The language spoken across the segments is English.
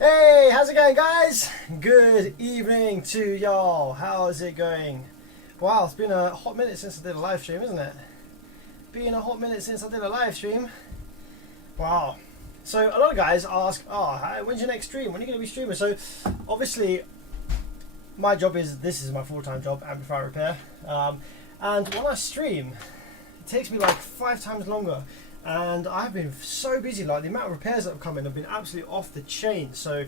Hey, how's it going, guys? Good evening to y'all. How's it going? Wow, it's been a hot minute since I did a live stream, isn't it? Been a hot minute since I did a live stream. Wow. So a lot of guys ask, when's your next stream? When are you going to be streaming? So obviously my job is, this is my full-time job, amplifier repair. And when I stream, it takes me like 5 times longer. And I've been so busy, like the amount of repairs that have come in have been absolutely off the chain. So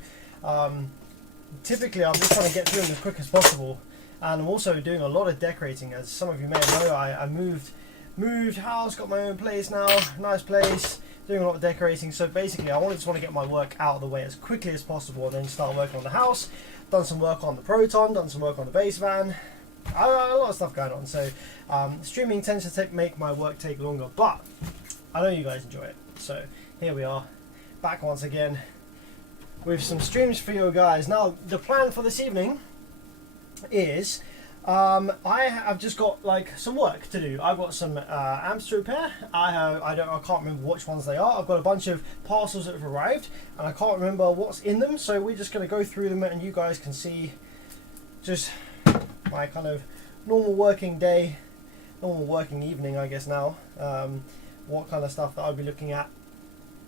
typically I'm just trying to get through them as quick as possible. And I'm also doing a lot of decorating, as some of you may know. I moved house, got my own place now, nice place, doing a lot of decorating. So basically I just want to get my work out of the way as quickly as possible and then start working on the house. Done some work on the Proton, done some work on the bass van. A lot of stuff going on. So streaming tends to make my work take longer, but I know you guys enjoy it. So here we are, back once again with some streams for you guys. Now the plan for this evening is I have just got like some work to do. I've got some amps to repair. I can't remember which ones they are. I've got a bunch of parcels that have arrived and I can't remember what's in them, so we're just going to go through them and you guys can see just my kind of normal working day, normal working evening, I guess now. What kind of stuff that I'll be looking at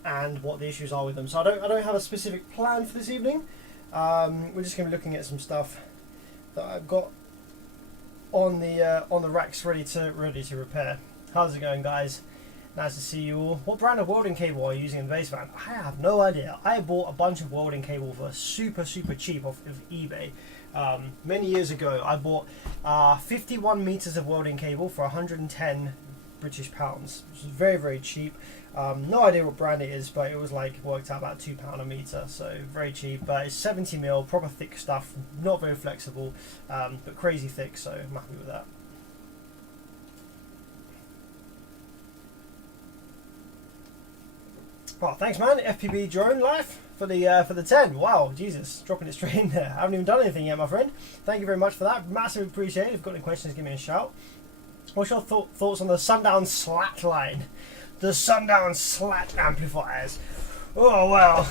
and what the issues are with them. So I don't have a specific plan for this evening. We're just going to be looking at some stuff that I've got on the racks ready to repair. How's it going, guys? Nice to see you all. What brand of welding cable are you using in the bass van? I have no idea. I bought a bunch of welding cable for super cheap off of eBay. Many years ago I bought 51 meters of welding cable for 110 British pounds, which is very cheap. No idea what brand it is, but it was like worked out about £2 a meter, so very cheap. But it's 70mm, proper thick stuff, not very flexible, but crazy thick, so I'm happy with that. Well, thanks man, FPB drone life for the 10. Wow, Jesus, dropping it straight in there. I haven't even done anything yet, my friend. Thank you very much for that. Massively appreciate it. If you've got any questions, give me a shout. What's your thoughts on the Sundown Slat line? The Sundown Slat amplifiers. Oh well,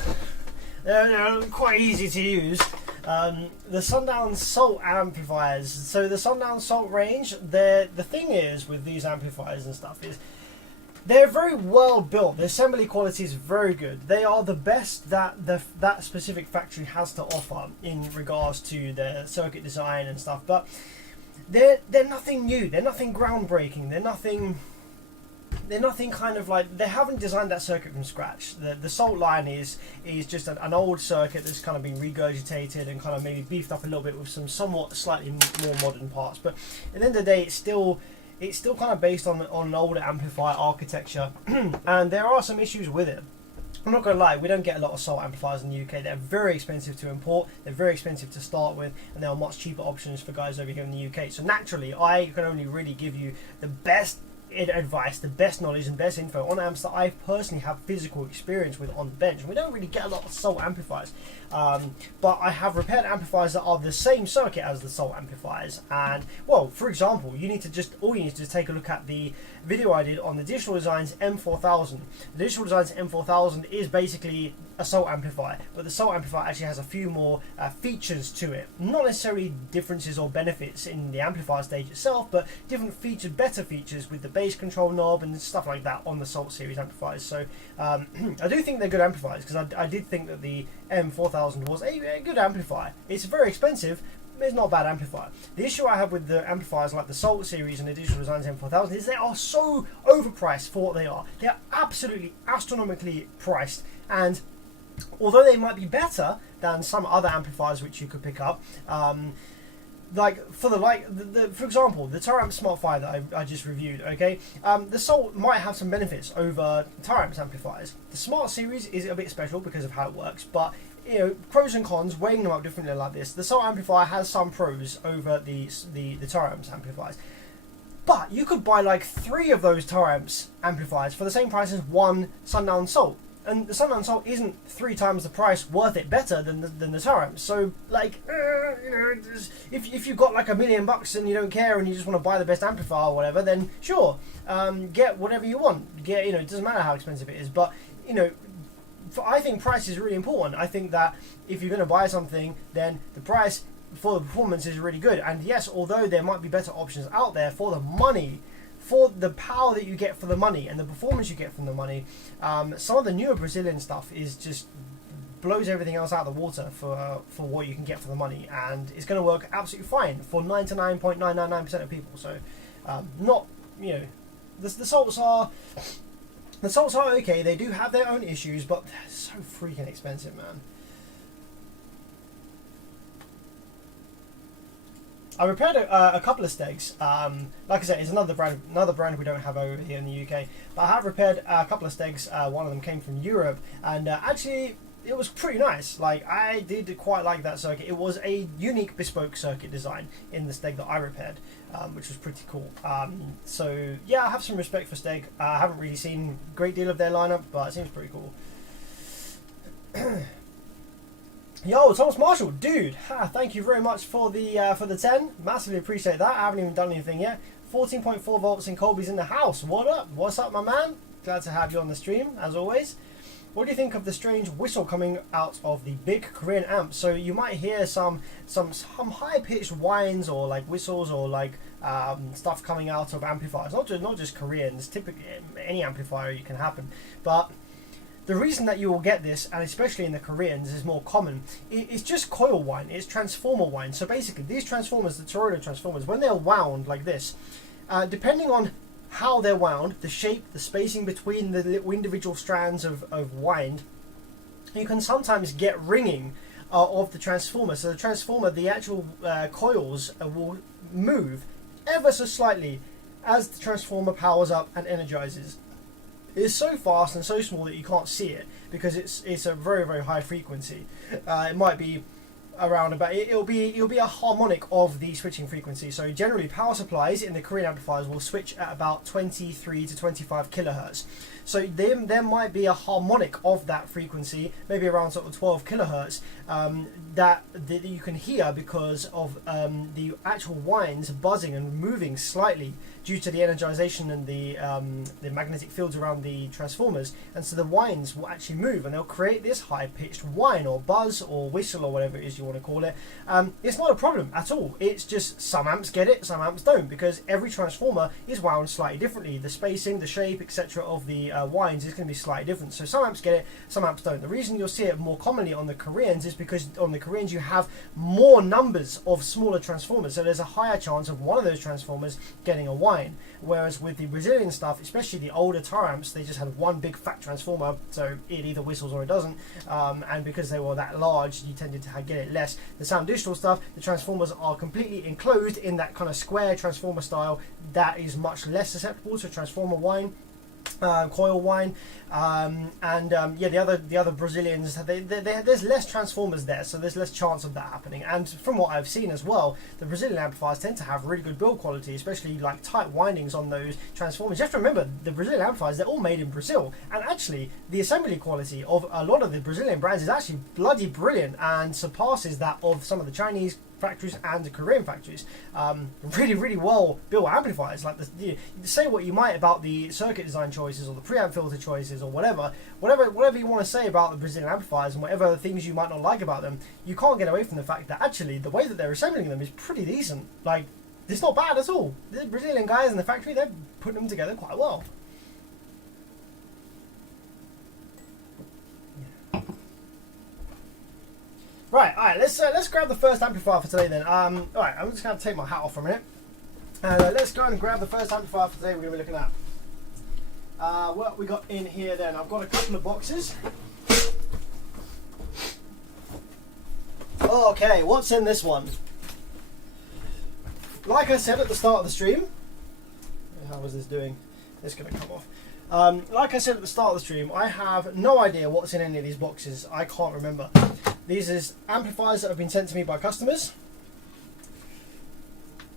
they're quite easy to use. The Sundown Salt amplifiers. So the Sundown Salt range, the thing is with these amplifiers and stuff is they're very well built. The assembly quality is very good. They are the best that that specific factory has to offer in regards to their circuit design and stuff. But they're nothing new. They're nothing groundbreaking. They're nothing kind of like, they haven't designed that circuit from scratch. The Salt line is just an old circuit that's kind of been regurgitated and kind of maybe beefed up a little bit with some somewhat slightly more modern parts. But at the end of the day, it's still kind of based on an older amplifier architecture, and there are some issues with it. I'm not going to lie, we don't get a lot of Salt amplifiers in the UK. They're very expensive to import, they're very expensive to start with, and there are much cheaper options for guys over here in the UK. So naturally, I can only really give you the best advice, the best knowledge and best info on amps that I personally have physical experience with on the bench. And we don't really get a lot of Salt amplifiers, but I have repaired amplifiers that are the same circuit as the Salt amplifiers. And well, for example, all you need to just take a look at the video I did on the Digital Designs M4000. The Digital Designs M4000 is basically a Salt amplifier, but the Salt amplifier actually has a few more features to it. Not necessarily differences or benefits in the amplifier stage itself, but different features, better features with the bass control knob and stuff like that on the Salt series amplifiers. So I do think they're good amplifiers, because I did think that the M4000 was a good amplifier. It's very expensive, but it's not a bad amplifier. The issue I have with the amplifiers like the Salt series and the Digital Designs M4000 is they are so overpriced for what they are. They are absolutely astronomically priced, and although they might be better than some other amplifiers which you could pick up, for example, the Taramp Smart 5 that I just reviewed, okay, the Salt might have some benefits over Taramp's amplifiers. The Smart series is a bit special because of how it works, but you know, pros and cons, weighing them up differently like this. The Soul Amplifier has some pros over the Tariamps amplifiers. But you could buy like 3 of those Tariamps amplifiers for the same price as one Sundown Salt. And the Sundown Salt isn't 3 times the price worth it better than the Tariamps. So, like, you know, if you've got like $1 million and you don't care and you just want to buy the best amplifier or whatever, then sure, get whatever you want. Get, you know, it doesn't matter how expensive it is. But, you know, I think price is really important. I think that if you're going to buy something, then the price for the performance is really good. And yes, although there might be better options out there for the money, for the power that you get for the money and the performance you get from the money, some of the newer Brazilian stuff is just blows everything else out of the water for what you can get for the money, and it's going to work absolutely fine for 99.999% of people. So not, you know, the salts are okay. They do have their own issues, but they're so freaking expensive, man. I repaired a couple of stegs. Like I said, it's another brand we don't have over here in the UK. But I have repaired a couple of stegs. One of them came from Europe, and actually it was pretty nice. Like, I did quite like that circuit. It was a unique bespoke circuit design in the steg that I repaired, which was pretty cool. So yeah, I have some respect for Steg. I haven't really seen a great deal of their lineup, but it seems pretty cool. Yo, Thomas Marshall, dude, thank you very much for the 10. Massively appreciate that. I haven't even done anything yet. 14.4 volts in Colby's in the house. What up? What's up, my man? Glad to have you on the stream, as always. What do you think of the strange whistle coming out of the big Korean amp? So you might hear some high-pitched whines or like whistles or like stuff coming out of amplifiers. Not just Koreans. Typically, any amplifier you can happen, but the reason that you will get this, and especially in the Koreans, is more common. It's just coil whine. It's transformer whine. So basically, these transformers, the toroidal transformers, when they're wound like this, depending on how they're wound, the shape, the spacing between the individual strands of wind, you can sometimes get ringing of the transformer. So the transformer, the actual coils will move ever so slightly as the transformer powers up and energizes. It's so fast and so small that you can't see it because it's a very, very high frequency. It might be around about, it'll be a harmonic of the switching frequency. So generally power supplies in the Korean amplifiers will switch at about 23 to 25 kilohertz. So there might be a harmonic of that frequency, maybe around sort of 12 kilohertz, that you can hear because of the actual whines buzzing and moving slightly due to the energization and the magnetic fields around the transformers. And so the whines will actually move and they'll create this high-pitched whine or buzz or whistle or whatever it is you want to call it. It's not a problem at all. It's just some amps get it, some amps don't, because every transformer is wound slightly differently. The spacing, the shape, etc. of the whines is going to be slightly different. So some amps get it, some amps don't. The reason you'll see it more commonly on the Koreans is because on the Koreans you have more numbers of smaller transformers. So there's a higher chance of one of those transformers getting a whine. Whereas with the Brazilian stuff, especially the older Tariamps, they just had one big fat transformer, so it either whistles or it doesn't. And because they were that large, you tended to get it less. The Sound Digital stuff, the transformers are completely enclosed in that kind of square transformer style that is much less susceptible to transformer whine. Coil whine, yeah, the other Brazilians, there's less transformers there, so there's less chance of that happening. And from what I've seen as well, the Brazilian amplifiers tend to have really good build quality, especially like tight windings on those transformers. You have to remember, the Brazilian amplifiers, they're all made in Brazil, and actually the assembly quality of a lot of the Brazilian brands is actually bloody brilliant and surpasses that of some of the Chinese factories and the Korean factories. Really, really well built amplifiers. Like say what you might about the circuit design choices or the preamp filter choices or whatever you want to say about the Brazilian amplifiers and whatever things you might not like about them, you can't get away from the fact that actually the way that they're assembling them is pretty decent. Like, it's not bad at all. The Brazilian guys in the factory, they're putting them together quite well. Right, alright, let's grab the first amplifier for today then. Alright, I'm just going to take my hat off for a minute. And let's go and grab the first amplifier for today we're going to be looking at. What we got in here then? I've got a couple of boxes. Okay, what's in this one? Like I said at the start of the stream, how was this doing? It's going to come off. Like I said at the start of the stream, I have no idea what's in any of these boxes. I can't remember. These is amplifiers that have been sent to me by customers,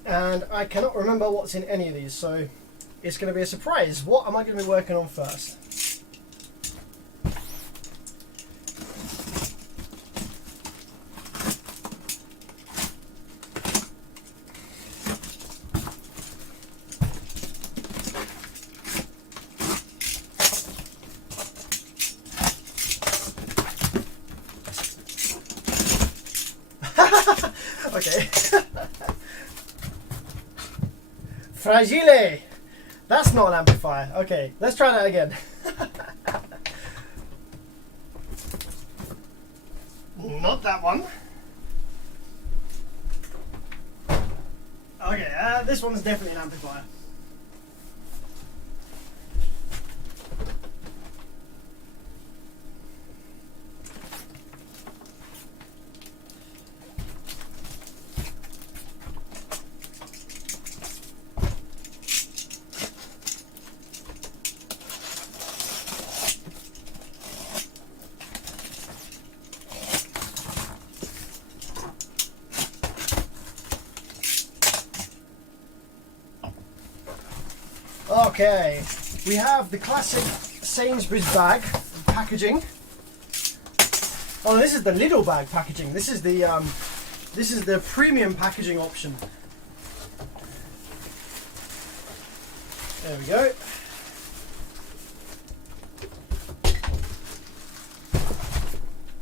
and I cannot remember what's in any of these, so it's going to be a surprise. What am I going to be working on first? Okay. Fragile! That's not an amplifier. Okay, let's try that again. Not that one. Okay, this one's definitely an amplifier. Okay, we have the classic Sainsbury's bag packaging. Oh, this is the little bag packaging. This is the premium packaging option. There we go.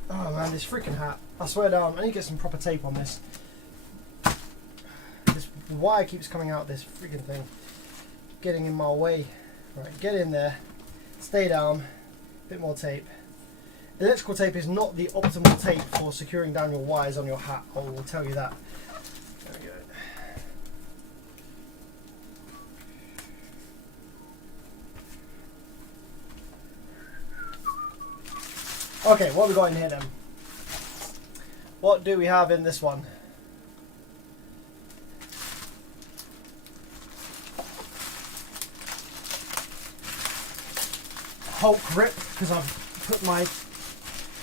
Oh man, this freaking hat. I swear down, I need to get some proper tape on this. This wire keeps coming out this freaking thing. Getting in my way. Right, get in there, stay down, bit more tape. Electrical tape is not the optimal tape for securing down your wires on your hat, I will tell you that. There we go. Okay, what have we got in here then? What do we have in this one? Hulk grip, because I've put my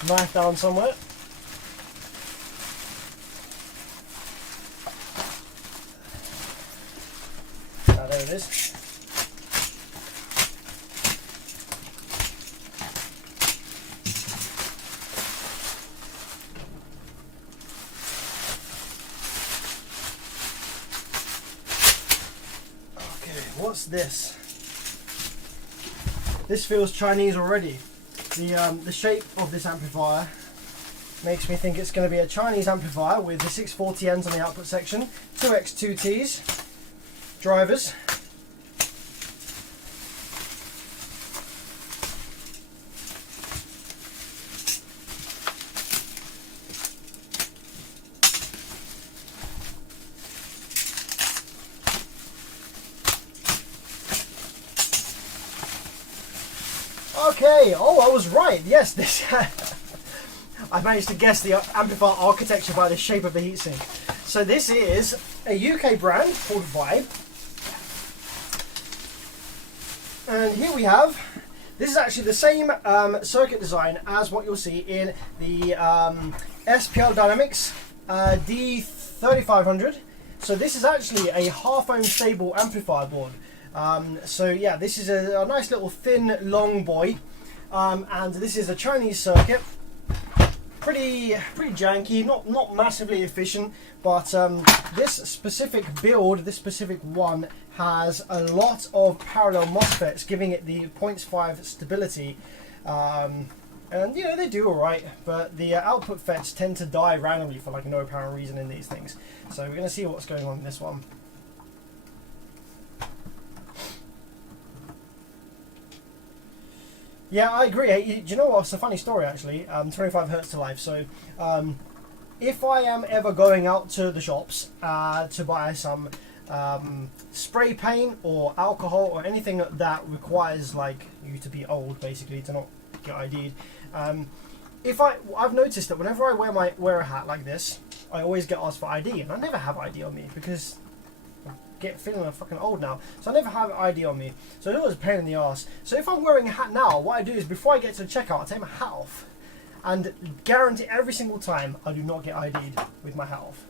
knife down somewhere. Ah, there it is. Okay, what's this? This feels Chinese already. The shape of this amplifier makes me think it's going to be a Chinese amplifier with the 640 ends on the output section, 2x2Ts, drivers. Okay, oh, I was right. Yes, this. I managed to guess the amplifier architecture by the shape of the heatsink. So this is a UK brand called Vibe, and here we have. This is actually the same circuit design as what you'll see in the SPL Dynamics D3500. So this is actually a half ohm stable amplifier board. So yeah, this is a nice little thin long boy, and this is a Chinese circuit. Pretty janky, not massively efficient, but this specific build, this specific one, has a lot of parallel MOSFETs, giving it the 0.5 stability. And you know, they do alright, but the output FETs tend to die randomly for like no apparent reason in these things. So we're going to see what's going on in this one. Yeah, I agree. Do you know what? It's a funny story actually. 25 hertz to life. So if I am ever going out to the shops to buy some spray paint or alcohol or anything that requires like you to be old, basically, to not get ID'd. I've noticed that whenever I wear a hat like this, I always get asked for ID, and I never have ID on me because feeling fucking old now, so I never have ID on me, so it was a pain in the ass. So if I'm wearing a hat now, what I do is before I get to the checkout, I take my hat off, and guarantee every single time I do not get ID'd with my hat off.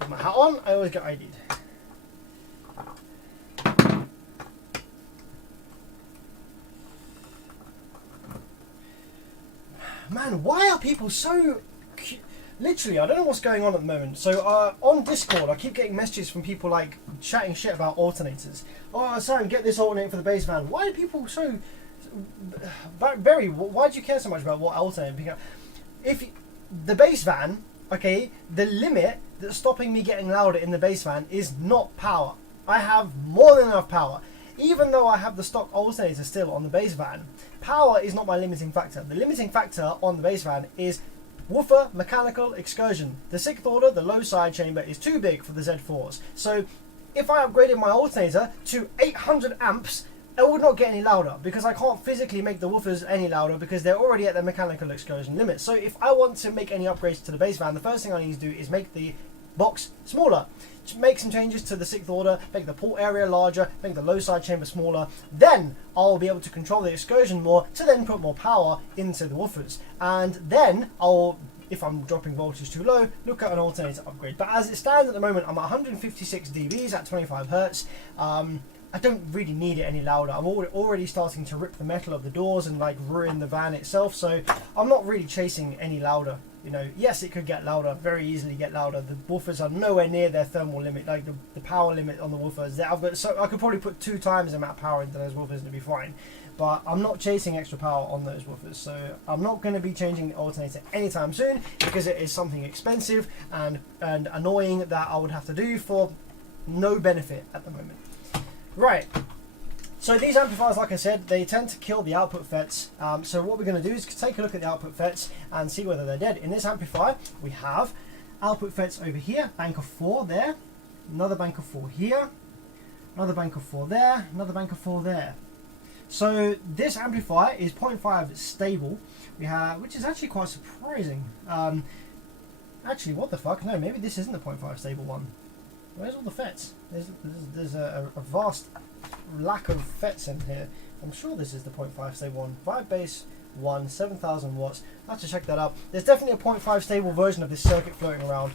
With my hat on, I always get ID'd. Man, why are people so... Literally, I don't know what's going on at the moment. So on Discord, I keep getting messages from people like chatting shit about alternators. Oh, Sam, get this alternator for the bass van. Why are people so... why do you care so much about what alternator? If the bass van, okay, the limit that's stopping me getting louder in the bass van is not power. I have more than enough power. Even though I have the stock alternator still on the bass van, power is not my limiting factor. The limiting factor on the bass van is woofer, mechanical, excursion. The 6th order, the low side chamber, is too big for the Z4s. So if I upgraded my alternator to 800 amps, it would not get any louder because I can't physically make the woofers any louder because they're already at their mechanical excursion limit. So if I want to make any upgrades to the bass van, the first thing I need to do is make the box smaller. Make some changes to the 6th order, make the port area larger, make the low side chamber smaller. Then I'll be able to control the excursion more to then put more power into the woofers. And then I'll, if I'm dropping voltage too low, look at an alternator upgrade. But as it stands at the moment, I'm at 156 dBs at 25 Hertz. I don't really need it any louder. I'm already starting to rip the metal of the doors and like ruin the van itself. So I'm not really chasing any louder. You know, yes, it could get louder, very easily get louder. The woofers are nowhere near their thermal limit, like the power limit on the woofers. I've got, so I could probably put 2 times the amount of power into those woofers and it'd be fine. But I'm not chasing extra power on those woofers, so I'm not going to be changing the alternator anytime soon because it is something expensive and annoying that I would have to do for no benefit at the moment. Right. So these amplifiers, like I said, they tend to kill the output FETs. So what we're going to do is take a look at the output FETs and see whether they're dead. In this amplifier, we have output FETs over here, bank of 4 there, another bank of 4 here, another bank of 4 there, another bank of 4 there. So this amplifier is 0.5 stable, which is actually quite surprising. Actually, what the fuck? No, maybe this isn't the 0.5 stable one. Where's all the FETs? There's a vast lack of FETs in here. I'm sure this is the 0.5 stable one. 5 base 1, 7,000 watts. I have to check that out. There's definitely a 0.5 stable version of this circuit floating around.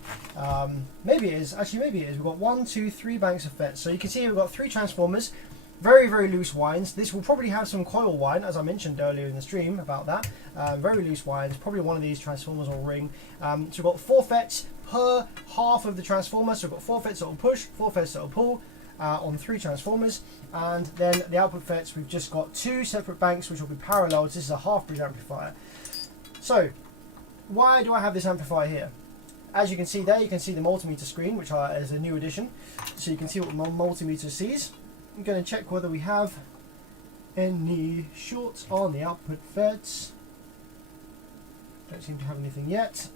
Maybe it is. Actually, maybe it is. We've got 1, 2, 3 banks of FETs. So you can see we've got 3 transformers. Very, very loose winds. This will probably have some coil wind, as I mentioned earlier in the stream about that. Very loose winds. Probably one of these transformers will ring. So we've got 4 FETs per half of the transformer. So we've got 4 FETs that will push, 4 FETs that will pull on 3 transformers. And then the output FETs, we've just got 2 separate banks which will be parallel. This is a half-bridge amplifier. So why do I have this amplifier here? As you can see there, you can see the multimeter screen, which is a new addition. So you can see what the multimeter sees. I'm going to check whether we have any shorts on the output FETs. Don't seem to have anything yet.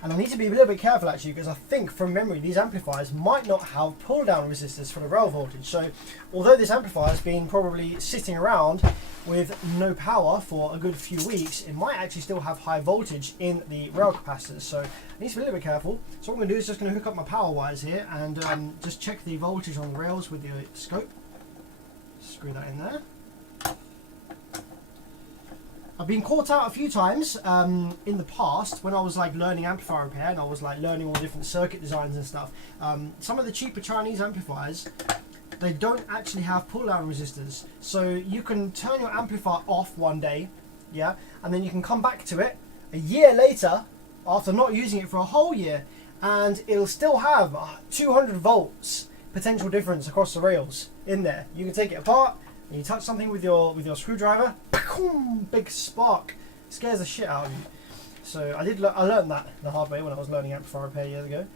And I need to be a little bit careful actually, because I think from memory these amplifiers might not have pull down resistors for the rail voltage. So although this amplifier has been probably sitting around with no power for a good few weeks, it might actually still have high voltage in the rail capacitors. So I need to be a little bit careful. So what I'm going to do is just going to hook up my power wires here and just check the voltage on the rails with the scope. Screw that in there. I've been caught out a few times in the past when I was like learning amplifier repair and I was like learning all different circuit designs and stuff. Some of the cheaper Chinese amplifiers, they don't actually have pull down resistors. So you can turn your amplifier off one day, yeah, and then you can come back to it a year later after not using it for a whole year and it'll still have 200 volts potential difference across the rails in there. You can take it apart and you touch something with your screwdriver, big spark, scares the shit out of you. So I learned that the hard way when I was learning amplifier repair years ago.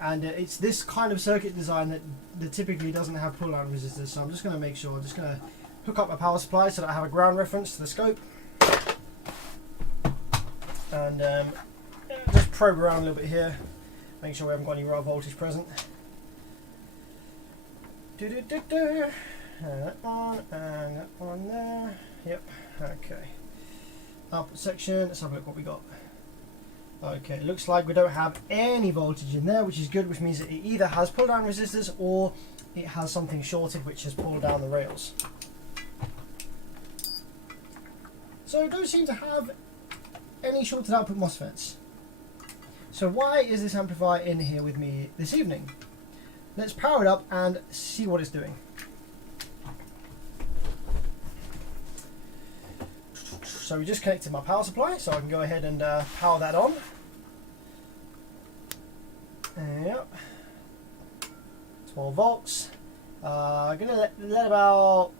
And it's this kind of circuit design that typically doesn't have pull down resistors. So I'm just going to make sure, I'm just going to hook up my power supply so that I have a ground reference to the scope. And just probe around a little bit here, make sure we haven't got any raw voltage present. And that one, and that one there. Yep, okay. Output section, let's have a look what we got. Okay, looks like we don't have any voltage in there, which is good, which means that it either has pull down resistors or it has something shorted which has pulled down the rails. So it don't seem to have any shorted output MOSFETs. So why is this amplifier in here with me this evening? Let's power it up and see what it's doing. So we just connected my power supply, so I can go ahead and power that on. Yep. 12 volts. I'm going to let about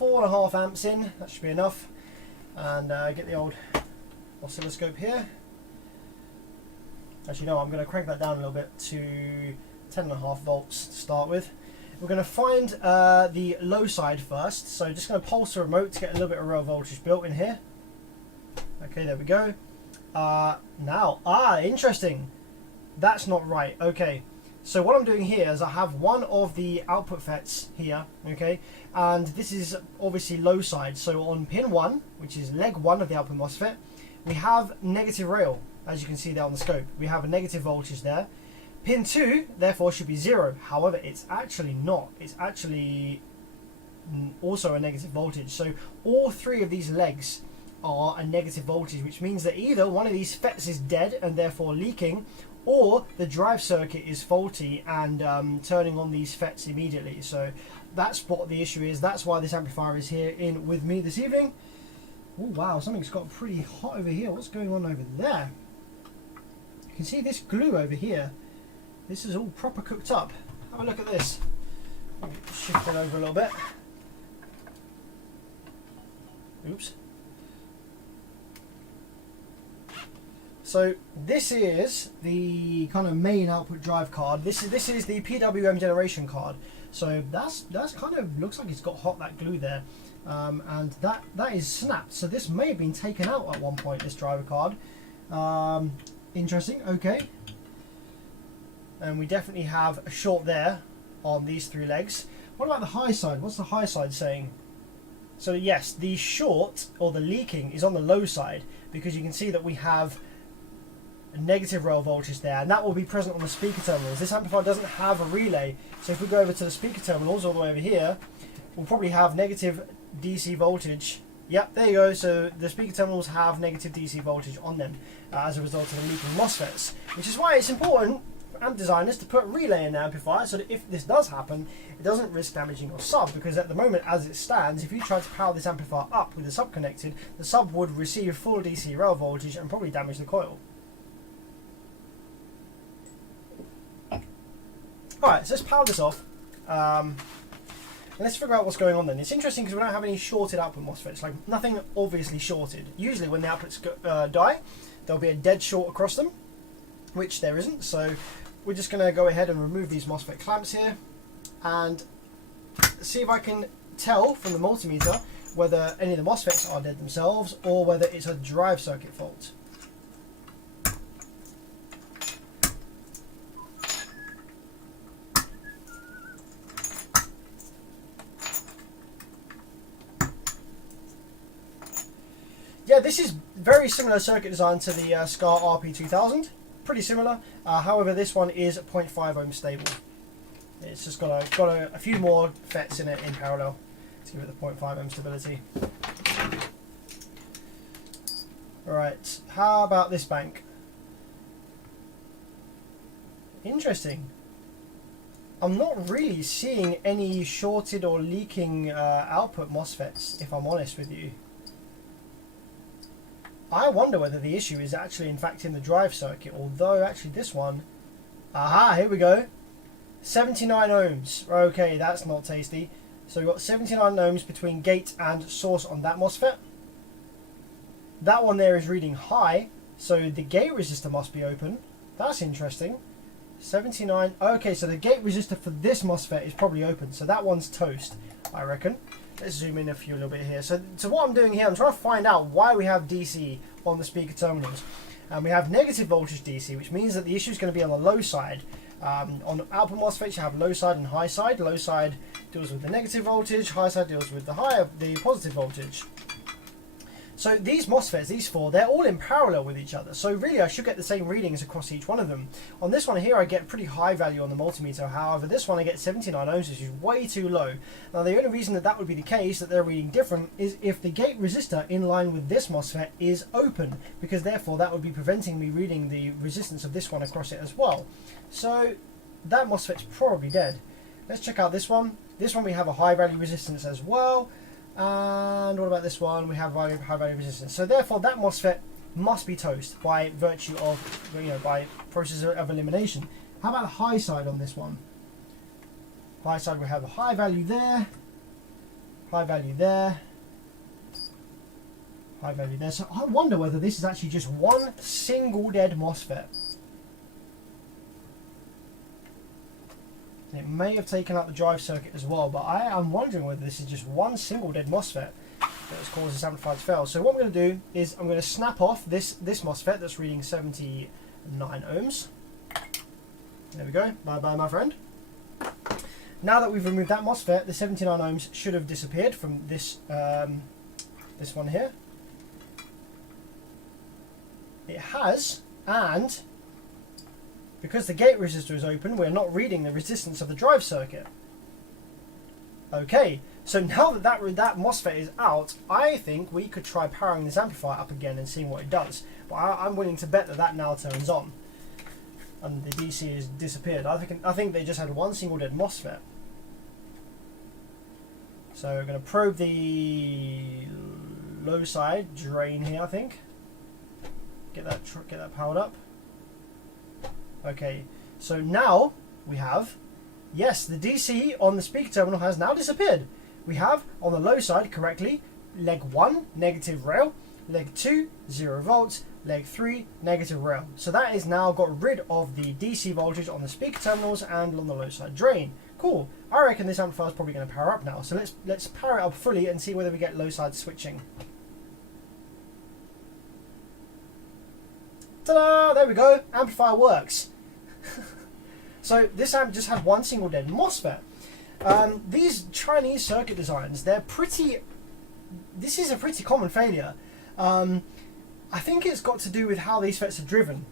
4.5 amps in. That should be enough. And get the old oscilloscope here. Actually, no, I'm going to crank that down a little bit to 10.5 volts to start with. We're going to find the low side first, so just going to pulse the remote to get a little bit of rail voltage built in here. Okay, there we go. Interesting. That's not right. Okay, so what I'm doing here is I have one of the output FETs here, okay, and this is obviously low side. So on pin 1, which is leg 1 of the output MOSFET, we have negative rail, as you can see there on the scope. We have a negative voltage there. Pin 2, therefore, should be 0. However, it's actually not. It's actually also a negative voltage. So all 3 of these legs are a negative voltage, which means that either one of these FETs is dead and therefore leaking, or the drive circuit is faulty and turning on these FETs immediately. So that's what the issue is. That's why this amplifier is here in with me this evening. Oh wow, something's got pretty hot over here. What's going on over there? You can see this glue over here. This is all proper cooked up. Have a look at this. Shift it over a little bit. Oops. So this is the kind of main output drive card. This is the PWM generation card. So that's kind of looks like it's got hot, that glue there, and that is snapped. So this may have been taken out at one point, this driver card. Interesting. Okay. And we definitely have a short there on these 3 legs. What about the high side? What's the high side saying? So yes, the short or the leaking is on the low side, because you can see that we have a negative rail voltage there, and that will be present on the speaker terminals. This amplifier doesn't have a relay, so if we go over to the speaker terminals all the way over here, we'll probably have negative DC voltage. Yep, there you go. So the speaker terminals have negative DC voltage on them as a result of the leaking MOSFETs, which is why it's important for amp designers to put a relay in the amplifier, so that if this does happen, it doesn't risk damaging your sub, because at the moment as it stands, if you try to power this amplifier up with the sub connected, the sub would receive full DC rail voltage and probably damage the coil. Alright, so let's power this off. And let's figure out what's going on then. It's interesting because we don't have any shorted output MOSFETs, like nothing obviously shorted. Usually when the outputs die, there'll be a dead short across them, which there isn't. So we're just going to go ahead and remove these MOSFET clamps here and see if I can tell from the multimeter whether any of the MOSFETs are dead themselves or whether it's a drive circuit fault. Yeah, this is very similar circuit design to the SCAR RP2000. Pretty similar. However, this one is 0.5 ohm stable. It's just got a few more FETs in it in parallel to give it the 0.5 ohm stability. Alright, how about this bank? Interesting. I'm not really seeing any shorted or leaking output MOSFETs, if I'm honest with you. I wonder whether the issue is actually in fact in the drive circuit, although actually this one, aha, here we go, 79 ohms. Okay, that's not tasty. So we've got 79 ohms between gate and source on that MOSFET. That one there is reading high, so the gate resistor must be open. That's interesting. 79, okay, so the gate resistor for this MOSFET is probably open, so that one's toast, I reckon. Let's zoom in a little bit here. So what I'm doing here, I'm trying to find out why we have DC on the speaker terminals. And we have negative voltage DC, which means that the issue is going to be on the low side. On output MOSFETs, you have low side and high side. Low side deals with the negative voltage, high side deals with the positive voltage. So these MOSFETs, these four, they're all in parallel with each other. So really I should get the same readings across each one of them. On this one here I get pretty high value on the multimeter. However, this one I get 79 ohms, which is way too low. Now the only reason that that would be the case, that they're reading different, is if the gate resistor in line with this MOSFET is open, because therefore that would be preventing me reading the resistance of this one across it as well. So that MOSFET's probably dead. Let's check out this one. This one we have a high value resistance as well. And what about this one? We have high value resistance. So therefore that MOSFET must be toast by virtue of, by process of elimination. How about the high side on this one? High side we have a high value there, high value there, high value there. So I wonder whether this is actually just one single dead MOSFET. It may have taken out the drive circuit as well, but I am wondering whether this is just one single dead MOSFET that has caused this amplifier to fail. So what I'm going to do is I'm going to snap off this MOSFET that's reading 79 ohms. There we go. Bye bye, my friend. Now that we've removed that MOSFET, the 79 ohms should have disappeared from this this one here. It has, and because the gate resistor is open, we're not reading the resistance of the drive circuit. Okay, so now that that MOSFET is out, I think we could try powering this amplifier up again and seeing what it does. But I'm willing to bet that that now turns on, and the DC has disappeared. I think they just had one single dead MOSFET. So we're going to probe the low side drain here. I think get that powered up. Okay, so now we have, yes, the DC on the speaker terminal has now disappeared. We have on the low side correctly leg 1 negative rail, leg 2 0 volts, leg 3 negative rail. So that is now got rid of the DC voltage on the speaker terminals and on the low side drain. Cool. I reckon this amplifier is probably going to power up now. So let's power it up fully and see whether we get low side switching. Ta-da! There we go. Amplifier works. So this amp just had one single dead MOSFET. These Chinese circuit designs, this is a pretty common failure. I think it's got to do with how these FETs are driven.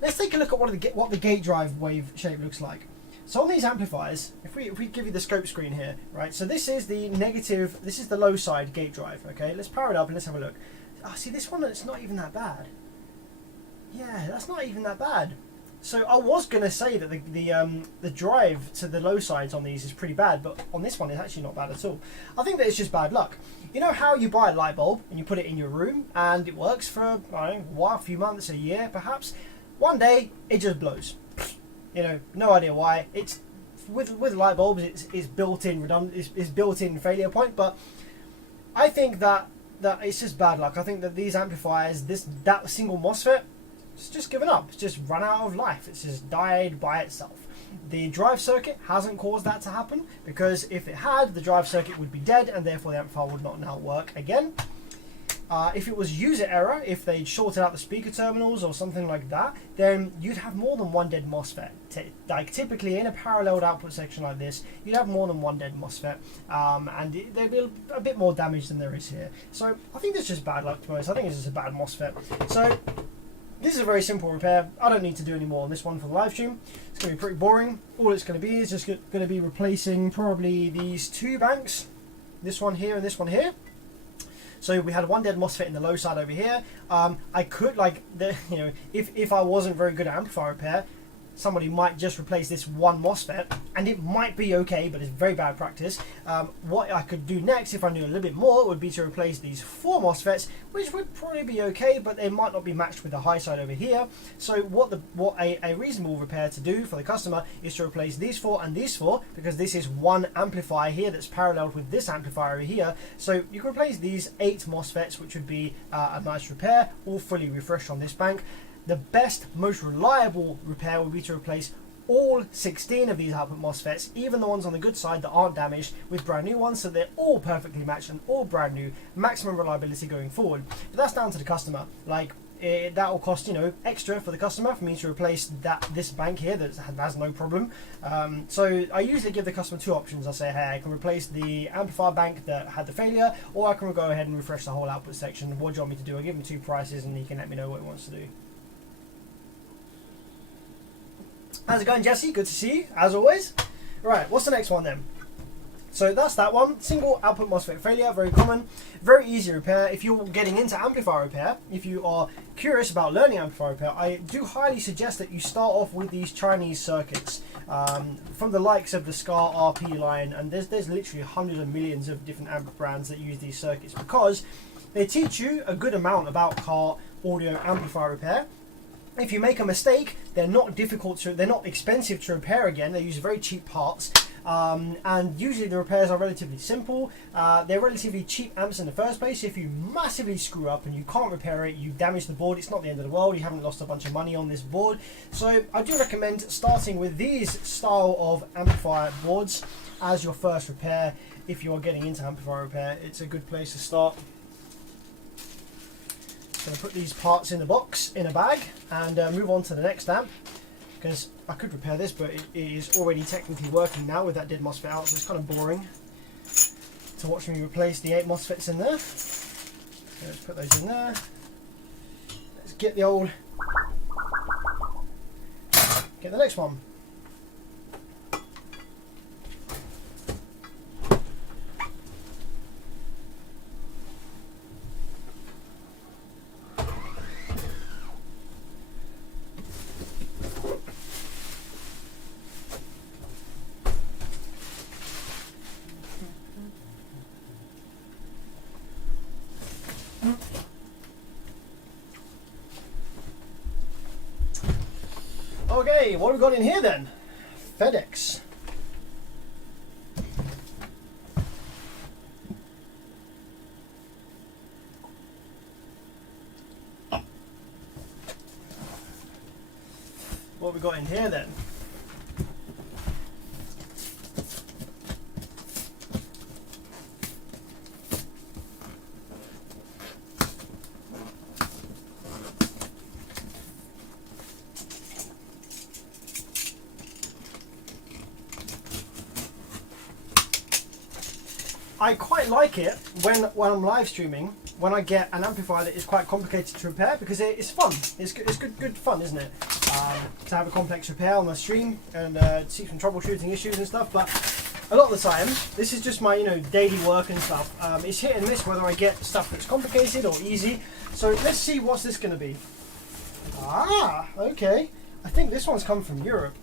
Let's take a look at what the gate drive wave shape looks like. So on these amplifiers, if we give you the scope screen here, right? So this is the negative, this is the low side gate drive. Okay, let's power it up and let's have a look. Oh, see this one, it's not even that bad. Yeah, that's not even that bad. So I was going to say that the drive to the low sides on these is pretty bad, but on this one it's actually not bad at all. I think that it's just bad luck. You know how you buy a light bulb and you put it in your room and it works for, I don't know, a while, a few months, a year perhaps. One day it just blows. You know, no idea why. It's with light bulbs, it's built-in redundant, it's built-in failure point. But I think that it's just bad luck. I think that these amplifiers, that single MOSFET, it's just given up. It's just run out of life. It's just died by itself. The drive circuit hasn't caused that to happen, because if it had, the drive circuit would be dead and therefore the amplifier would not now work again. If it was user error, if they'd shorted out the speaker terminals or something like that, then you'd have more than one dead MOSFET. Like typically in a paralleled output section like this, you'd have more than one dead MOSFET, and there'd be a bit more damage than there is here. So I think that's just bad luck, to be honest. I think it's just a bad MOSFET. So this is a very simple repair. I don't need to do any more on this one for the live stream. It's going to be pretty boring. All it's going to be is just going to be replacing probably these two banks, this one here and this one here. So we had one dead MOSFET in the low side over here. I could, if I wasn't very good at amplifier repair, somebody might just replace this one MOSFET, and it might be okay, but it's very bad practice. What I could do next, if I knew a little bit more, would be to replace these four MOSFETs, which would probably be okay, but they might not be matched with the high side over here. So what a reasonable repair to do for the customer is to replace these four and these four, because this is one amplifier here that's paralleled with this amplifier over here. So you can replace these 8 MOSFETs, which would be a nice repair, all fully refreshed on this bank. The best, most reliable repair would be to replace all 16 of these output MOSFETs, even the ones on the good side that aren't damaged, with brand new ones, so they're all perfectly matched and all brand new, maximum reliability going forward. But that's down to the customer. Like, that will cost, you know, extra for the customer for me to replace this bank here that has no problem. So I usually give the customer two options. I say, hey, I can replace the amplifier bank that had the failure, or I can go ahead and refresh the whole output section. What do you want me to do? I give him two prices and he can let me know what he wants to do. How's it going, Jesse? Good to see you, as always. Right, what's the next one then? So that's that one. Single output MOSFET failure, very common, very easy repair. If you're getting into amplifier repair, if you are curious about learning amplifier repair, I do highly suggest that you start off with these Chinese circuits from the likes of the SCAR RP line, and there's literally hundreds of millions of different amp brands that use these circuits because they teach you a good amount about car audio amplifier repair. If you make a mistake, they're not expensive to repair again. They use very cheap parts. And usually the repairs are relatively simple. They're relatively cheap amps in the first place. If you massively screw up and you can't repair it, you damage the board, it's not the end of the world. You haven't lost a bunch of money on this board. So I do recommend starting with these style of amplifier boards as your first repair. If you're getting into amplifier repair, it's a good place to start. Going to put these parts in the box in a bag and move on to the next amp, because I could repair this, but it is already technically working now with that dead MOSFET out, so it's kind of boring to watch me replace the 8 MOSFETs in there. So let's put those in there. Let's get the next one. Okay, what have we got in here then? FedEx. What have we got in here then? I quite like it when I'm live streaming, when I get an amplifier that is quite complicated to repair, because it's fun. It's good fun, isn't it? To have a complex repair on the stream and see some troubleshooting issues and stuff. But a lot of the time, this is just my daily work and stuff. It's hit and miss whether I get stuff that's complicated or easy. So let's see what's this going to be. Ah, okay. I think this one's come from Europe.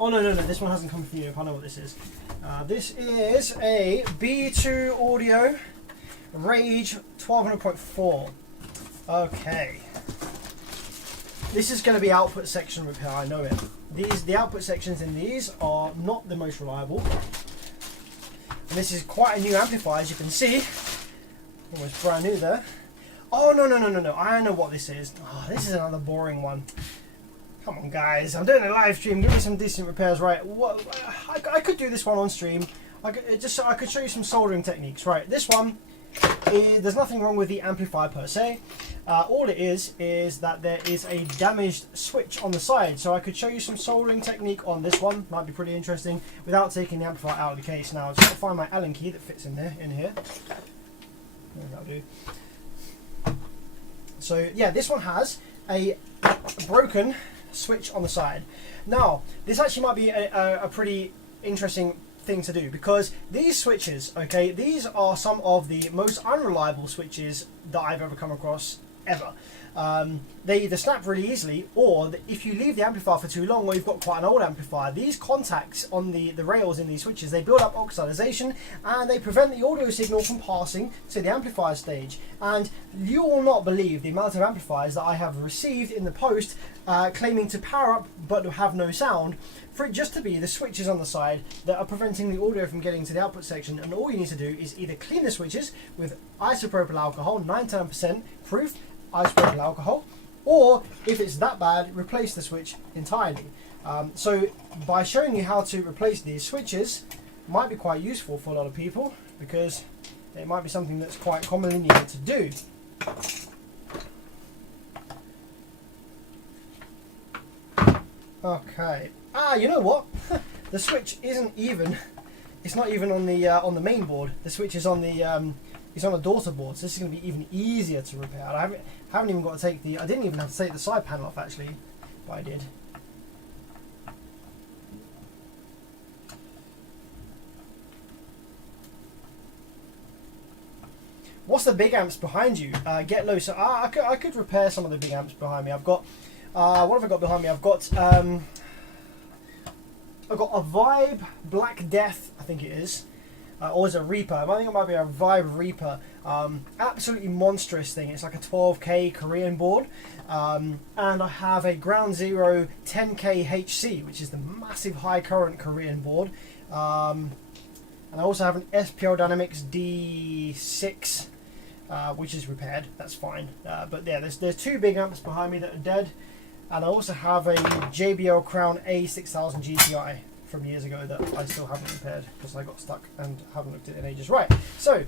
Oh no, this one hasn't come from Europe. I know what this is. This is a B2 Audio Rage 1200.4. Okay. This is going to be output section repair, I know it. The output sections in these are not the most reliable. And this is quite a new amplifier, as you can see. Almost brand new there. Oh no, I know what this is. Oh, this is another boring one. Come on, guys, I'm doing a live stream. Give me some decent repairs, right? What, I could do this one on stream. I could show you some soldering techniques, right? This one, there's nothing wrong with the amplifier per se. All it is that there is a damaged switch on the side. So I could show you some soldering technique on this one. Might be pretty interesting without taking the amplifier out of the case. Now, I've just got to find my Allen key that fits in here. That'll do. So yeah, this one has a broken switch on the side. Now, this actually might be a pretty interesting thing to do, because these switches, okay, these are some of the most unreliable switches that I've ever come across ever. They either snap really easily, or if you leave the amplifier for too long, or you've got quite an old amplifier, these contacts on the rails in these switches, they build up oxidization and they prevent the audio signal from passing to the amplifier stage. And you will not believe the amount of amplifiers that I have received in the post claiming to power up but have no sound, for it just to be the switches on the side that are preventing the audio from getting to the output section. And all you need to do is either clean the switches with isopropyl alcohol, 9-10% proof isopropyl alcohol, or if it's that bad, replace the switch entirely. So by showing you how to replace these switches might be quite useful for a lot of people, because it might be something that's quite commonly needed to do. Okay. Ah, you know what? The switch isn't even. It's not even on the main board. The switch is on the it's on a daughter board. So this is going to be even easier to repair. I haven't even got to take the. I didn't even have to take the side panel off actually, but I did. What's the big amps behind you? Get low. So I could repair some of the big amps behind me. I've got what have I got behind me? I've got a Vibe Black Death, I think it is, or is it a Reaper? I think it might be a Vibe Reaper. Absolutely monstrous thing. It's like a 12K Korean board, and I have a Ground Zero 10K HC, which is the massive high current Korean board. And I also have an SPL Dynamics D6, which is repaired. That's fine. But yeah, there's two big amps behind me that are dead. And I also have a JBL Crown A6000 GTI from years ago that I still haven't repaired because I got stuck and haven't looked at it in ages. Right, so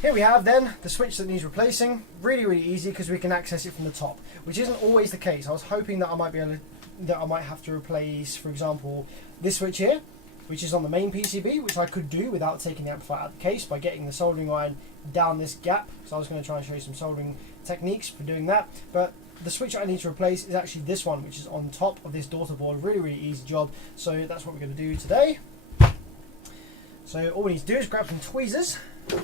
here we have then the switch that needs replacing. Really, really easy because we can access it from the top, which isn't always the case. I was hoping that I might have to replace, for example, this switch here, which is on the main PCB, which I could do without taking the amplifier out of the case by getting the soldering iron down this gap. So I was going to try and show you some soldering techniques for doing that. But the switch I need to replace is actually this one, which is on top of this daughter board. Really, really easy job. So that's what we're going to do today. So all we need to do is grab some tweezers. And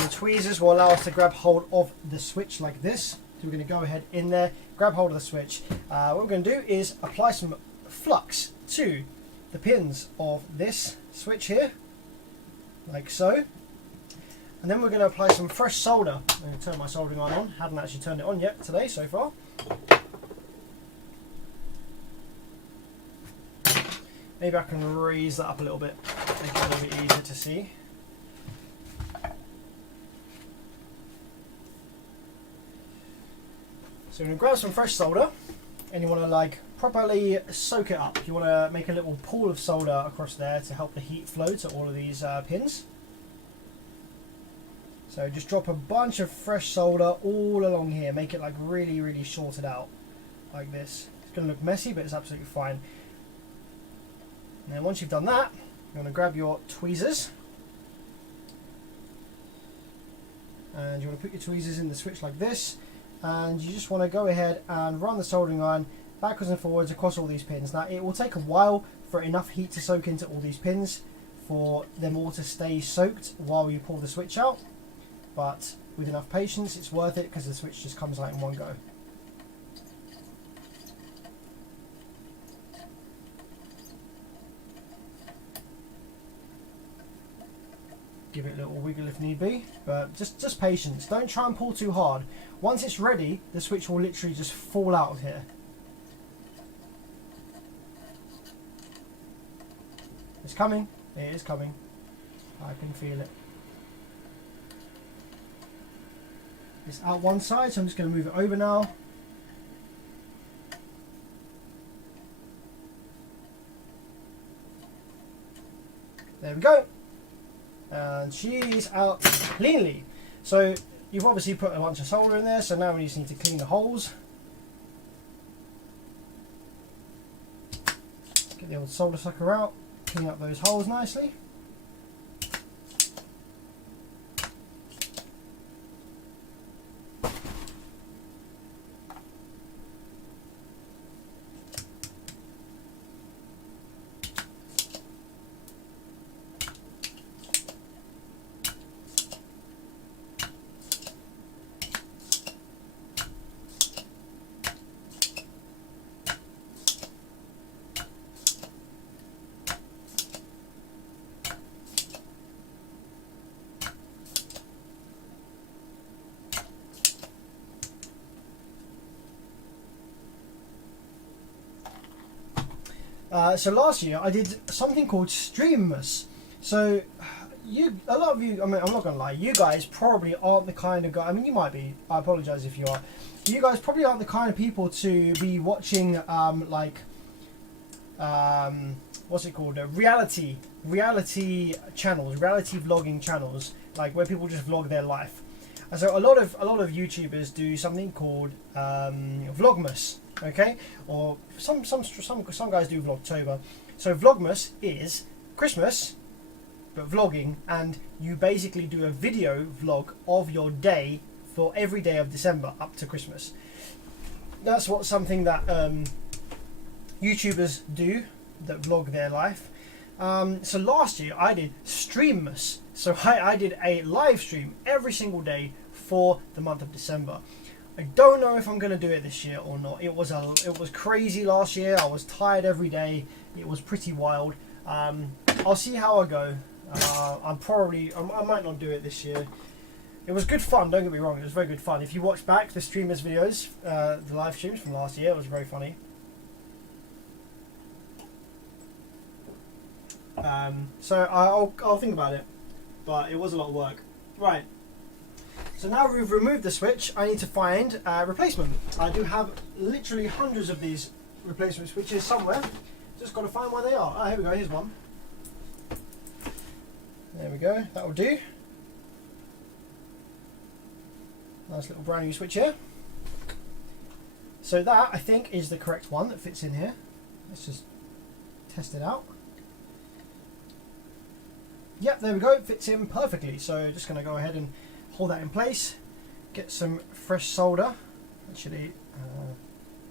the tweezers will allow us to grab hold of the switch like this. So we're going to go ahead in there, grab hold of the switch. What we're going to do is apply some flux to the pins of this switch here, like so. And then we're going to apply some fresh solder. I'm going to turn my soldering iron on. Haven't actually turned it on yet today so far. Maybe I can raise that up a little bit, make it a little bit easier to see. So we're going to grab some fresh solder, and you want to like properly soak it up. You want to make a little pool of solder across there to help the heat flow to all of these pins. So just drop a bunch of fresh solder all along here. Make it like really, really shorted out like this. It's going to look messy, but it's absolutely fine. And then once you've done that, you want to grab your tweezers. And you want to put your tweezers in the switch like this. And you just want to go ahead and run the soldering iron backwards and forwards across all these pins. Now it will take a while for enough heat to soak into all these pins for them all to stay soaked while you pull the switch out. But with enough patience, it's worth it because the switch just comes out in one go. Give it a little wiggle if need be, but just patience. Don't try and pull too hard. Once it's ready, the switch will literally just fall out of here. It's coming. It is coming. I can feel it. It's out one side, so I'm just going to move it over now. There we go. And she's out cleanly. So you've obviously put a bunch of solder in there, so now we just need to clean the holes. Get the old solder sucker out, clean up those holes nicely. So last year I did something called Streammas. So a lot of you, I mean, I'm not gonna lie, you guys probably aren't the kind of guy. I mean, you might be. I apologise if you are. You guys probably aren't the kind of people to be watching what's it called? Reality channels, reality vlogging channels, like where people just vlog their life. And so a lot of YouTubers do something called Vlogmas. okay? Or some guys do Vlogtober. So Vlogmas is Christmas, but vlogging, and you basically do a video vlog of your day for every day of December up to Christmas. That's something that YouTubers do, that vlog their life. So last year I did Streammas. So I did a live stream every single day for the month of December. I don't know if I'm going to do it this year or not. It was crazy last year. I was tired every day. It was pretty wild. I'll see how I go. I might not do it this year. It was good fun, don't get me wrong, it was very good fun. If you watch back the streamers videos, the live streams from last year, it was very funny. So I'll think about it, but it was a lot of work. Right, so now we've removed the switch, I need to find a replacement. I do have literally hundreds of these replacement switches somewhere, just got to find where they are. Ah, here we go, here's one. There we go, that will do. Nice little brand new switch here. So that, I think, is the correct one that fits in here. Let's just test it out. Yep, there we go, it fits in perfectly. So just going to go ahead and hold that in place. Get some fresh solder. Actually,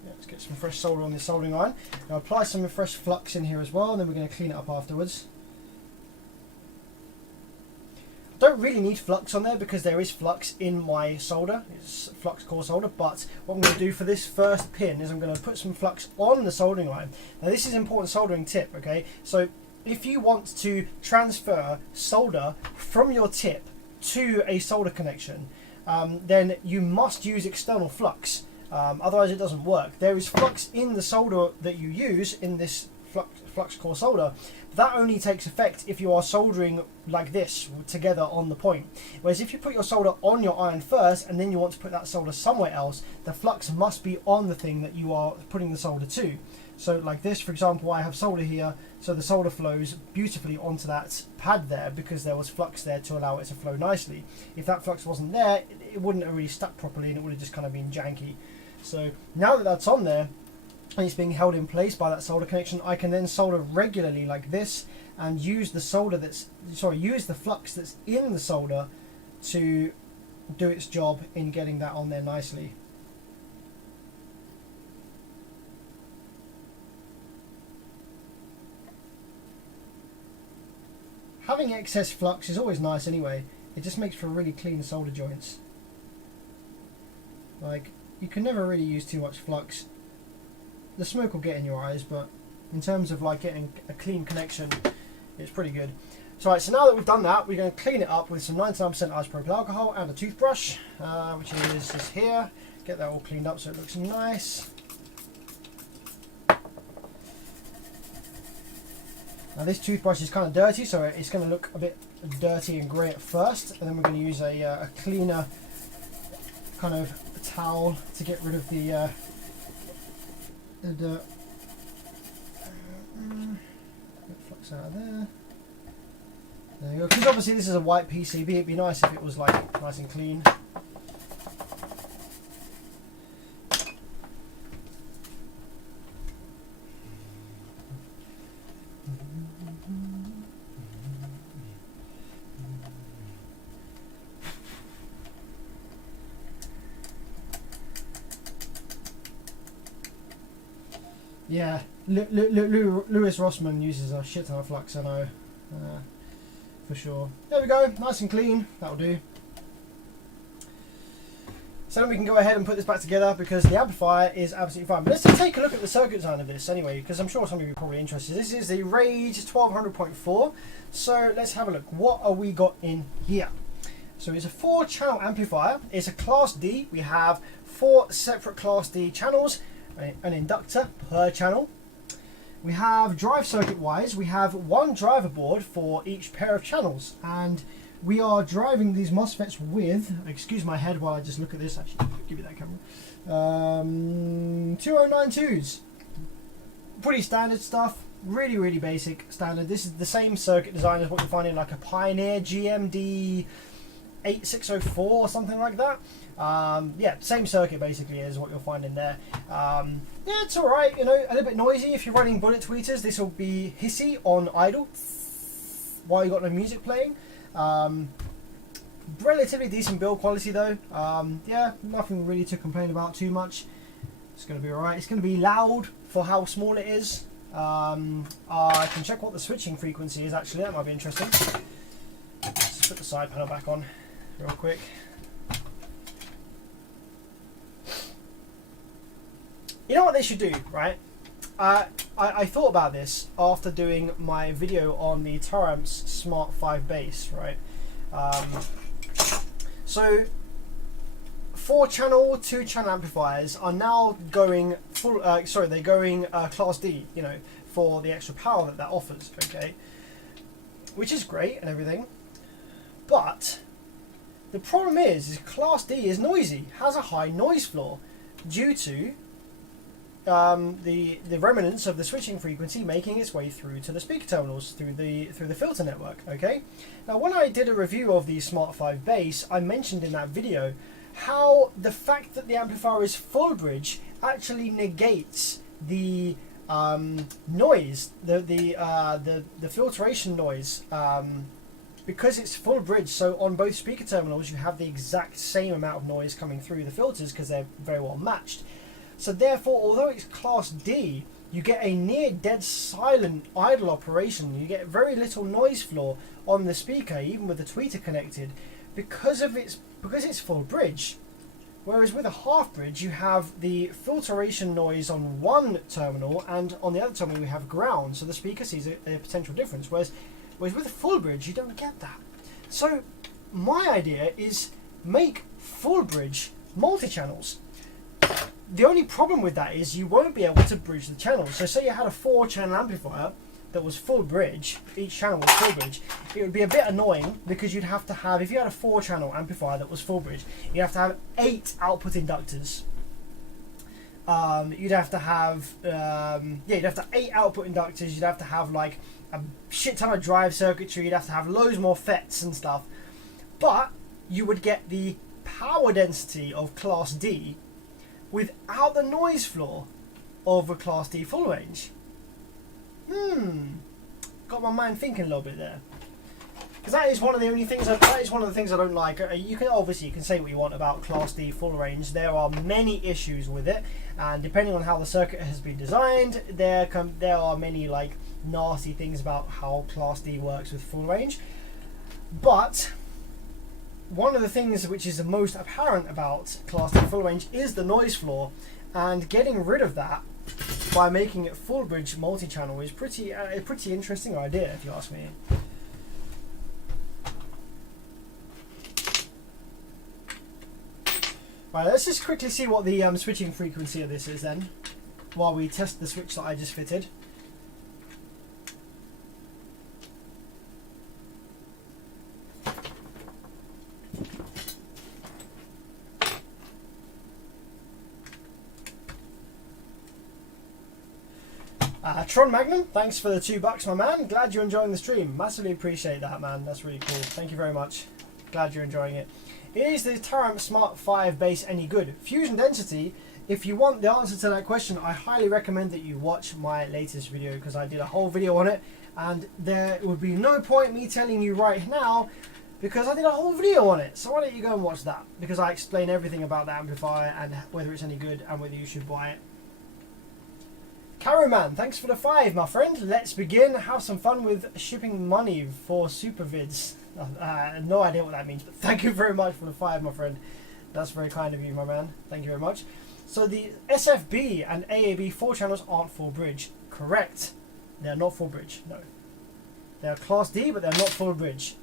let's get some fresh solder on this soldering iron. Now apply some fresh flux in here as well, and then we're going to clean it up afterwards. Don't really need flux on there because there is flux in my solder. It's flux core solder, but what I'm going to do for this first pin is I'm going to put some flux on the soldering iron. Now this is an important soldering tip, okay? So if you want to transfer solder from your tip to a solder connection, then you must use external flux. Otherwise it doesn't work. There is flux in the solder that you use in this flux core solder. That only takes effect if you are soldering like this together on the point. Whereas if you put your solder on your iron first and then you want to put that solder somewhere else, the flux must be on the thing that you are putting the solder to. So like this, for example, I have solder here, so the solder flows beautifully onto that pad there because there was flux there to allow it to flow nicely. If that flux wasn't there, it wouldn't have really stuck properly and it would have just kind of been janky. So now that that's on there, and it's being held in place by that solder connection, I can then solder regularly like this and use the use the flux that's in the solder to do its job in getting that on there nicely. Having excess flux is always nice anyway. It just makes for really clean solder joints. Like, you can never really use too much flux. The smoke will get in your eyes, but in terms of like getting a clean connection, it's pretty good. So, right, so now that we've done that, we're going to clean it up with some 99% isopropyl alcohol and a toothbrush, which is here. Get that all cleaned up so it looks nice. Now this toothbrush is kind of dirty, so it's going to look a bit dirty and grey at first, and then we're going to use a cleaner kind of towel to get rid of the dirt. Get flux out of there. There you go. Because obviously this is a white PCB, it'd be nice if it was like nice and clean. Yeah, Lewis Rossman uses a shit ton of flux, I know, for sure. There we go, nice and clean, that'll do. So then we can go ahead and put this back together because the amplifier is absolutely fine. But let's take a look at the circuit design of this anyway, because I'm sure some of you are probably interested. This is the Rage 1200.4, so let's have a look. What are we got in here? So it's a 4-channel amplifier, it's a Class D. We have 4 separate Class D channels, an inductor per channel. We have drive circuit wise, we have 1 driver board for each pair of channels, and we are driving these MOSFETs with, excuse my head while I just look at this, actually, give you that camera, 2092s. Pretty standard stuff, really basic, standard. This is the same circuit design as what you find in like a Pioneer GMD 8604 or something like that. Yeah, same circuit basically is what you'll find in there. Yeah, it's alright, you know, a little bit noisy. If you're running bullet tweeters, this will be hissy on idle while you've got no music playing. Relatively decent build quality though. Yeah, nothing really to complain about too much. It's going to be alright. It's going to be loud for how small it is. I can check what the switching frequency is actually, that might be interesting. Let's put the side panel back on real quick. You know what they should do, right? I thought about this after doing my video on the Taramps Smart 5 bass, right? So 4-channel, 2-channel amplifiers are now going full. They're going Class D, you know, for the extra power that offers. Okay, which is great and everything, but the problem is Class D is noisy, has a high noise floor due to the remnants of the switching frequency making its way through to the speaker terminals through the filter network. Okay, now when I did a review of the Smart 5 bass, I mentioned in that video how the fact that the amplifier is full bridge actually negates the noise, the filtration noise, because it's full bridge. So on both speaker terminals you have the exact same amount of noise coming through the filters because they're very well matched. So therefore, although it's Class D, you get a near dead silent idle operation. You get very little noise floor on the speaker, even with the tweeter connected, because it's full bridge. Whereas with a half bridge, you have the filtration noise on one terminal, and on the other terminal we have ground, so the speaker sees a potential difference. Whereas with a full bridge, you don't get that. So my idea is make full bridge multi-channels. The only problem with that is you won't be able to bridge the channels. So say you had a 4-channel amplifier that was full bridge, each channel was full bridge, it would be a bit annoying because you'd have to have, if you had a 4-channel amplifier that was full bridge, you'd have to have 8 output inductors. You'd have to have, you'd have to have 8 output inductors, you'd have to have like a shit ton of drive circuitry, you'd have to have loads more FETs and stuff. But you would get the power density of Class D without the noise floor of a Class D full range. Got my mind thinking a little bit there. Because that is one of the only things. That is one of the things I don't like. You can say what you want about Class D full range. There are many issues with it, and depending on how the circuit has been designed, there are many like nasty things about how Class D works with full range. But one of the things which is the most apparent about Class D full range is the noise floor, and getting rid of that by making it full bridge multi-channel is a pretty interesting idea, if you ask me. Right, let's just quickly see what the switching frequency of this is then, while we test the switch that I just fitted. Tron Magnum, thanks for the $2, my man. Glad you're enjoying the stream. Massively appreciate that, man. That's really cool. Thank you very much. Glad you're enjoying it. Is the Taramp Smart 5 bass any good? Fusion density, if you want the answer to that question, I highly recommend that you watch my latest video, because I did a whole video on it, and there would be no point me telling you right now because I did a whole video on it. So why don't you go and watch that, because I explain everything about the amplifier and whether it's any good and whether you should buy it. Caroman, thanks for the 5, my friend. Let's begin. Have some fun with shipping money for super vids. No idea what that means, but thank you very much for the 5, my friend. That's very kind of you, my man. Thank you very much. So the SFB and AAB 4 channels aren't full bridge. Correct. They're not full bridge, no. They're Class D, but they're not full bridge.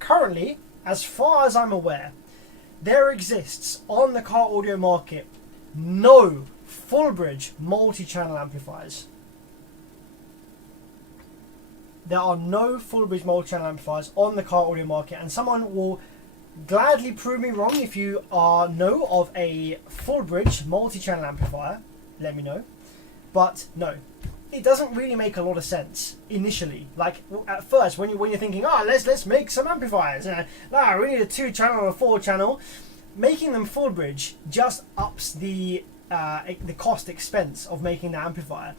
Currently, as far as I'm aware, there exists on the car audio market no full bridge multi-channel amplifiers. There are no full bridge multi-channel amplifiers on the car audio market, and someone will gladly prove me wrong. If you know of a full bridge multi-channel amplifier, let me know. But no, it doesn't really make a lot of sense initially. Like at first, when you're thinking, oh, let's make some amplifiers. We need a 2-channel or a 4-channel. Making them full bridge just ups the cost expense of making the amplifier,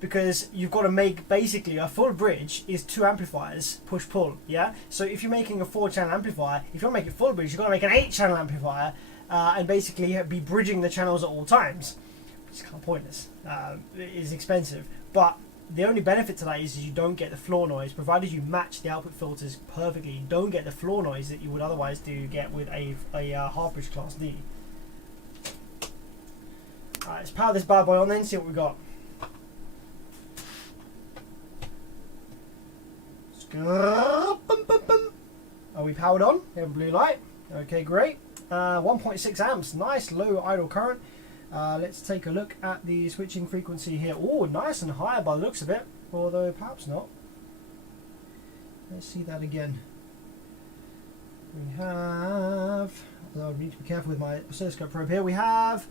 because you've got to make basically a full bridge is 2 amplifiers push pull. Yeah. So if you're making a 4-channel amplifier, if you want to make it full bridge, you've got to make an 8-channel amplifier and basically be bridging the channels at all times. It's kind of pointless. It is expensive, but the only benefit to that is you don't get the floor noise, provided you match the output filters perfectly. You don't get the floor noise that you would otherwise get with a half bridge Class D. Alright, let's power this bad boy on then, see what we got. Are we powered on? We have a blue light. Okay, great. 1.6 amps, nice low idle current. Let's take a look at the switching frequency here. Oh, nice and high by the looks of it, although perhaps not. Let's see that again. We have, although I need to be careful with my oscilloscope probe here, we have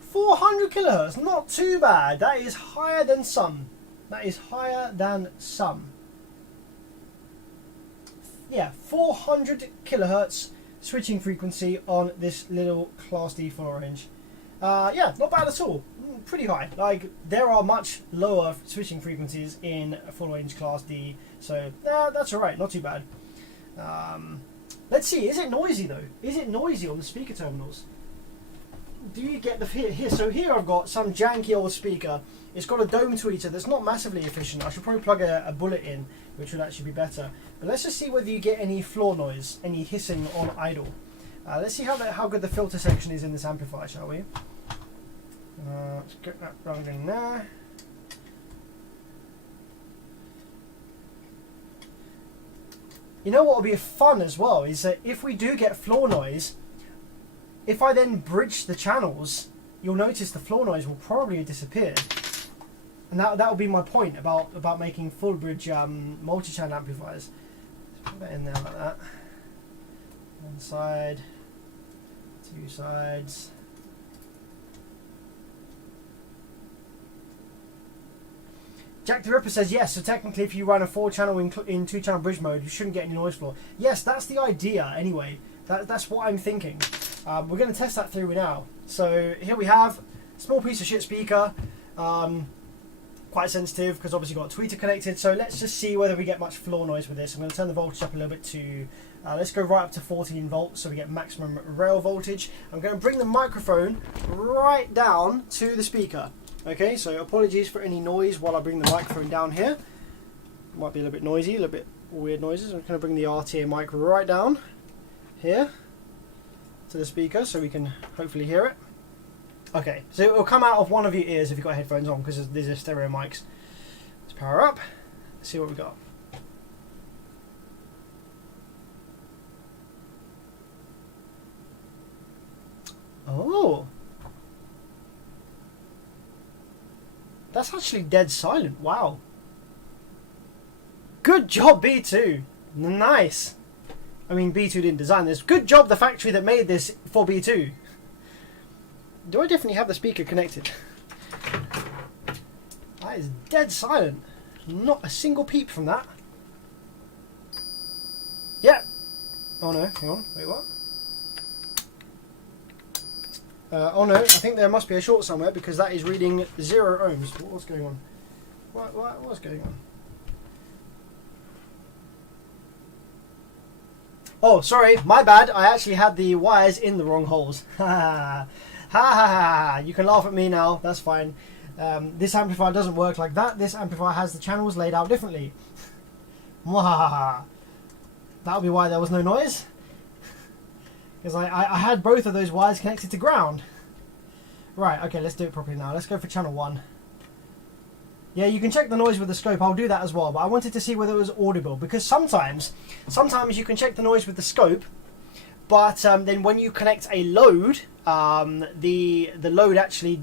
400 kilohertz, not too bad. That is higher than some. That is higher than some. Yeah, 400 kilohertz switching frequency on this little Class D full range. Yeah, not bad at all. Pretty high. Like, there are much lower switching frequencies in a full range Class D, so that's alright, not too bad. Let's see, is it noisy though? Is it noisy on the speaker terminals? Do you get the here? So here I've got some janky old speaker. It's got a dome tweeter that's not massively efficient. I should probably plug a bullet in, which would actually be better. But let's just see whether you get any floor noise, any hissing on idle. Let's see how good the filter section is in this amplifier, shall we? Let's get that running there. You know what will be fun as well is that if we do get floor noise, if I then bridge the channels, you'll notice the floor noise will probably have disappeared. And that will be my point about making full bridge multi-channel amplifiers. Let's put that in there like that. One side, 2 sides. Jack the Ripper says yes, so technically if you run a 4-channel in 2-channel bridge mode, you shouldn't get any noise floor. Yes, that's the idea anyway. That's what I'm thinking. We're going to test that through now. So here we have a small piece of shit speaker, quite sensitive because obviously got a tweeter connected. So let's just see whether we get much floor noise with this. I'm going to turn the voltage up a little bit to, let's go right up to 14 volts so we get maximum rail voltage. I'm going to bring the microphone right down to the speaker. Okay, so apologies for any noise while I bring the microphone down here. Might be a little bit noisy, a little bit weird noises. I'm going to bring the RTA mic right down here to the speaker so we can hopefully hear it. Okay, so it will come out of one of your ears if you've got headphones on because these are stereo mics. Let's power up. Let's see what we got. Oh. That's actually dead silent. Wow. Good job, B2. Nice. I mean, B2 didn't design this. Good job, the factory that made this for B2. Do I definitely have the speaker connected? That is dead silent. Not a single peep from that. Yeah. Oh no, hang on. Wait, what? Oh no, I think there must be a short somewhere because that is reading 0 ohms. What's going on? What's going on? Oh, sorry, my bad. I actually had the wires in the wrong holes. Ha ha ha. You can laugh at me now. That's fine. This amplifier doesn't work like that. This amplifier has the channels laid out differently. That'll be why there was no noise. Because I had both of those wires connected to ground. Right, okay, let's do it properly now. Let's go for channel 1. Yeah, you can check the noise with the scope. I'll do that as well. But I wanted to see whether it was audible. Because sometimes you can check the noise with the scope. But then when you connect a load, the load actually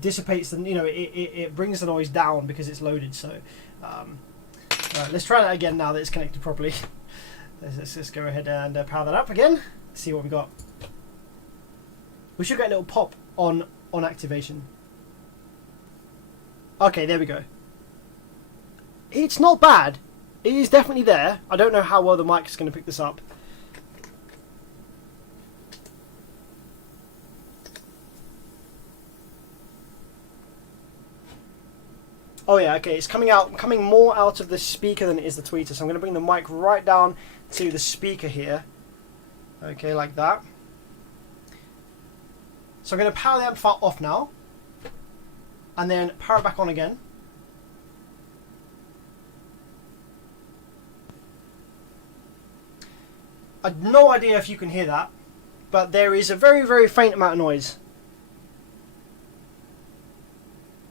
dissipates the, it brings the noise down because it's loaded. So right, let's try that again now that it's connected properly. Let's just go ahead and power that up again. See what we got. We should get a little pop on activation. Okay, there we go. It's not bad. It is definitely there. I don't know how well the mic is going to pick this up. Oh yeah, okay, it's coming more out of the speaker than it is the tweeter. So I'm going to bring the mic right down to the speaker here. Okay, like that. So I'm going to power the amplifier off now. And then power it back on again. I have no idea if you can hear that, but there is a very, very faint amount of noise.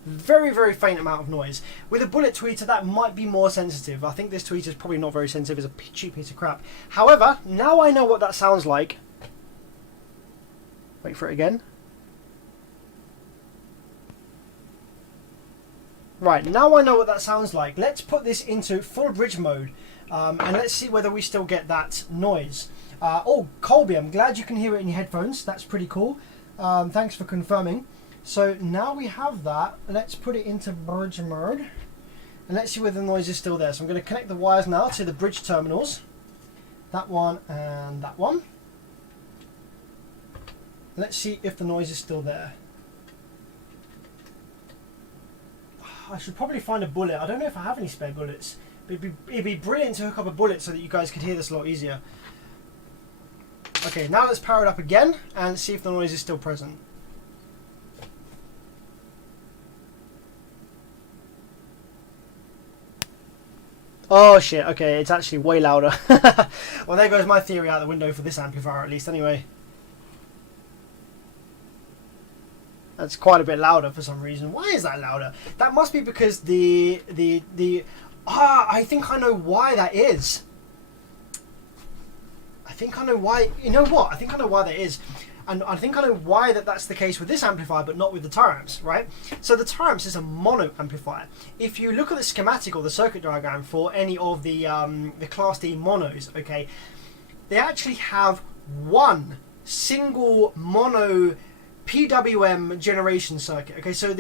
Very, very faint amount of noise. With a bullet tweeter, that might be more sensitive. I think this tweeter is probably not very sensitive. It's a cheap piece of crap. However, now I know what that sounds like. Wait for it again. Right, now I know what that sounds like. Let's put this into full bridge mode. And let's see whether we still get that noise. Oh, Colby, I'm glad you can hear it in your headphones. That's pretty cool. Thanks for confirming. So now we have that. Let's put it into bridge mode. And let's see whether the noise is still there. So I'm going to connect the wires now to the bridge terminals. That one and that one. Let's see if the noise is still there. I should probably find a bullet. I don't know if I have any spare bullets. It'd be brilliant to hook up a bullet so that you guys could hear this a lot easier. Okay, now let's power it up again and see if the noise is still present. Oh shit, okay, it's actually way louder. Well, there goes my theory out the window for this amplifier at least anyway. That's quite a bit louder for some reason. Why is that louder? That must be because I think I know why that is. I think I know why. You know what? I think I know why that is. And I think I know why that's the case with this amplifier, but not with the Tyramps, right? So the Tyramps is a mono amplifier. If you look at the schematic or the circuit diagram for any of the Class D monos, okay, they actually have one single mono PWM generation circuit. Okay, so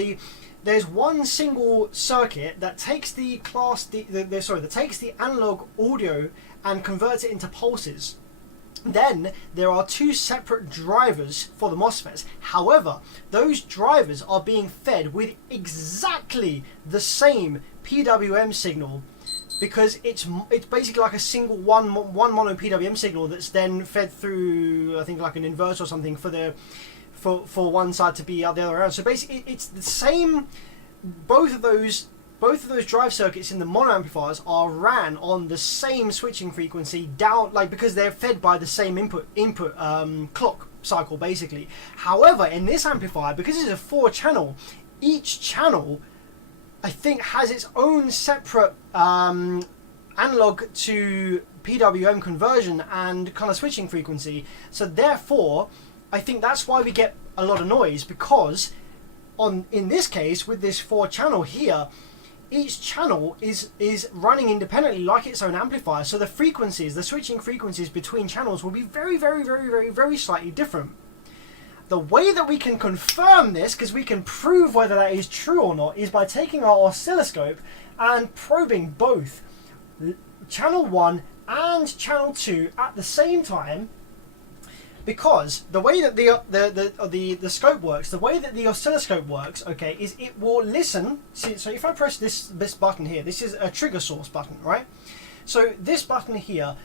there's one single circuit that takes the Class D, that takes the analog audio and converts it into pulses. Then there are two separate drivers for the MOSFETs. However, those drivers are being fed with exactly the same PWM signal, because it's basically like a single one mono PWM signal that's then fed through, I think, like an inverter or something for one side to be the other way around. So basically, it's the same. Both of those drive circuits in the mono amplifiers are ran on the same switching frequency down, like, because they're fed by the same input clock cycle basically. However, in this amplifier, because it's a 4-channel, each channel I think has its own separate analog to PWM conversion and kind of switching frequency. So therefore, I think that's why we get a lot of noise, because in this case with this 4-channel here, each channel is running independently like its own amplifier, so the frequencies, the switching frequencies between channels will be very, very, very, very, very slightly different. The way that we can confirm this, because we can prove whether that is true or not, is by taking our oscilloscope and probing both channel 1 and channel 2 at the same time. Because the way that the scope works, the way that the oscilloscope works, okay, is it will listen. So if I press this button here, this is a trigger source button, right? So this button here,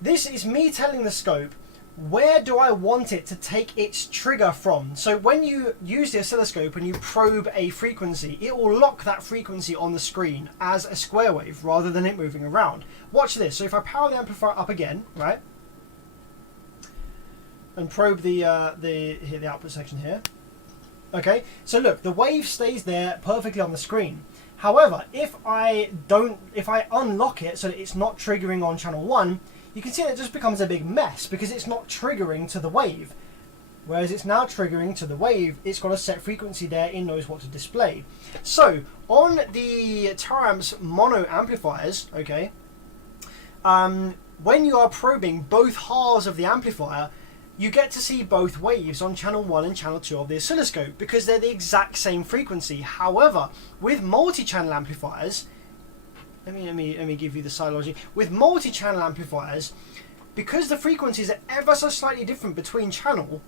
this is me telling the scope where do I want it to take its trigger from. So when you use the oscilloscope and you probe a frequency, it will lock that frequency on the screen as a square wave rather than it moving around. Watch this. So if I power the amplifier up again, right, and probe the output section here. Okay, so look, the wave stays there perfectly on the screen. However, if I unlock it so that it's not triggering on channel 1, you can see that it just becomes a big mess because it's not triggering to the wave. Whereas it's now triggering to the wave, it's got a set frequency there, it knows what to display. So on the Tyramps mono amplifiers, okay, when you are probing both halves of the amplifier, you get to see both waves on channel 1 and channel 2 of the oscilloscope because they're the exact same frequency. However, with multi-channel amplifiers, let me give you the side logic. With multi-channel amplifiers, because the frequencies are ever so slightly different between channel,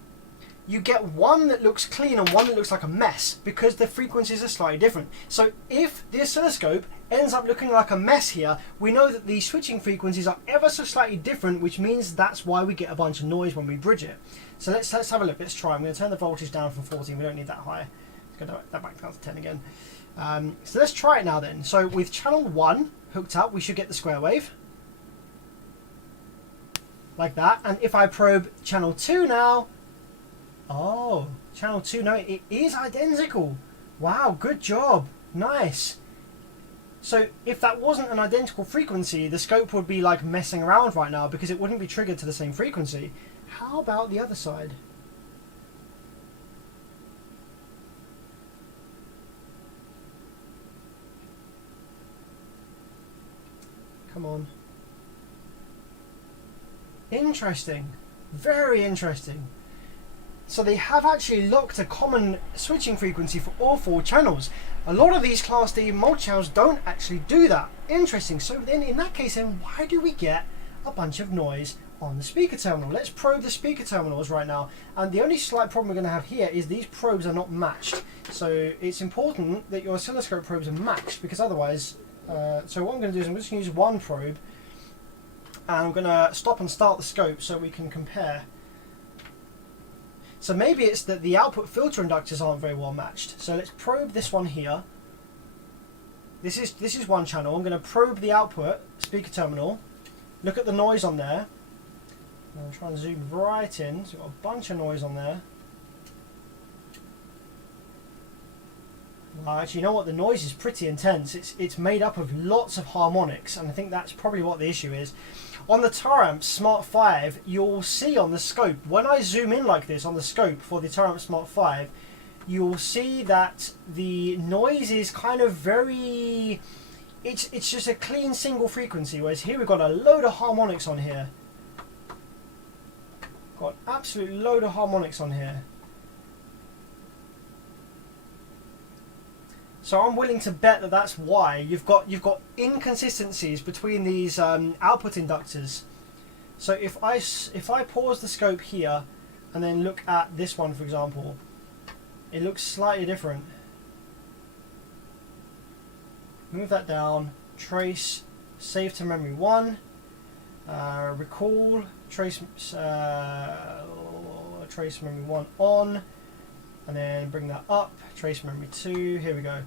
you get one that looks clean and one that looks like a mess because the frequencies are slightly different. So if the oscilloscope ends up looking like a mess here, we know that the switching frequencies are ever so slightly different, which means that's why we get a bunch of noise when we bridge it. So let's have a look. Let's try. I'm going to turn the voltage down from 14. We don't need that high. Let's go that back down to 10 again. So let's try it now then. So with channel 1 hooked up, we should get the square wave. Like that. And if I probe channel 2 now, oh, channel 2, no, it is identical. Wow, good job. Nice. So if that wasn't an identical frequency, the scope would be like messing around right now because it wouldn't be triggered to the same frequency. How about the other side? Come on. Interesting. Very interesting. So they have actually locked a common switching frequency for all 4 channels. A lot of these Class D multi-channels don't actually do that. Interesting. So then in that case, then why do we get a bunch of noise on the speaker terminal? Let's probe the speaker terminals right now. And the only slight problem we're going to have here is these probes are not matched. So it's important that your oscilloscope probes are matched, because otherwise, so what I'm going to do is I'm just going to use one probe and I'm going to stop and start the scope so we can compare. So maybe it's that the output filter inductors aren't very well matched. So let's probe this one here. This is one channel. I'm going to probe the output speaker terminal. Look at the noise on there. I'm trying to zoom right in. So we've got a bunch of noise on there. Well, actually, you know what? The noise is pretty intense. It's made up of lots of harmonics, and I think that's probably what the issue is. On the Taramp Smart 5, you'll see on the scope, when I zoom in like this on the scope for the Taramp Smart 5, you'll see that the noise is kind of very... It's just a clean single frequency, whereas here we've got a load of harmonics on here. Got an absolute load of harmonics on here. So I'm willing to bet that that's why you've got inconsistencies between these output inductors. So if I pause the scope here and then look at this one, for example, it looks slightly different. Move that down, trace, save to memory 1, recall, trace memory 1 on, and then bring that up, trace memory 2, here we go.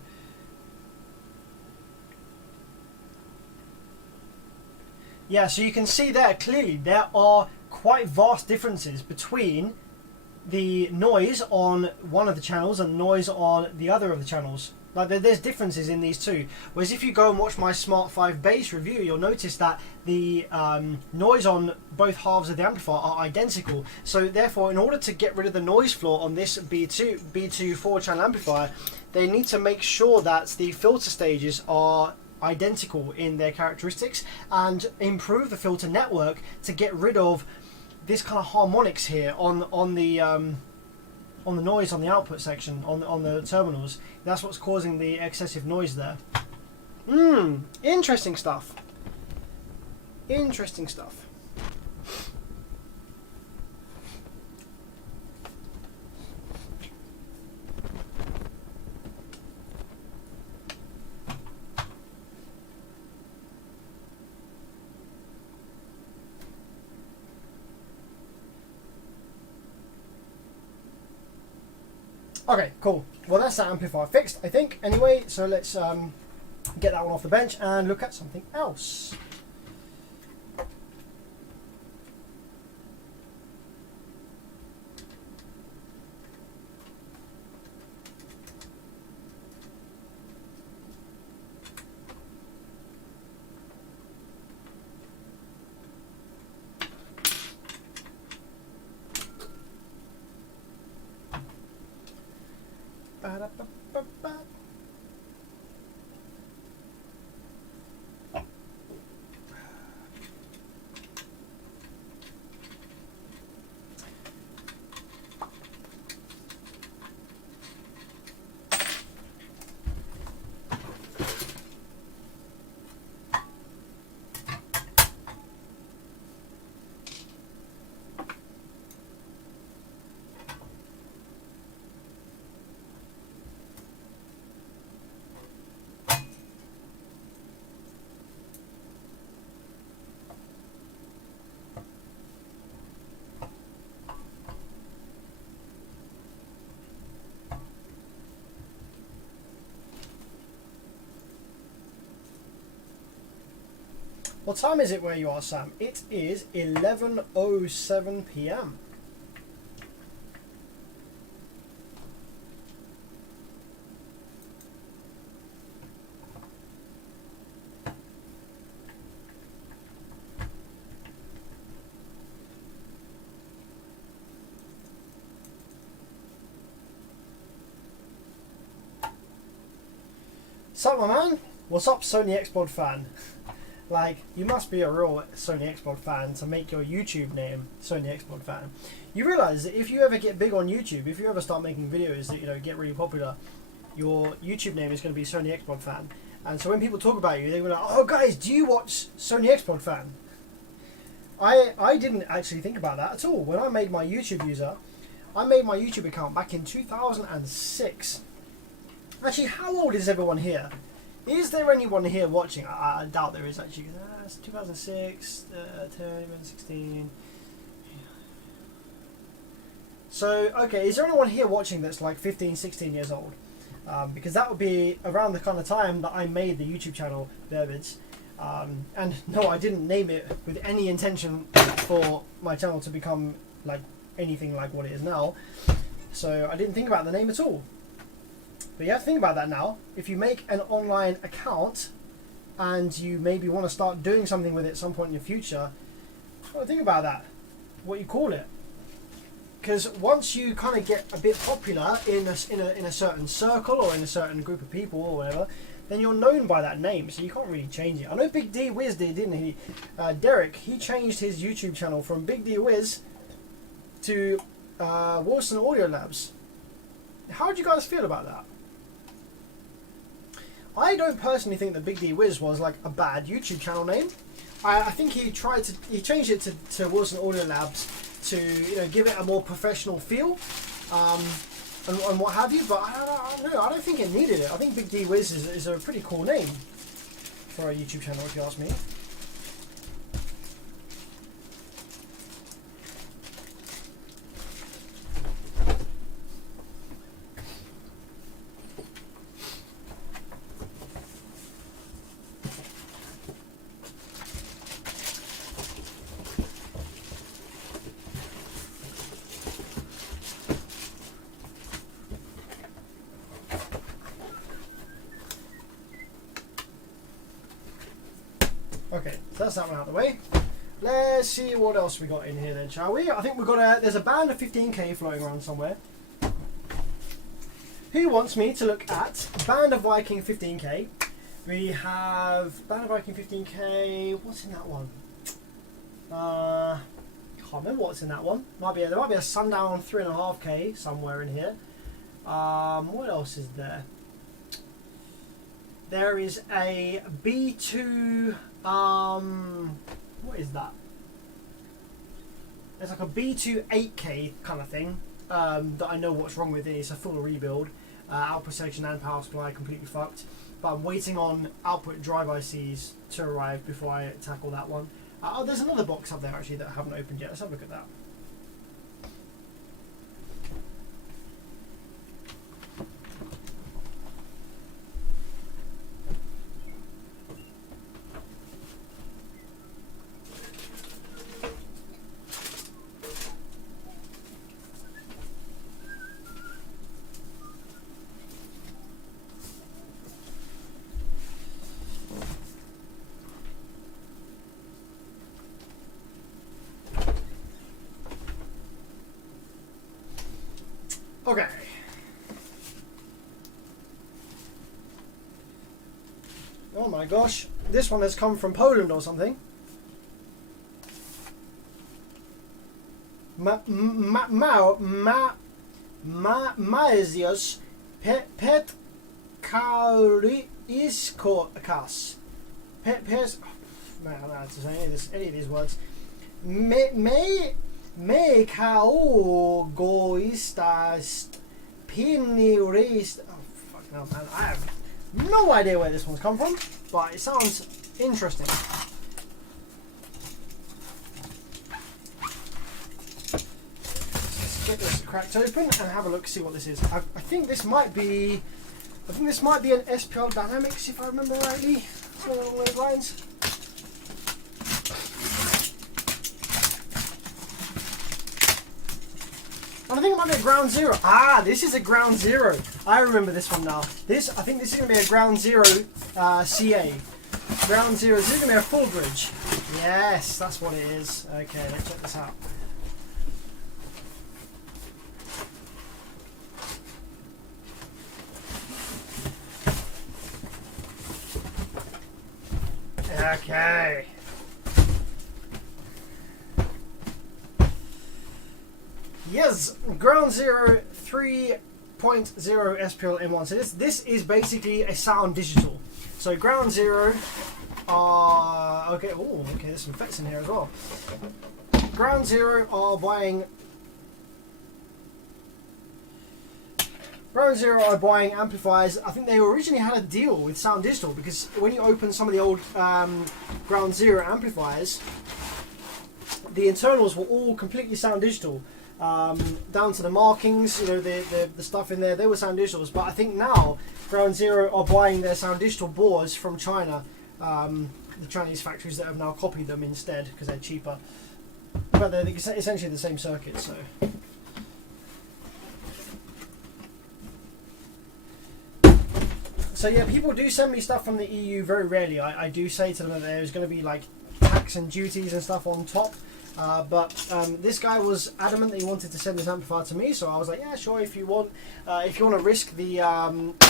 Yeah, so you can see there clearly there are quite vast differences between the noise on one of the channels and noise on the other of the channels. Like there's differences in these two. Whereas if you go and watch my Smart 5 bass review, you'll notice that the noise on both halves of the amplifier are identical. So therefore, in order to get rid of the noise floor on this B2 4-channel amplifier, they need to make sure that the filter stages are identical in their characteristics and improve the filter network to get rid of this kind of harmonics here on the noise on the output section on the terminals. That's what's causing the excessive noise there. Interesting stuff. Interesting stuff. Okay, cool. Well, that's that amplifier fixed, I think. Anyway, so let's get that one off the bench and look at something else. What time is it where you are, Sam? It is 11:07 p.m. Sup, my man? What's up, Sony Xbox fan? Like, you must be a real Sony Xbox fan to make your YouTube name Sony Xbox fan. You realise that if you ever get big on YouTube, if you ever start making videos that, you know, get really popular, your YouTube name is going to be Sony Xbox fan. And so when people talk about you, they go like, oh guys, do you watch Sony Xbox fan? I didn't actually think about that at all. When I made my YouTube YouTube account back in 2006. Actually, how old is everyone here? Is there anyone here watching? I doubt there is actually. It's 2006, 2016. So, okay, is there anyone here watching that's like 15, 16 years old? Because that would be around the kind of time that I made the YouTube channel, Bearbids. And no, I didn't name it with any intention for my channel to become like anything like what it is now. So I didn't think about the name at all. But you have to think about that now. If you make an online account and you maybe want to start doing something with it at some point in the future, well, think about that, what you call it. Because once you kind of get a bit popular in a certain circle or in a certain group of people or whatever, then you're known by that name, so you can't really change it. I know Big D Wiz did, didn't he? Derek, he changed his YouTube channel from Big D Wiz to Wilson Audio Labs. How do you guys feel about that? I don't personally think that Big D Wiz was like a bad YouTube channel name. I think he changed it to Wilson Audio Labs to, you know, give it a more professional feel, and what have you. But I don't know. I don't think it needed it. I think Big D Wiz is a pretty cool name for a YouTube channel, if you ask me. Okay, so that's that one out of the way. Let's see what else we got in here then, shall we? I think we've got there's a band of 15k floating around somewhere. Who wants me to look at Band of Viking 15k? We have Band of Viking 15k. What's in that one? Can't remember what's in that one. There might be a Sundown 3.5k somewhere in here. What else is there? There is a B2. What is that? It's like a B2 8K kind of thing that I know what's wrong with it. It's a full rebuild. Output section and power supply completely fucked. But I'm waiting on output drive ICs to arrive before I tackle that one. Oh, there's another box up there actually that I haven't opened yet. Let's have a look at that. Okay. Oh my gosh, this one has come from Poland or something. Maesius Petkariskokas. Man, I don't know how to say any of these words. Me kaogoistas pinirist. Oh fucking hell, man! I have no idea where this one's come from, but it sounds interesting. Let's get this cracked open and have a look, see what this is. I think this might be. I think this might be an SPL Dynamics, if I remember rightly. Something along those lines. I think it might be a ground zero. Ah, this is a ground zero. I remember this one now. I think this is going to be a ground zero CA. Ground zero. This is going to be a full bridge. Yes, that's what it is. Okay, let's check this out. Okay. Yes, ground zero 3.0 SPL M1. So this is basically a sound digital. So ground zero are okay. Oh, okay. There's some effects in here as well. Ground zero are buying. Ground Zero are buying amplifiers. I think they originally had a deal with Sound Digital because when you open some of the old Ground Zero amplifiers, the internals were all completely Sound Digital, down to the markings, you know, the stuff in there. They were Sound Digitals, but I think now Ground Zero are buying their Sound Digital boards from China, the Chinese factories that have now copied them instead because they're cheaper. But they're essentially the same circuit, so. So yeah, people do send me stuff from the EU very rarely. I do say to them that there's going to be like tax and duties and stuff on top. But this guy was adamant that he wanted to send this amplifier to me, so I was like, yeah, sure, if you want to risk the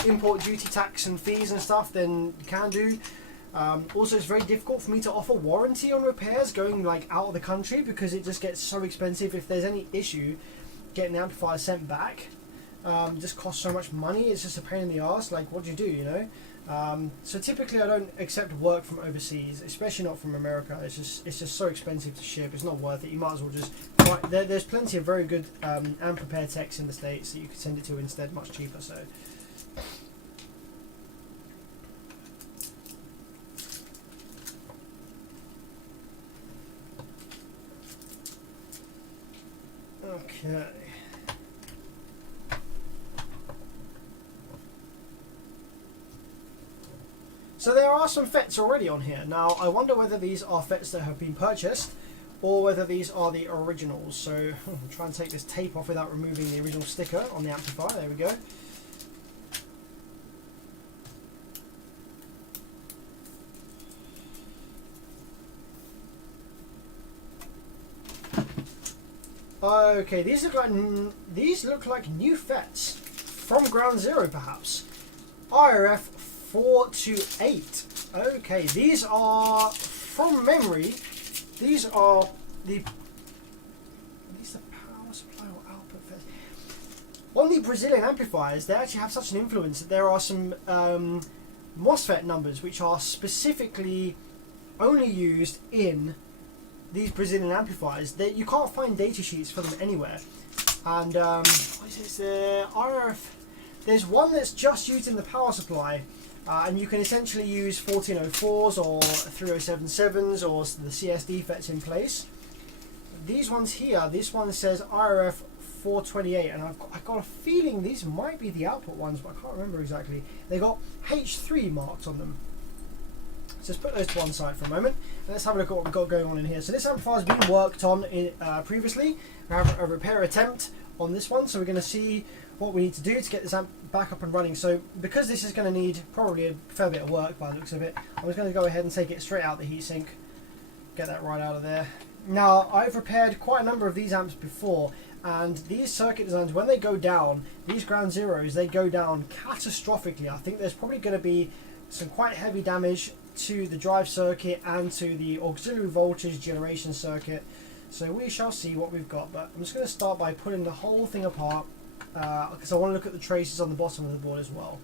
import duty tax and fees and stuff, then you can do. Also, it's very difficult for me to offer warranty on repairs going like out of the country because it just gets so expensive. If there's any issue getting the amplifier sent back, it just costs so much money. It's just a pain in the ass. Like, what do, you know? So typically I don't accept work from overseas, especially not from America. It's just so expensive to ship. It's not worth it. You might as well just buy. There's plenty of very good amp-repair techs in the States that you could send it to instead, much cheaper. So. Okay. So there are some FETs already on here. Now, I wonder whether these are FETs that have been purchased or whether these are the originals. So I'll try and take this tape off without removing the original sticker on the amplifier. There we go. Okay, these look like new FETs from Ground Zero, perhaps. IRF 428. Okay, these are, from memory, these are the power supply or output FETs. On the Brazilian amplifiers, they actually have such an influence that there are some MOSFET numbers which are specifically only used in these Brazilian amplifiers. That you can't find data sheets for them anywhere. And what is this? RF. There's one that's just used in the power supply, and you can essentially use 1404s or 3077s or the CSD FETs in place. These ones here, this one says IRF 428, and I've got a feeling these might be the output ones, but I can't remember exactly. They got H3 marked on them. So let's put those to one side for a moment. And let's have a look at what we've got going on in here. So this amplifier has been worked on previously. We have a repair attempt on this one, so we're going to see what we need to do to get this amp back up and running. So because this is going to need probably a fair bit of work by the looks of it, I'm just going to go ahead and take it straight out the heatsink. Get that right out of there. Now, I've repaired quite a number of these amps before, and these circuit designs, when they go down, these Ground Zeros, they go down catastrophically. I think there's probably going to be some quite heavy damage to the drive circuit and to the auxiliary voltage generation circuit. So we shall see what we've got, but I'm just going to start by pulling the whole thing apart because I want to look at the traces on the bottom of the board as well.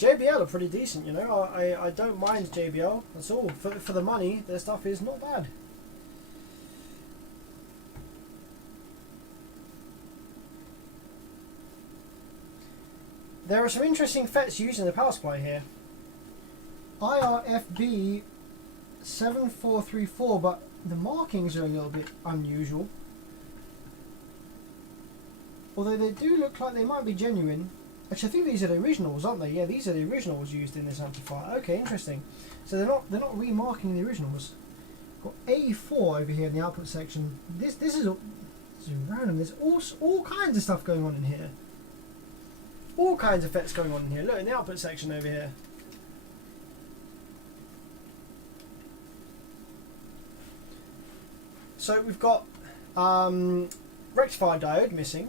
JBL are pretty decent, you know. I don't mind JBL at all. For the money, their stuff is not bad. There are some interesting FETs used in the power supply here. IRFB 7434, but the markings are a little bit unusual. Although they do look like they might be genuine. Actually, I think these are the originals, aren't they? Yeah, these are the originals used in this amplifier. Okay, interesting. So they're not remarking the originals. Got A4 over here in the output section. This is random. There's all kinds of stuff going on in here. All kinds of effects going on in here. Look in the output section over here. So we've got rectifier diode missing.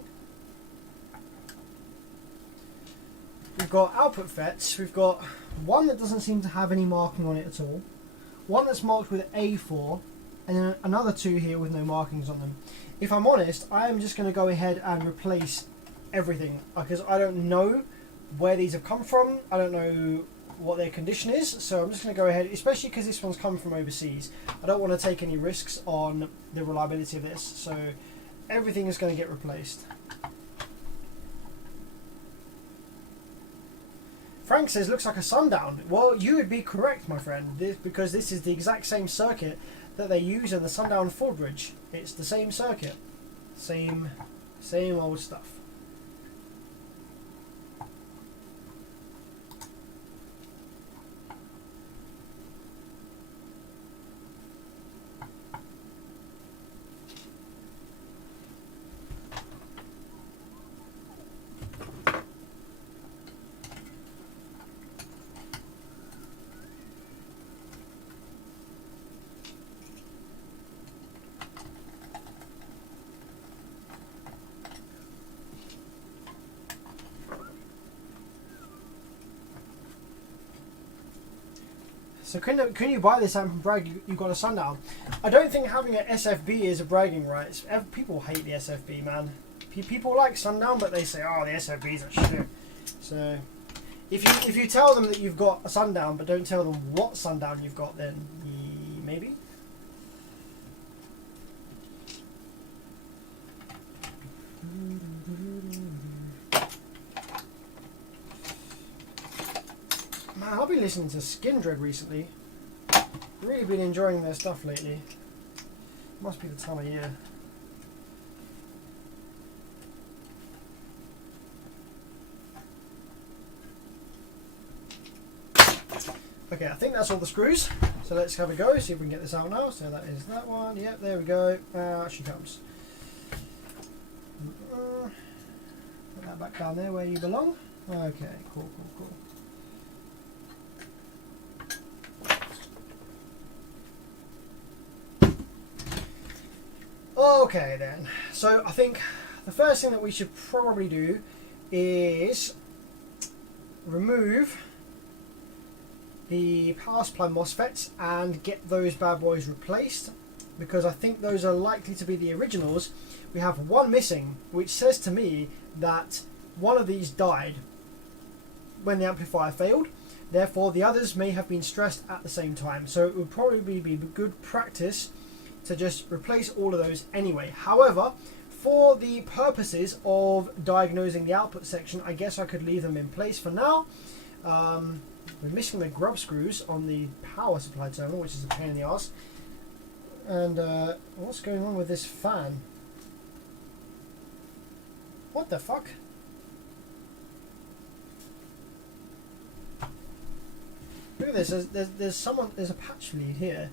We've got output FETs. We've got one that doesn't seem to have any marking on it at all. One that's marked with A4, and then another two here with no markings on them. If I'm honest, I am just going to go ahead and replace everything because I don't know where these have come from. I don't know what their condition is, so I'm just going to go ahead, especially because this one's come from overseas. I don't want to take any risks on the reliability of this, so everything is going to get replaced. Frank says looks like a Sundown. Well, you would be correct, my friend, because this is the exact same circuit that they use in the Sundown Ford Bridge. It's the same circuit, same old stuff. So can you buy this amp and brag you got a Sundown? I don't think having an SFB is a bragging right. People hate the SFB, man. People like Sundown, but they say, oh, the SFB's a shit. So if you tell them that you've got a Sundown, but don't tell them what Sundown you've got, then maybe. Man, I've been listening to Skindred recently. Really been enjoying their stuff lately. Must be the time of year. Okay, I think that's all the screws. So let's have a go, see if we can get this out now. So that is that one. Yep, there we go. She comes. Put that back down there where you belong. Okay, cool. Okay then, so I think the first thing that we should probably do is remove the power supply MOSFETs and get those bad boys replaced, because I think those are likely to be the originals. We have one missing, which says to me that one of these died when the amplifier failed. Therefore the others may have been stressed at the same time, so it would probably be good practice to just replace all of those anyway. However, for the purposes of diagnosing the output section, I guess I could leave them in place for now. We're missing the grub screws on the power supply terminal, which is a pain in the ass. And what's going on with this fan? What the fuck? Look at this. There's a patch lead here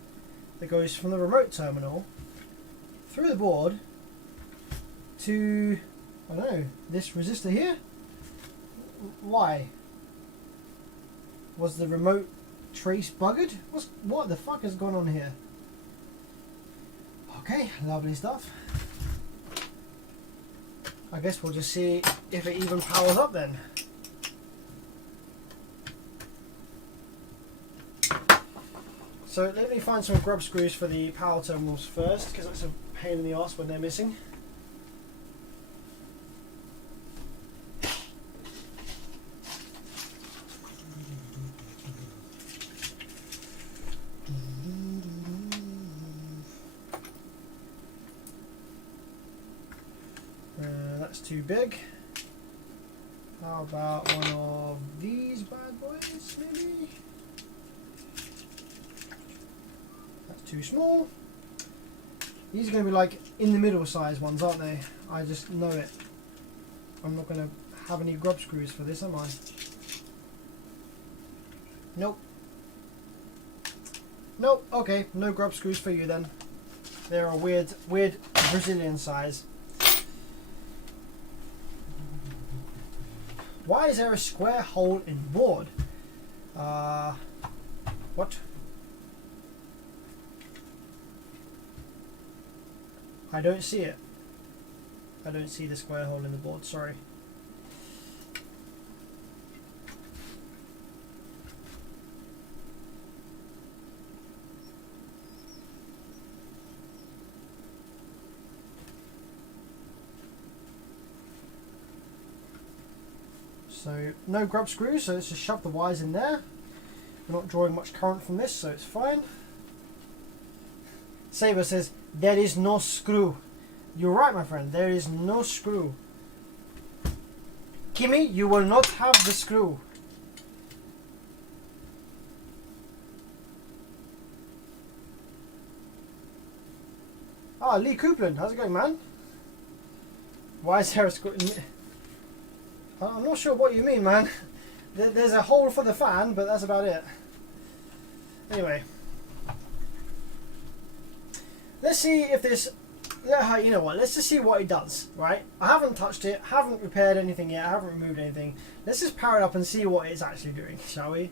that goes from the remote terminal through the board to, I don't know, this resistor here? Why? Was the remote trace buggered? What the fuck has gone on here? Okay, lovely stuff. I guess we'll just see if it even powers up then. So let me find some grub screws for the power terminals first, because that's a pain in the arse when they're missing. That's too big. How about one of these bad boys, maybe? That's too small. These are going to be like in the middle size ones, aren't they? I just know it. I'm not going to have any grub screws for this, am I? Nope. Nope, okay, no grub screws for you then. They're a weird Brazilian size. Why is there a square hole in the board? What? I don't see it. I don't see the square hole in the board, sorry. So no grub screws, so let's just shove the wires in there. We're not drawing much current from this, so it's fine. Saber says, there is no screw. You're right, my friend, there is no screw. Kimmy, you will not have the screw. Ah, Lee Coupland, how's it going, man? Why is there a screw? I'm not sure what you mean, man. There's a hole for the fan, but that's about it. Anyway. Let's see if this... You know what, let's just see what it does, right? I haven't touched it, haven't repaired anything yet, I haven't removed anything. Let's just power it up and see what it's actually doing, shall we?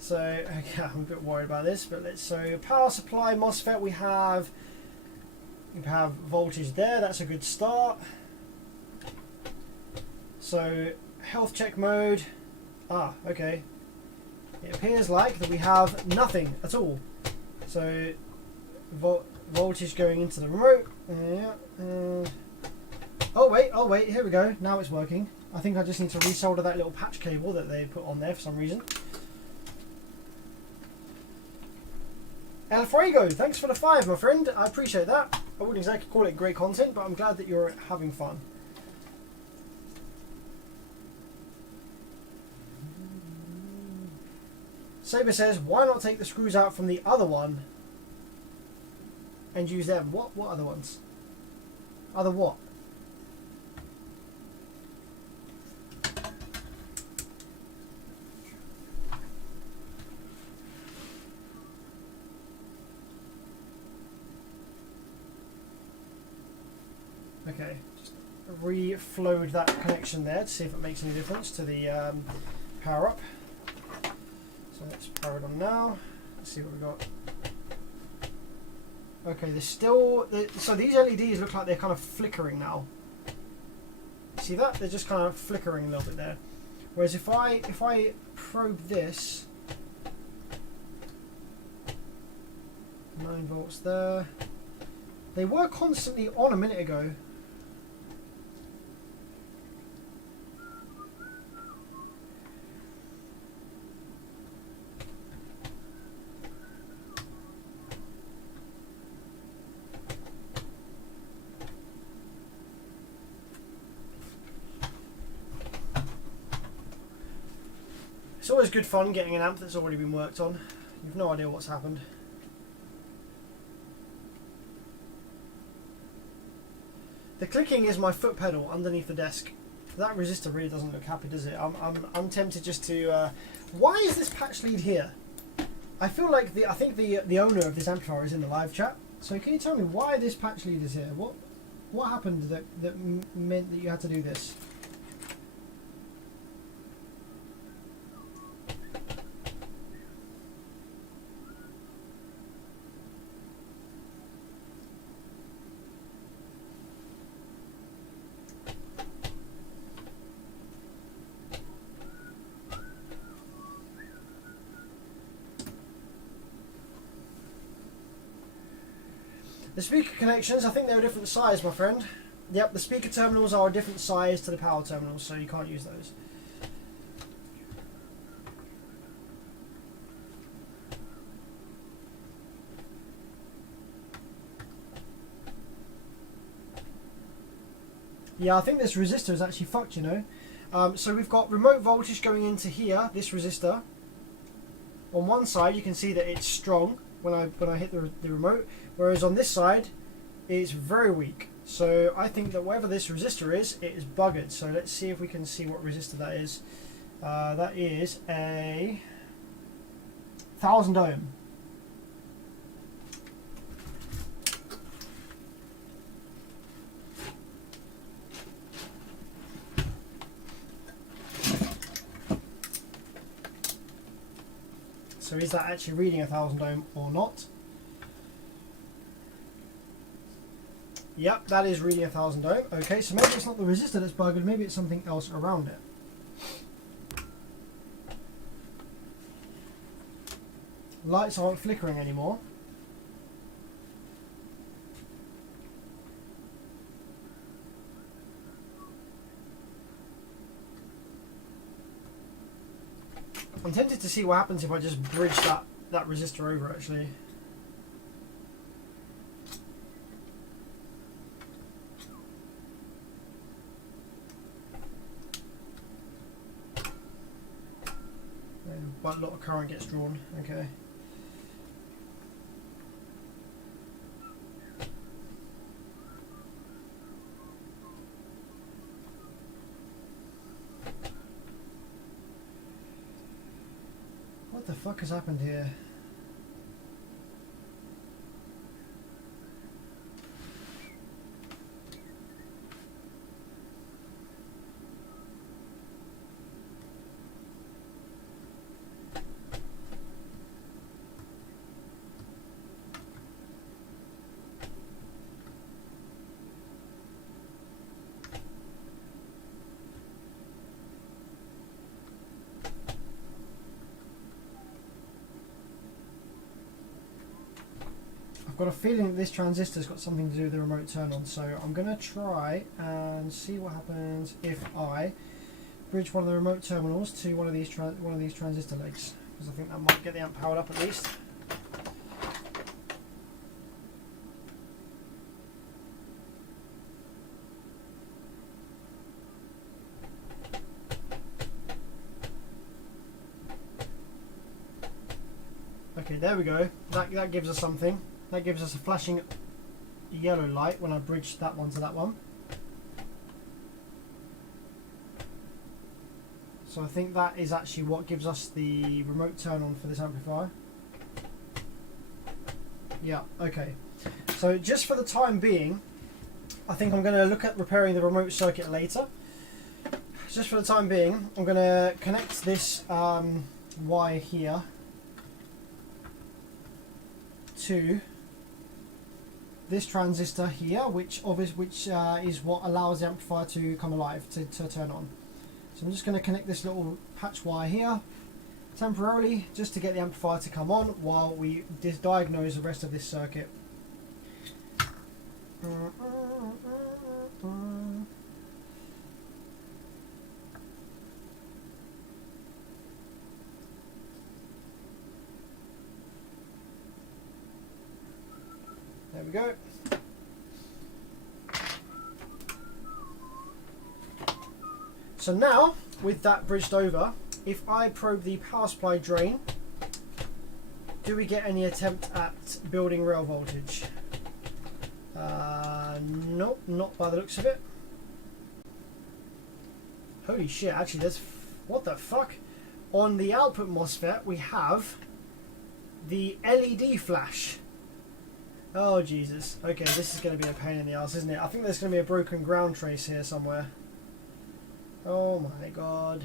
So, okay, I'm a bit worried about this, but let's... So, power supply, MOSFET, we have voltage there, that's a good start. So, health check mode. Ah, okay. It appears like that we have nothing at all. So, voltage going into the remote. Yeah. Oh wait, here we go. Now it's working. I think I just need to resolder that little patch cable that they put on there for some reason. El Fuego, thanks for the 5, my friend. I appreciate that. I wouldn't exactly call it great content, but I'm glad that you're having fun. Saber says, why not take the screws out from the other one and use them? What other ones? Other what? Okay, just reflowed that connection there to see if it makes any difference to the power up. So let's power it on now. Let's see what we got. Okay, there's still... So these LEDs look like they're kind of flickering now. See that? They're just kind of flickering a little bit there. Whereas if I probe this... 9 volts there. They were constantly on a minute ago. It's always good fun getting an amp that's already been worked on. You've no idea what's happened. The clicking is my foot pedal underneath the desk. That resistor really doesn't look happy, does it? I'm tempted just to... why is this patch lead here? I feel like I think the owner of this amplifier is in the live chat. So can you tell me why this patch lead is here? What happened that meant that you had to do this? The speaker connections, I think they're a different size, my friend. Yep, the speaker terminals are a different size to the power terminals, so you can't use those. Yeah, I think this resistor is actually fucked, you know. So we've got remote voltage going into here, this resistor. On one side you can see that it's strong when I hit the remote, whereas on this side it's very weak. So I think that whatever this resistor is, it is buggered. So let's see if we can see what resistor that is. That is a 1000 ohm. So is that actually reading 1000 ohm or not? Yep, that is reading 1000 ohm. Okay, so maybe it's not the resistor that's buggered, maybe it's something else around it. Lights aren't flickering anymore. I'm tempted to see what happens if I just bridge that resistor over actually. But a lot of current gets drawn, okay. What the fuck has happened here? I've got a feeling that this transistor's got something to do with the remote turn on, so I'm going to try and see what happens if I bridge one of the remote terminals to one of these transistor legs, because I think that might get the amp powered up at least. Okay, there we go. That gives us something. That gives us a flashing yellow light when I bridge that one to that one. So I think that is actually what gives us the remote turn on for this amplifier. Yeah, okay. So just for the time being, I think I'm going to look at repairing the remote circuit later. Just for the time being, I'm going to connect this wire here to this transistor here, which is what allows the amplifier to come alive, to turn on. So I'm just going to connect this little patch wire here temporarily, just to get the amplifier to come on while we diagnose the rest of this circuit. There we go. So now, with that bridged over, if I probe the power supply drain, do we get any attempt at building rail voltage? Nope, not by the looks of it. Holy shit, actually there's... what the fuck? On the output MOSFET we have the LED flash. Oh Jesus. Okay, this is going to be a pain in the ass, isn't it? I think there's going to be a broken ground trace here somewhere. Oh my god.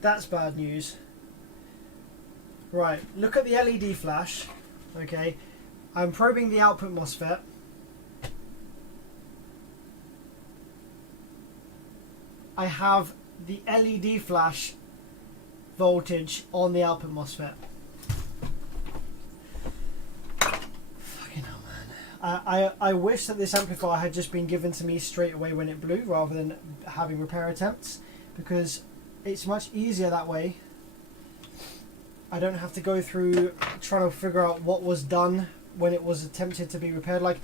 That's bad news. Right, look at the LED flash. Okay, I'm probing the output MOSFET. I have the LED flash voltage on the output MOSFET. I wish that this amplifier had just been given to me straight away when it blew, rather than having repair attempts, because it's much easier that way. I don't have to go through trying to figure out what was done when it was attempted to be repaired. Like,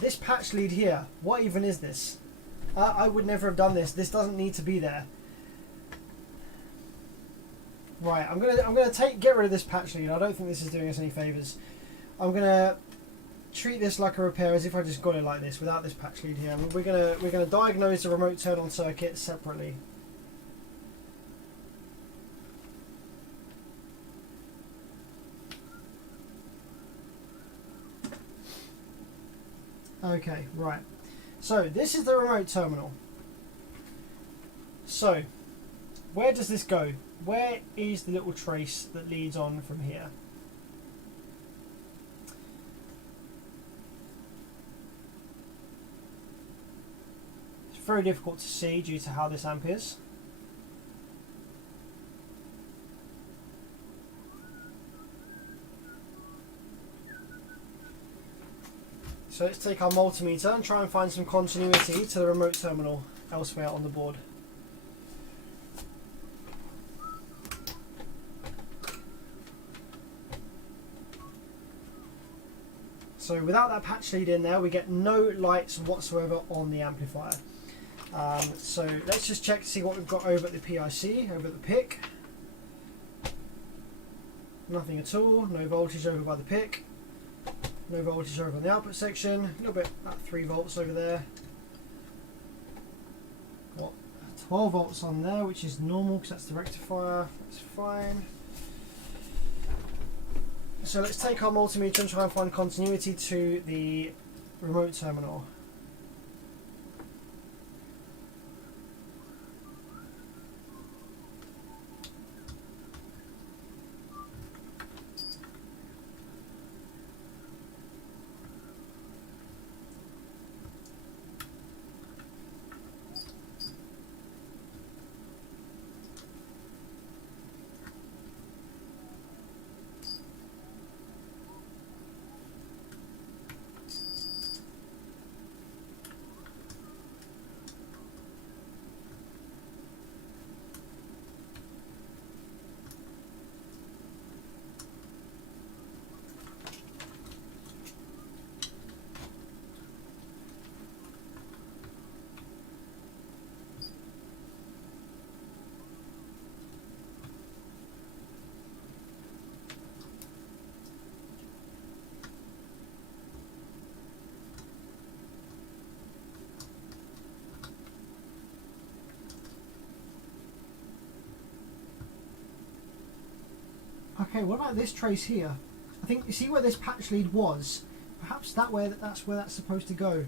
this patch lead here, what even is this? I would never have done this. This doesn't need to be there. Right, I'm gonna get rid of this patch lead. I don't think this is doing us any favors. I'm gonna treat this like a repair, as if I just got it like this without this patch lead here. We're gonna diagnose the remote turn on circuit separately. Okay, right. So this is the remote terminal. So where does this go? Where is the little trace that leads on from here? It's very difficult to see due to how this amp is. So let's take our multimeter and try and find some continuity to the remote terminal elsewhere on the board. So without that patch lead in there, we get no lights whatsoever on the amplifier. So let's just check to see what we've got over at the PIC, over at the PIC. Nothing at all, no voltage over by the PIC. No voltage over on the output section, a little bit, about 3 volts over there. Got 12 volts on there, which is normal because that's the rectifier, that's fine. So let's take our multimeter and try and find continuity to the remote terminal. Okay, what about this trace here? I think, you see where this patch lead was? Perhaps that's where that's supposed to go.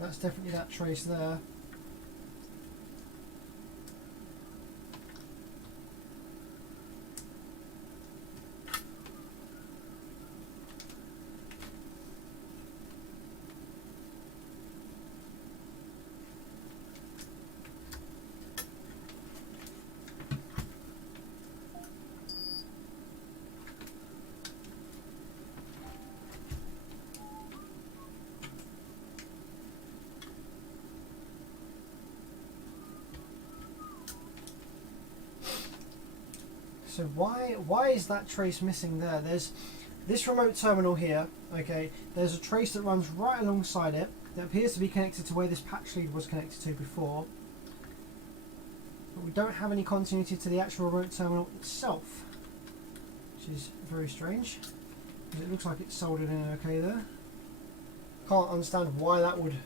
That's definitely that trace there. So why is that trace missing there? There's this remote terminal here, okay, there's a trace that runs right alongside it that appears to be connected to where this patch lead was connected to before. But we don't have any continuity to the actual remote terminal itself, which is very strange, because it looks like it's soldered in okay there. Can't understand why that would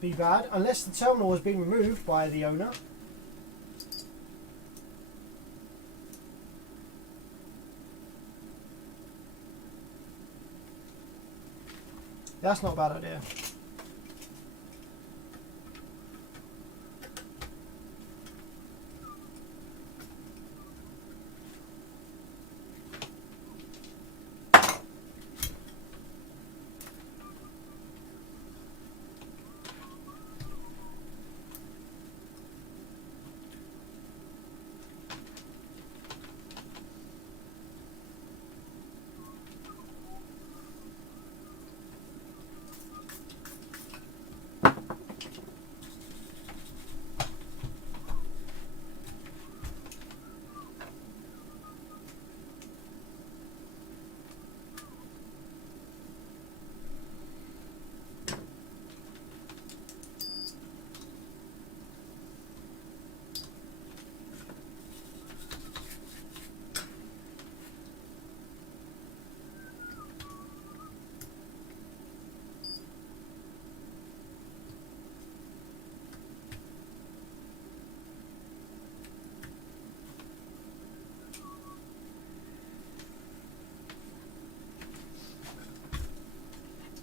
be bad, unless the terminal was being removed by the owner. That's not a bad idea.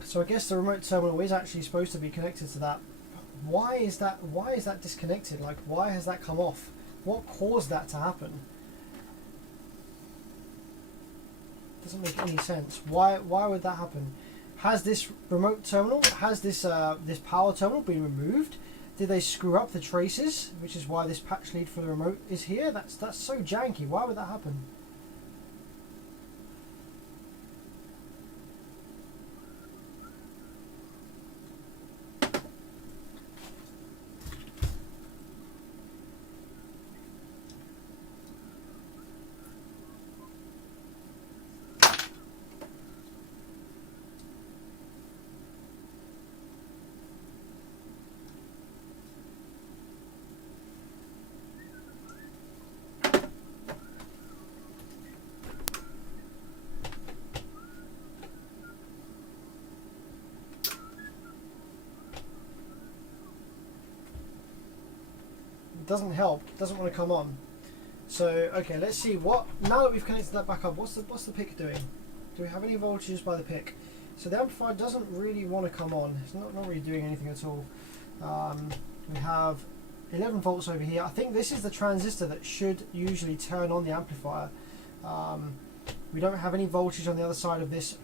So I guess the remote terminal is actually supposed to be connected to that. Why is that disconnected? Like, why has that come off? What caused that to happen? Doesn't make any sense. Why would that happen? Has this remote terminal, has this this power terminal been removed? Did they screw up the traces, which is why this patch lead for the remote is here? That's so janky. Why would that happen? Doesn't help, doesn't want to come on. So okay, let's see what, now that we've connected that back up, what's the pick doing? Do we have any voltages by the pick? So the amplifier doesn't really want to come on. It's not really doing anything at all. We have 11 volts over here. I think this is the transistor that should usually turn on the amplifier. We don't have any voltage on the other side of this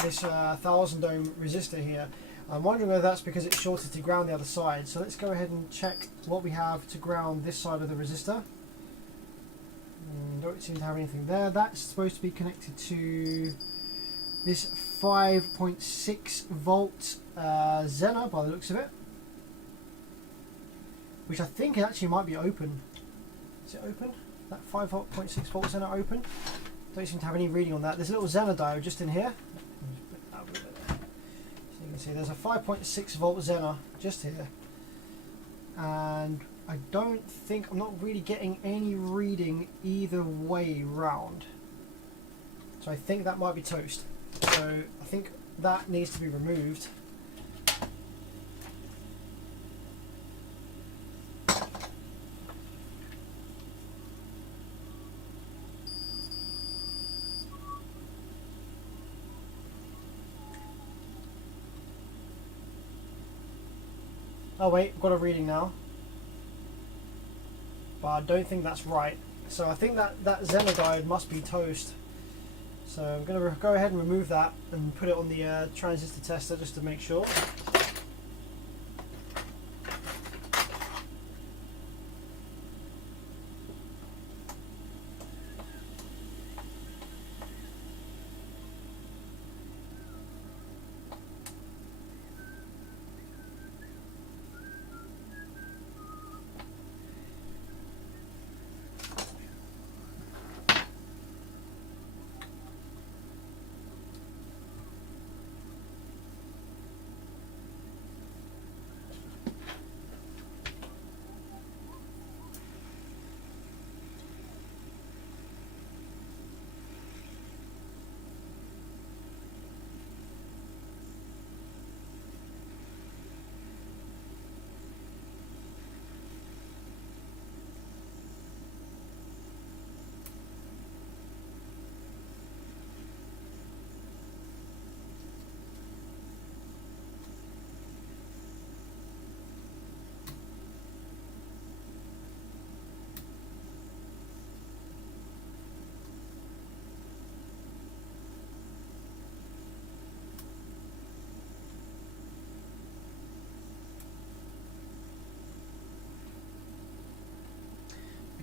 1000 ohm resistor here. I'm wondering whether that's because it's shorted to ground the other side. So let's go ahead and check what we have to ground this side of the resistor. Don't seem to have anything there. That's supposed to be connected to this 5.6 volt Zener by the looks of it, which I think actually might be open. Is it open? That 5.6 volt Zener open? Don't seem to have any reading on that. There's a little Zener diode just in here. You can see there's a 5.6 volt Zener just here, and I'm not really getting any reading either way round, so I think that might be toast. So I think that needs to be removed. Oh wait, I've got a reading now, but I don't think that's right. So I think that Zener diode must be toast. So I'm going to go ahead and remove that and put it on the transistor tester just to make sure.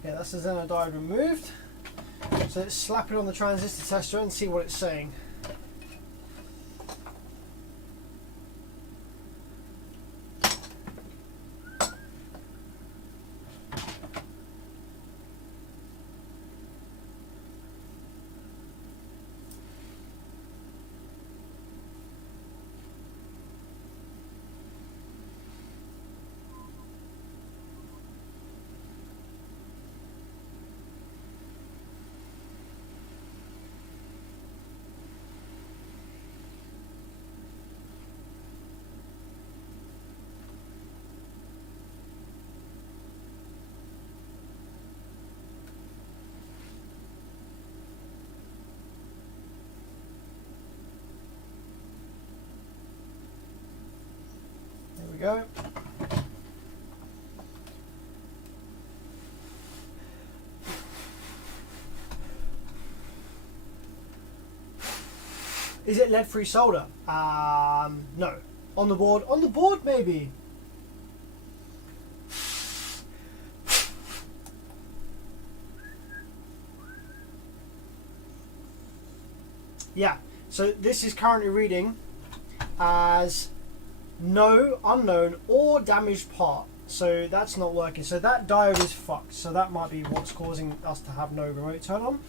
Okay, that's the Xenon diode removed. So let's slap it on the transistor tester and see what it's saying. There we go. Is it lead-free solder? No. On the board? On the board, maybe. Yeah. So this is currently reading as no, unknown, or damaged part. So that's not working. So that diode is fucked. So that might be what's causing us to have no remote turn on.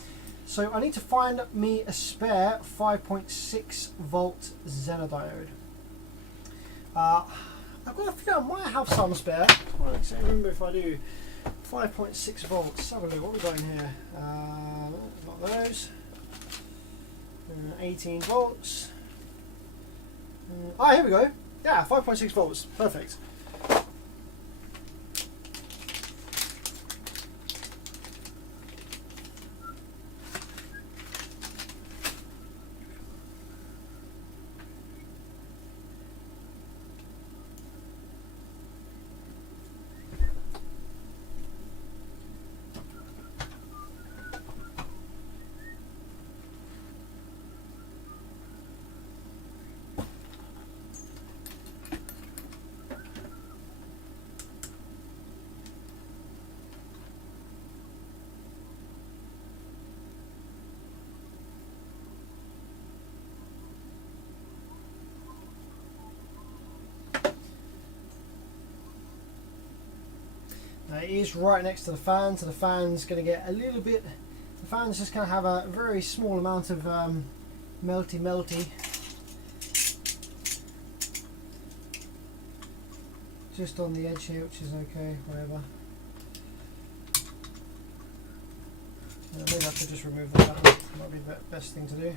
So I need to find me a spare 5.6 volt Xenon diode. I've got a feeling I might have some spare. I don't remember if I do. 5.6 volts. Let's have a look. What have we got in here? Not those. 18 volts. Here we go. Yeah, 5.6 volts. Perfect. It is right next to the fan, so the fan's going to get a little bit. The fan's just going to have a very small amount of melty. Just on the edge here, which is okay, whatever. Maybe I could just remove the fan. Might be the best thing to do.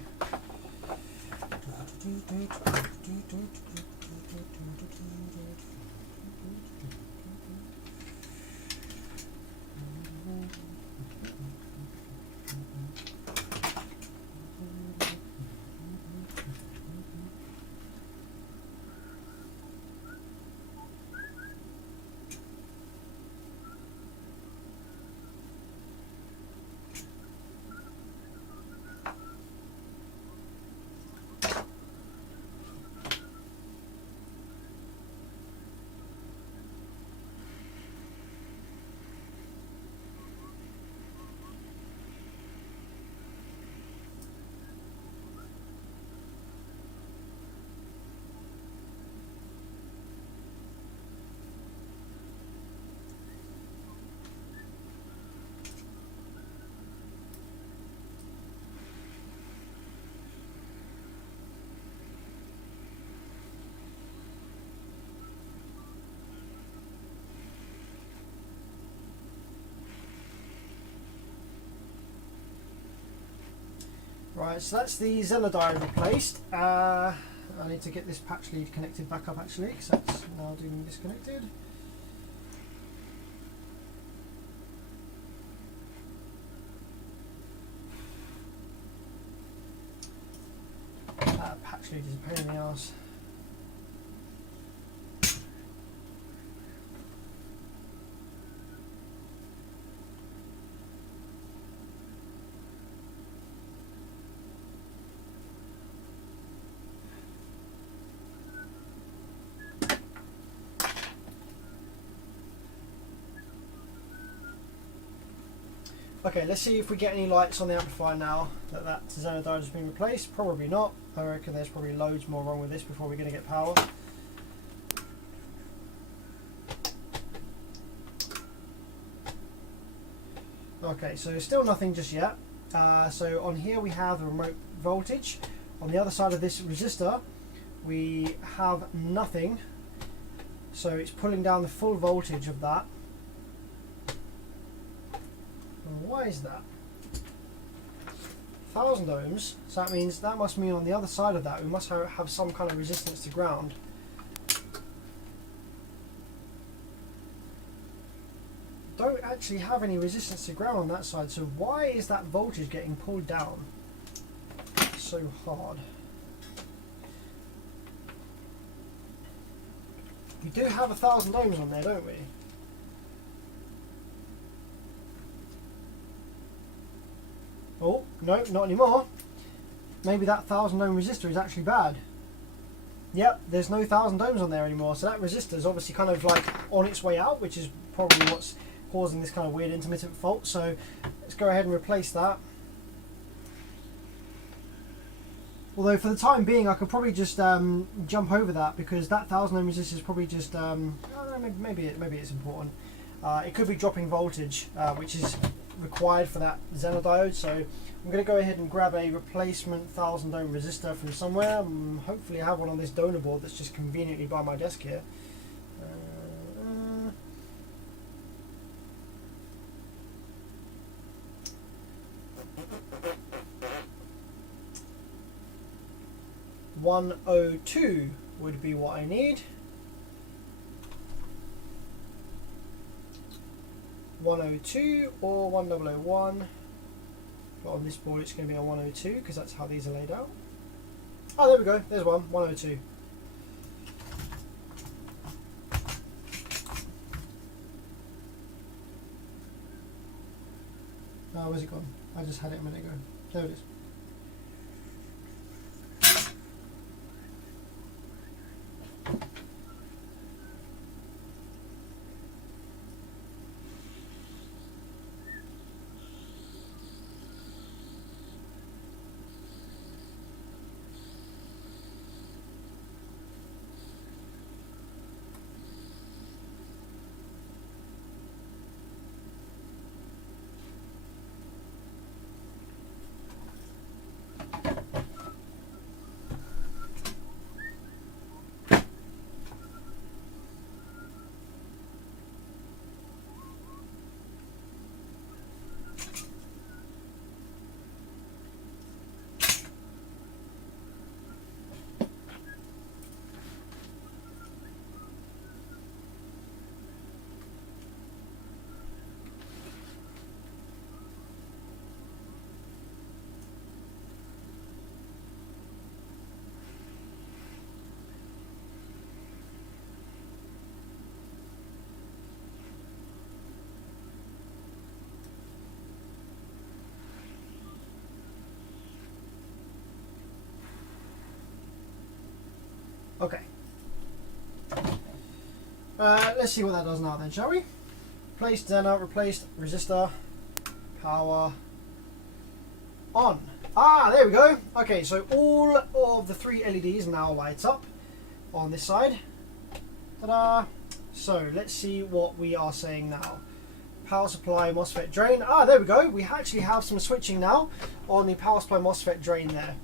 Right, so that's the Xenon diode replaced. I need to get this patch lead connected back up actually, because that's now doing disconnected. Patch lead is a pain in the arse. Okay, let's see if we get any lights on the amplifier now that Xenon diode has been replaced. Probably not. I reckon there's probably loads more wrong with this before we're going to get power. Okay, so still nothing just yet. So on here we have the remote voltage. On the other side of this resistor we have nothing. So it's pulling down the full voltage of that. And why is that? 1000 ohms, so that must mean on the other side of that we must have some kind of resistance to ground. Don't actually have any resistance to ground on that side, so why is that voltage getting pulled down so hard? We do have 1000 ohms on there, don't we? Oh, no, not anymore. Maybe that 1000 ohm resistor is actually bad. Yep, there's no 1000 ohms on there anymore, so that resistor is obviously kind of like on its way out, which is probably what's causing this kind of weird intermittent fault. So let's go ahead and replace that. Although for the time being I could probably just jump over that, because that 1000 ohm resistor is probably just, I don't know, maybe it's important. It could be dropping voltage, which is required for that Xenon diode. So I'm going to go ahead and grab a replacement 1000 ohm resistor from somewhere. Hopefully I have one on this donor board that's just conveniently by my desk here. 102 would be what I need. 102 or 1001. But on this board it's going to be a 102 because that's how these are laid out. Oh, there we go. There's one. 102. Oh, where's it gone? I just had it a minute ago. There it is. Okay. Let's see what that does now then, shall we? Replaced Xenon, replaced resistor, power on. Ah, there we go. Okay, so all of the 3 LEDs now light up on this side. Ta-da! So let's see what we are saying now. Power supply MOSFET drain. Ah, there we go. We actually have some switching now on the power supply MOSFET drain there.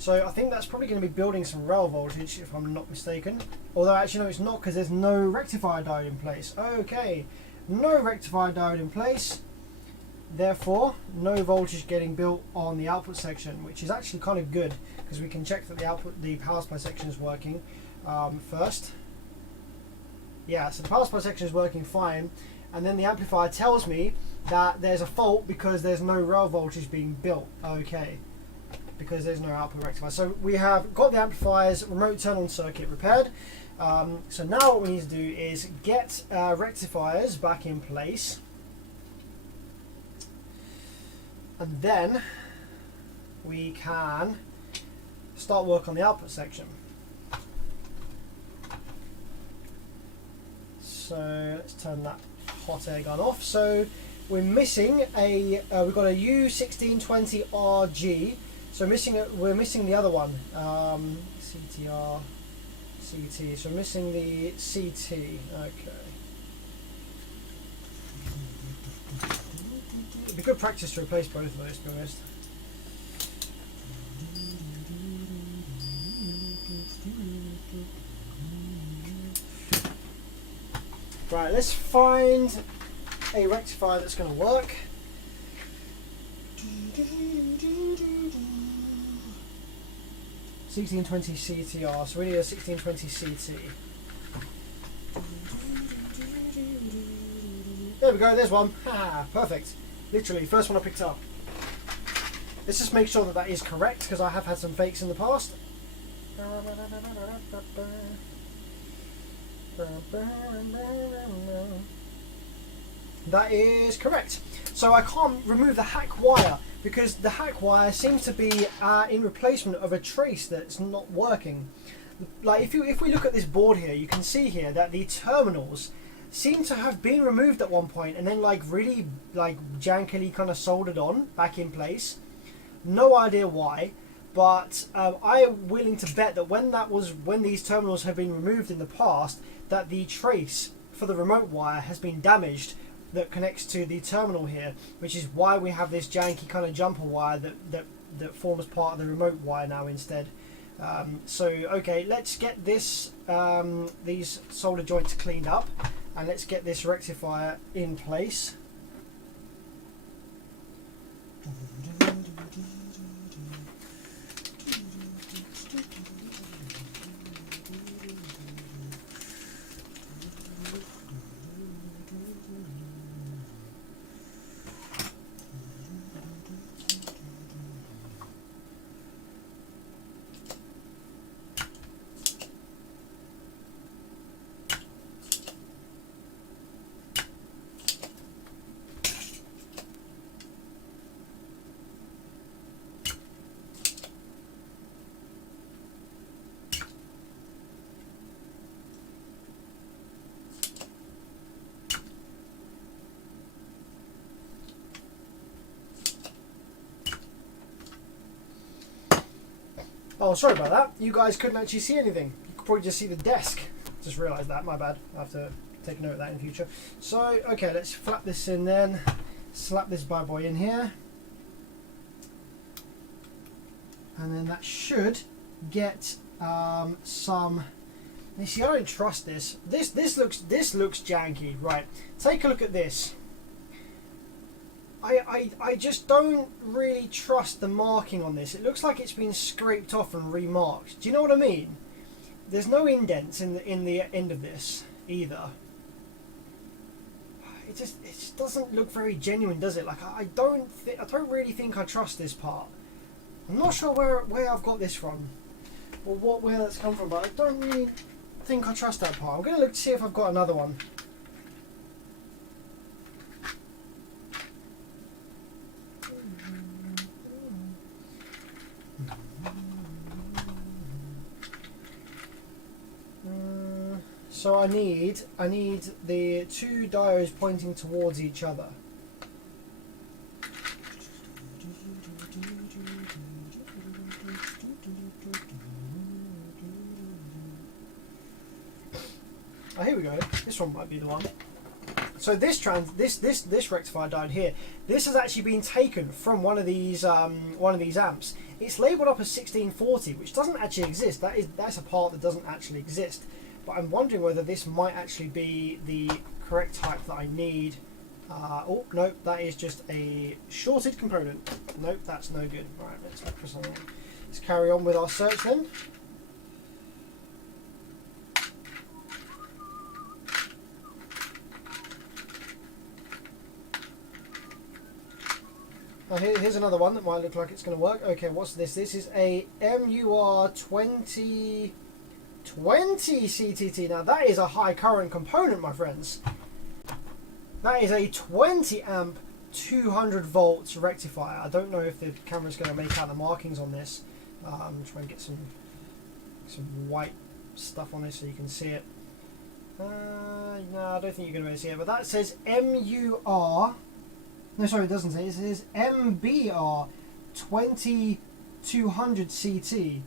So I think that's probably going to be building some rail voltage if I'm not mistaken. Although actually no, it's not, because there's no rectifier diode in place. Okay, no rectifier diode in place. Therefore, no voltage getting built on the output section, which is actually kind of good because we can check that the power supply section is working first. Yeah, so the power supply section is working fine, and then the amplifier tells me that there's a fault because there's no rail voltage being built. Okay. Because there's no output rectifier. So we have got the amplifier's remote turn on circuit repaired. So now what we need to do is get rectifiers back in place, and then we can start work on the output section. So let's turn that hot air gun off. So we're missing a we've got a U1620RG, so we're missing the other one, CTR CT, so we're missing the CT. Okay, it'd be good practice to replace both of those, to be honest. Right, let's find a rectifier that's going to work. (1620 CTR), so we need a 1620 CT. There we go, there's one. Ah, perfect. Literally, first one I picked up. Let's just make sure that that is correct, because I have had some fakes in the past. That is correct. So I can't remove the hack wire because the hack wire seems to be in replacement of a trace that's not working. Like if we look at this board here, you can see here that the terminals seem to have been removed at one point and then like really like jankily kind of soldered on back in place. No idea why. But I'm willing to bet that when these terminals have been removed in the past, that the trace for the remote wire has been damaged that connects to the terminal here, which is why we have this janky kind of jumper wire that forms part of the remote wire now instead. So okay, let's get this these solder joints cleaned up, and let's get this rectifier in place. Oh, sorry about that. You guys couldn't actually see anything. You could probably just see the desk. Just realised that. My bad. I have to take note of that in future. So, okay, let's flap this in then. Slap this bad boy in here. And then that should get some... You see, I don't trust this. This looks janky. Right. Take a look at this. I just don't really trust the marking on this. It looks like it's been scraped off and remarked. Do you know what I mean? There's no indents in the end of this either. It just doesn't look very genuine, does it? Like I don't really think I trust this part. I'm not sure where I've got this from or where that's come from, but I don't really think I trust that part. I'm going to look to see if I've got another one. So I need the two diodes pointing towards each other. Oh, here we go. This one might be the one. So this rectifier diode here, this has actually been taken from one of these amps. It's labelled up as 1640, which doesn't actually exist. That's a part that doesn't actually exist. But I'm wondering whether this might actually be the correct type that I need. Oh, no, that is just a shorted component. Nope, that's no good. Right, let's look for something. Let's carry on with our search then. Oh, here's another one that might look like it's going to work. Okay, what's this? This is a MUR20 CTT. Now that is a high current component, my friends. That is a 20 amp 200 volts rectifier. I don't know if the camera's going to make out the markings on this. Try and get some white stuff on this so you can see it. No, I don't think you're going to be able to see it, but that says MUR No, sorry, it doesn't say. It says MBR 2200 CT.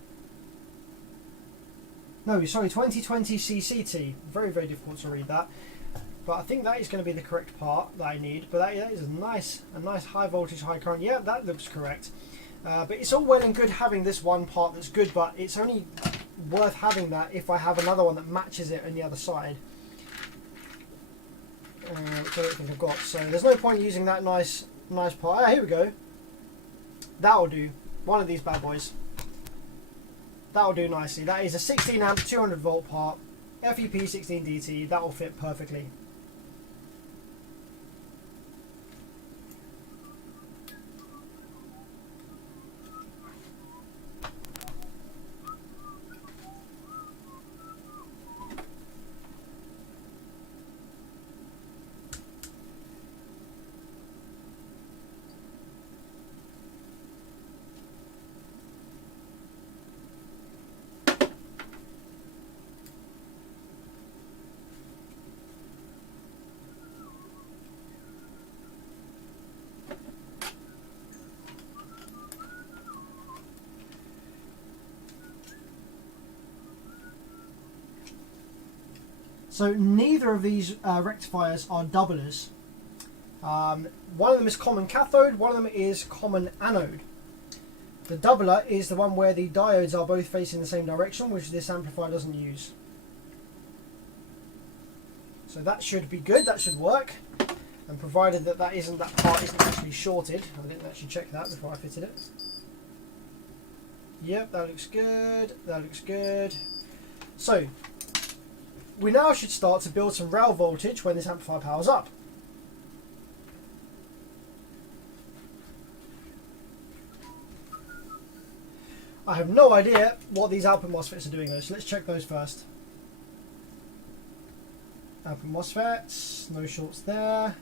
No, sorry, 2020 CCT. Very, very difficult to read that. But I think that is going to be the correct part that I need. But that is a nice high voltage, high current. Yeah, that looks correct. But it's all well and good having this one part that's good, but it's only worth having that if I have another one that matches it on the other side. Which I don't think I've got. So there's no point using that nice part. Ah, here we go. That'll do. One of these bad boys. That'll do nicely. That is a 16 amp, 200 volt part. FEP 16 DT. That will fit perfectly. So neither of these rectifiers are doublers. One of them is common cathode, one of them is common anode. The doubler is the one where the diodes are both facing the same direction, which this amplifier doesn't use. So that should be good, that should work. And provided that that part isn't actually shorted. I didn't actually check that before I fitted it. Yep, that looks good, that looks good. So, we now should start to build some rail voltage when this amplifier powers up. I have no idea what these output MOSFETs are doing though, so let's check those first. Output MOSFETs, no shorts there,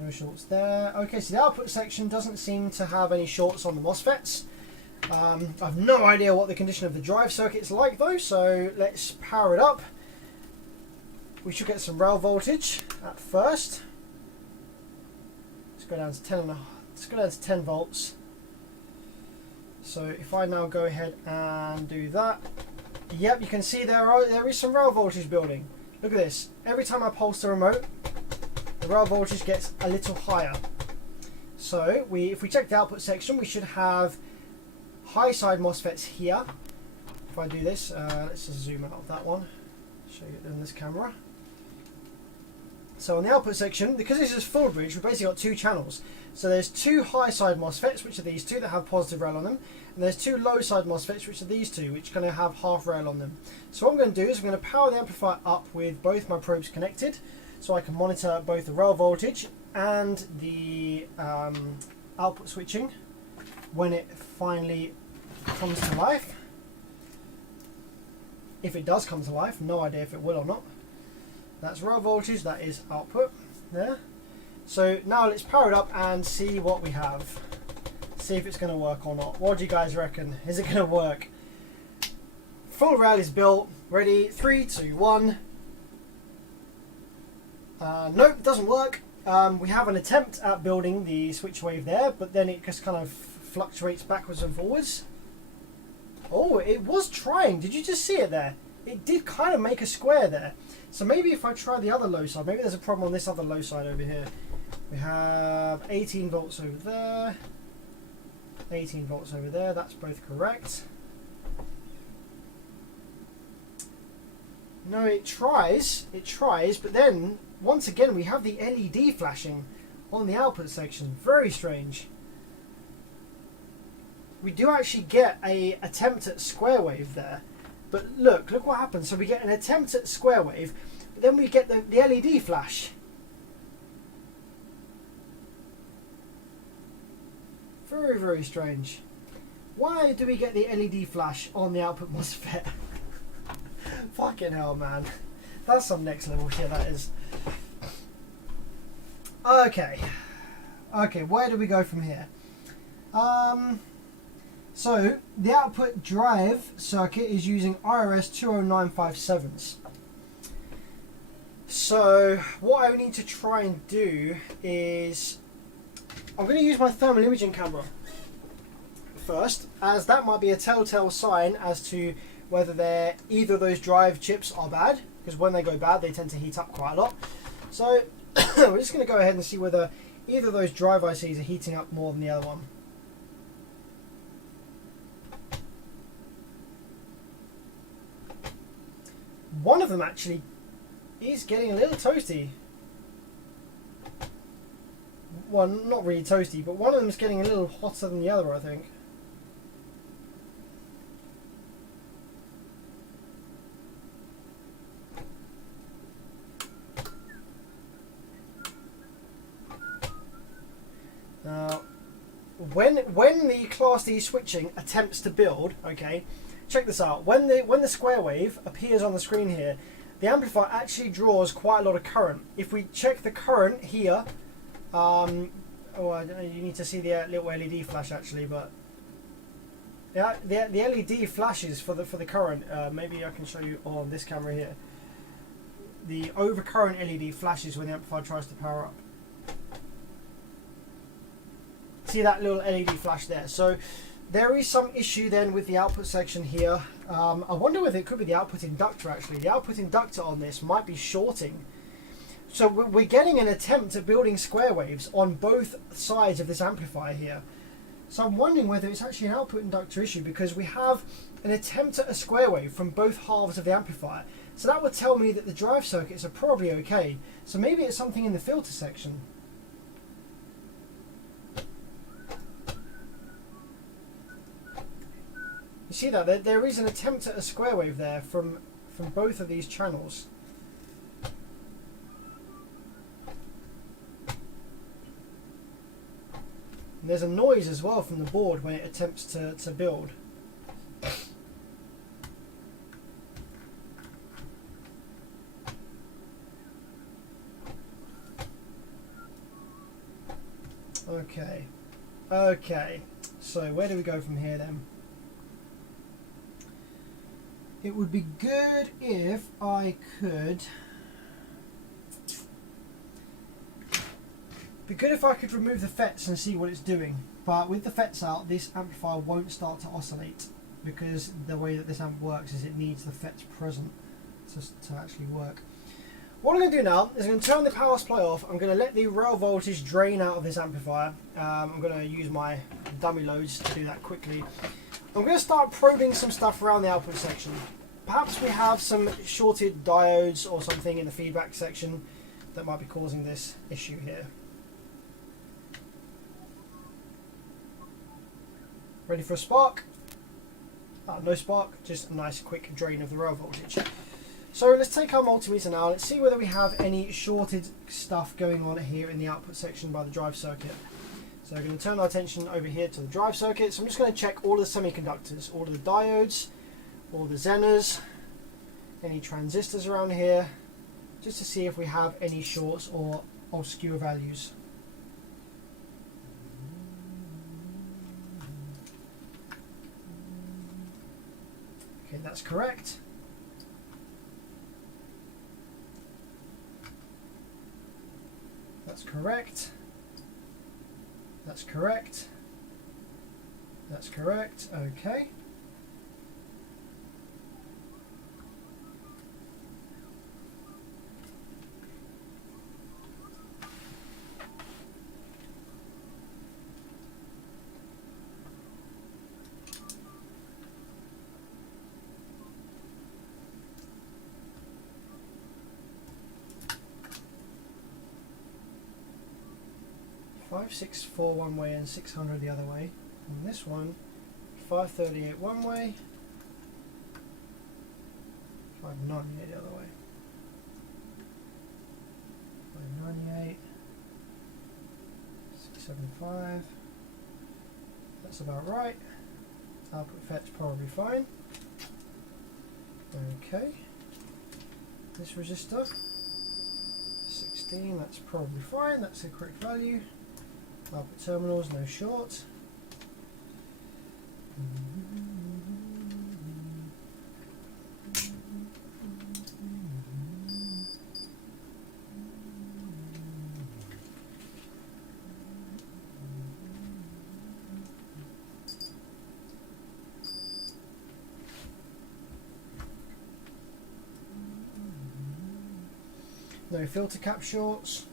no shorts there. Okay, so the output section doesn't seem to have any shorts on the MOSFETs. I've no idea what the condition of the drive circuit's like though, so let's power it up. We should get some rail voltage at first. Let's go down to 10 let's go down to 10 volts. So if I now go ahead and do that, yep, you can see there is some rail voltage building. Look at this. Every time I pulse the remote, the rail voltage gets a little higher. So if we check the output section, we should have high side MOSFETs here. If I do this, let's just zoom out of that one. Show you in this camera. So on the output section, because this is full bridge, we've basically got two channels. So there's two high side MOSFETs, which are these two that have positive rail on them, and there's two low side MOSFETs, which are these two, which are going to have half rail on them. So what I'm going to do is I'm going to power the amplifier up with both my probes connected, so I can monitor both the rail voltage and the output switching when it finally comes to life. If it does come to life, no idea if it will or not. That's rail voltage, that is output there. So now let's power it up and see what we have. See if it's going to work or not. What do you guys reckon? Is it going to work? Full rail is built. Ready? 3, 2, 1. Nope, doesn't work. We have an attempt at building the switch wave there, but then it just kind of fluctuates backwards and forwards. Oh, it was trying. Did you just see it there? It did kind of make a square there. So maybe if I try the other low side, maybe there's a problem on this other low side over here. We have 18 volts over there, 18 volts over there, that's both correct. No, it tries, but then, once again, we have the LED flashing on the output section. Very strange. We do actually get an attempt at square wave there. But look what happens. So we get an attempt at square wave, but then we get the LED flash. Very, very strange. Why do we get the LED flash on the output MOSFET? Fucking hell, man. That's some next level shit, that is. Okay. Okay, where do we go from here? So, the output drive circuit is using IRS 20957s. So, what I need to try and do is I'm going to use my thermal imaging camera first, as that might be a telltale sign as to whether either of those drive chips are bad, because when they go bad they tend to heat up quite a lot. So we're just going to go ahead and see whether either of those drive ICs are heating up more than the other one. One of them actually is getting a little toasty. Well, not really toasty, but one of them is getting a little hotter than the other, I think. Now, when the Class D switching attempts to build, okay, check this out. When the square wave appears on the screen here, the amplifier actually draws quite a lot of current. If we check the current here, oh, I don't know, you need to see the little LED flash actually, but yeah, the LED flashes for the current. Maybe I can show you on this camera here. The overcurrent LED flashes when the amplifier tries to power up. See that little LED flash there? So there is some issue then with the output section here. I wonder whether it could be the output inductor actually. The output inductor on this might be shorting. So we're getting an attempt at building square waves on both sides of this amplifier here. So I'm wondering whether it's actually an output inductor issue, because we have an attempt at a square wave from both halves of the amplifier. So that would tell me that the drive circuits are probably okay. So maybe it's something in the filter section. You see that? There is an attempt at a square wave there from both of these channels. And there's a noise as well from the board when it attempts to build. Okay, so where do we go from here then? It would be good if I could remove the FETs and see what it's doing. But with the FETs out, this amplifier won't start to oscillate, because the way that this amp works is it needs the FETs present to actually work. What I'm going to do now is I'm going to turn the power supply off. I'm going to let the rail voltage drain out of this amplifier. I'm going to use my dummy loads to do that quickly. I'm going to start probing some stuff around the output section. Perhaps we have some shorted diodes or something in the feedback section that might be causing this issue here. Ready for a spark? No spark, just a nice quick drain of the rail voltage. So let's take our multimeter now. Let's see whether we have any shorted stuff going on here in the output section by the drive circuit. So we're going to turn our attention over here to the drive circuit. So I'm just going to check all of the semiconductors, all of the diodes, all the Zeners, any transistors around here, just to see if we have any shorts or obscure values. Okay, that's correct. That's correct. That's correct. That's correct. Okay. Five 640 one way and 600 the other way. And this one, 538 one way, 598 the other way. 598, 675. That's about right. Output FET's probably fine. Okay. This resistor, 16. That's probably fine. That's the correct value. Output terminals, no short. No filter cap shorts.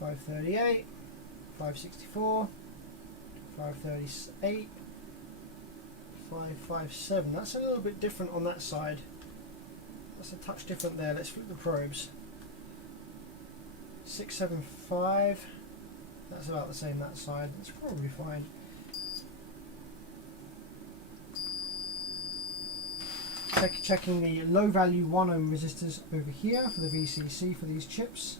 .538, 564, 538, 557. That's a little bit different on that side. That's a touch different there. Let's flip the probes. 675. That's about the same that side. That's probably fine. Checking the low value 1 ohm resistors over here for the VCC for these chips.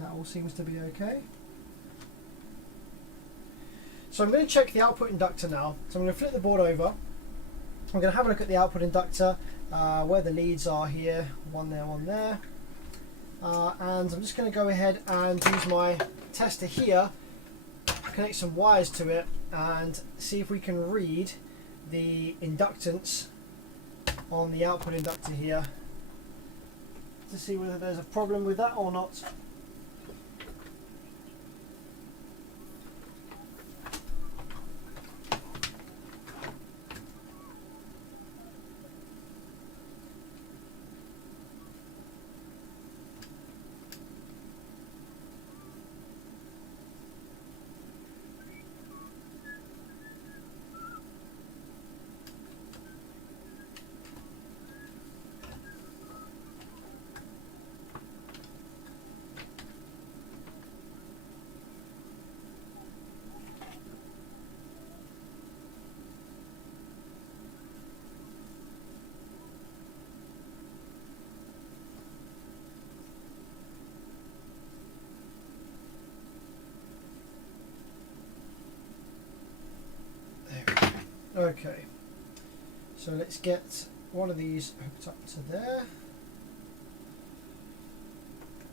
That all seems to be okay. So I'm going to check the output inductor now. So I'm going to flip the board over. I'm going to have a look at the output inductor, where the leads are here, one there, one there. And I'm just going to go ahead and use my tester here, connect some wires to it, and see if we can read the inductance on the output inductor here to see whether there's a problem with that or not. Okay, so let's get one of these hooked up to there,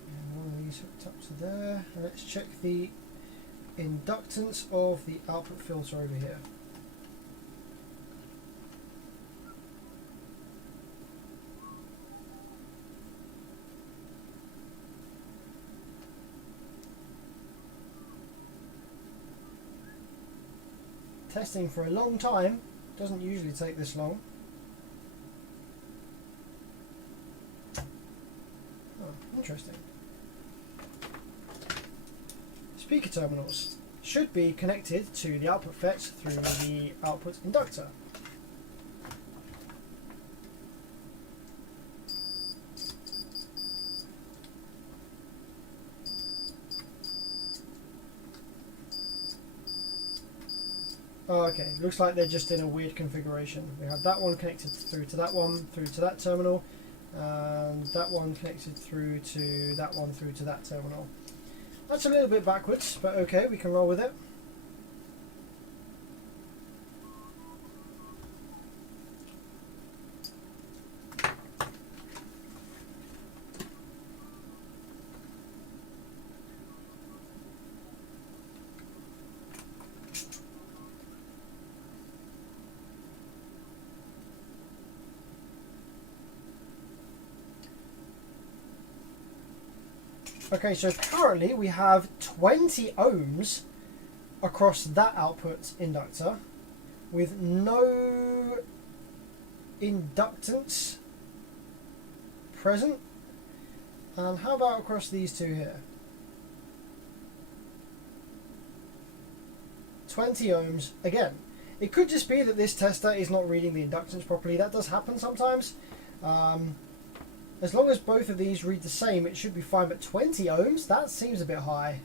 and one of these hooked up to there, and let's check the inductance of the output filter over here. Testing for a long time, doesn't usually take this long. Oh, interesting. Speaker terminals should be connected to the output fetch through the output inductor. Oh, okay, looks like they're just in a weird configuration. We have that one connected through to that one, through to that terminal, and that one connected through to that one, through to that terminal. That's a little bit backwards, but okay, we can roll with it. Okay, so currently we have 20 ohms across that output inductor with no inductance present. And how about across these two here? 20 ohms again. It could just be that this tester is not reading the inductance properly. That does happen sometimes. As long as both of these read the same, it should be fine, but 20 ohms? That seems a bit high.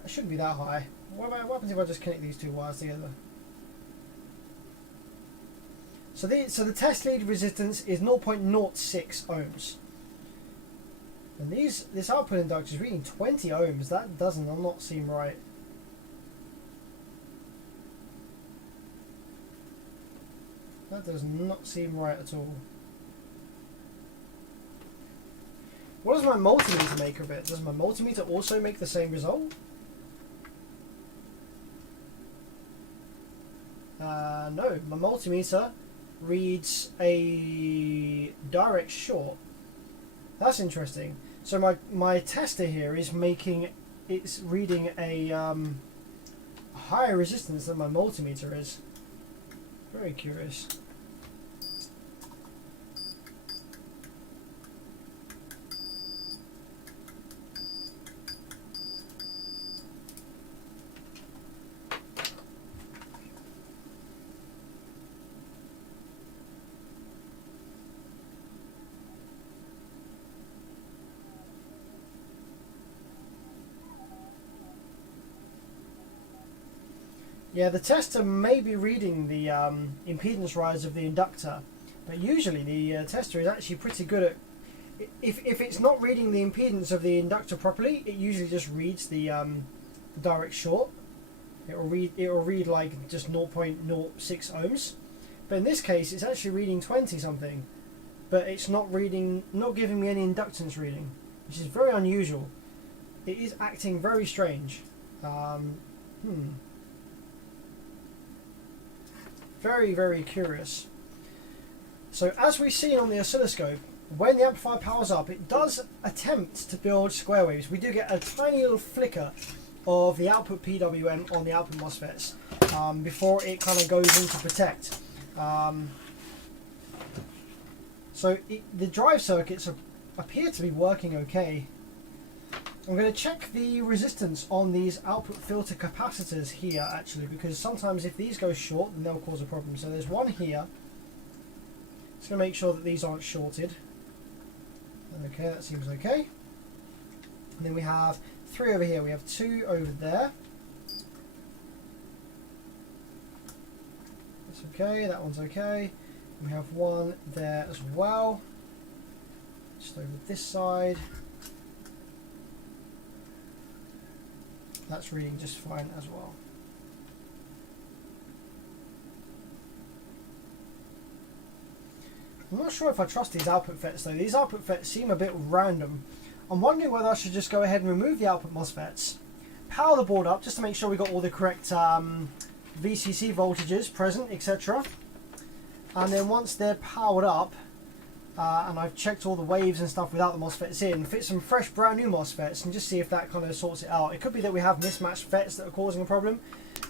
That shouldn't be that high. What happens if I just connect these two wires together? So the test lead resistance is 0.06 ohms. And this output inductor is reading 20 ohms. That does not seem right. That does not seem right at all. What does my multimeter make of it? Does my multimeter also make the same result? No, my multimeter reads a direct short. That's interesting. So my tester here is it's reading a higher resistance than my multimeter is. Very curious. Yeah, the tester may be reading the impedance rise of the inductor, but usually the tester is actually pretty good at... If it's not reading the impedance of the inductor properly, it usually just reads the direct short. It will read like just 0.06 ohms, but in this case it's actually reading 20 something, but it's not giving me any inductance reading, which is very unusual. It is acting very strange. Very, very curious. So as we've seen on the oscilloscope, when the amplifier powers up, it does attempt to build square waves. We do get a tiny little flicker of the output PWM on the output MOSFETs before it kind of goes into protect. The drive circuits appear to be working okay. I'm going to check the resistance on these output filter capacitors here actually, because sometimes if these go short then they'll cause a problem. So there's one here. Just going to make sure that these aren't shorted. Okay, that seems okay. And then we have 3 over here. We have 2 over there. That's okay, that one's okay. And we have 1 there as well. Just over this side. That's reading just fine as well. I'm not sure if I trust these output FETs though. These output FETs seem a bit random. I'm wondering whether I should just go ahead and remove the output MOSFETs, power the board up just to make sure we got all the correct VCC voltages present, etc. And then once they're powered up, and I've checked all the waves and stuff without the MOSFETs in, fit some fresh brand new MOSFETs and just see if that kind of sorts it out. It could be that we have mismatched FETs that are causing a problem.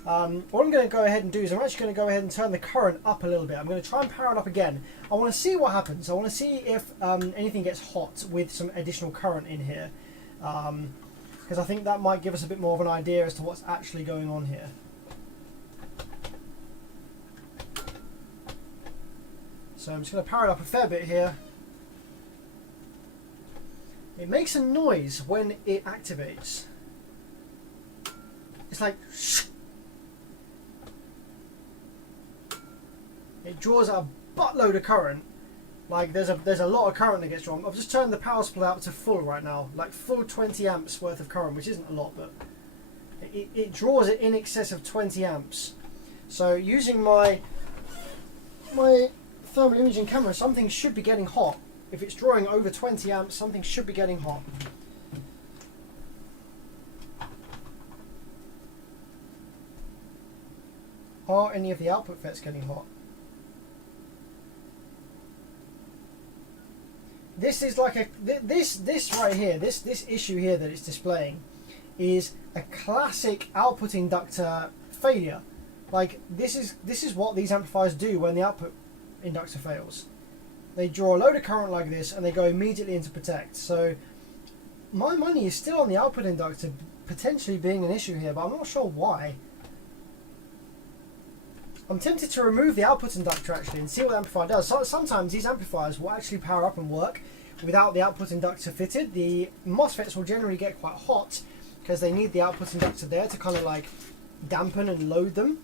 What I'm going to go ahead and do is I'm actually going to go ahead and turn the current up a little bit. I'm going to try and power it up again. I want to see what happens. I want to see if anything gets hot with some additional current in here. Because I think that might give us a bit more of an idea as to what's actually going on here. So I'm just going to power it up a fair bit here. It makes a noise when it activates. It's like it draws a buttload of current. Like there's a lot of current that gets drawn. I've just turned the power supply up to full right now, like full 20 amps worth of current, which isn't a lot, but it draws it in excess of 20 amps. So using my thermal imaging camera, something should be getting hot. If it's drawing over 20 amps, something should be getting hot. Are any of the output FETs getting hot? This is like a this right here, this issue here that it's displaying is a classic output inductor failure. Like this is what these amplifiers do when the output inductor fails. They draw a load of current like this and they go immediately into protect. So my money is still on the output inductor potentially being an issue here, but I'm not sure why. I'm tempted to remove the output inductor actually and see what the amplifier does. So sometimes these amplifiers will actually power up and work without the output inductor fitted. The MOSFETs will generally get quite hot because they need the output inductor there to kind of like dampen and load them,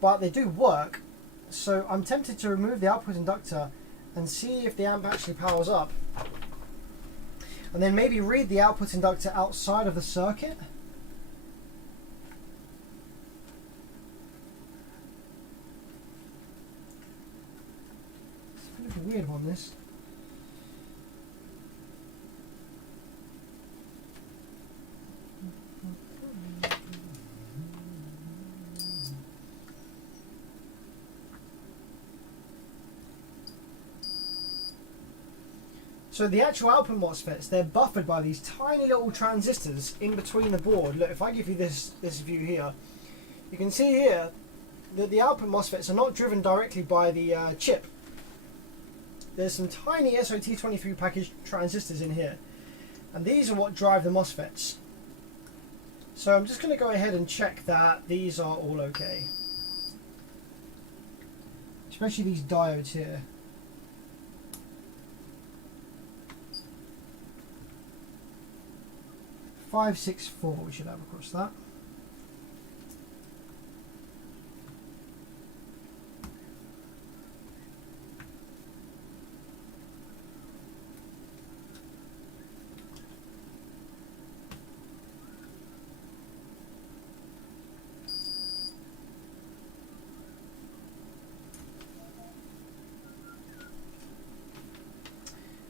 but they do work. So I'm tempted to remove the output inductor and see if the amp actually powers up, and then maybe read the output inductor outside of the circuit. It's a bit of a weird one, this. So the actual output MOSFETs, they're buffered by these tiny little transistors in between the board. Look, if I give you this view here, you can see here that the output MOSFETs are not driven directly by the chip. There's some tiny SOT23 packaged transistors in here, and these are what drive the MOSFETs. So I'm just going to go ahead and check that these are all okay. Especially these diodes here. 564 we should have across that.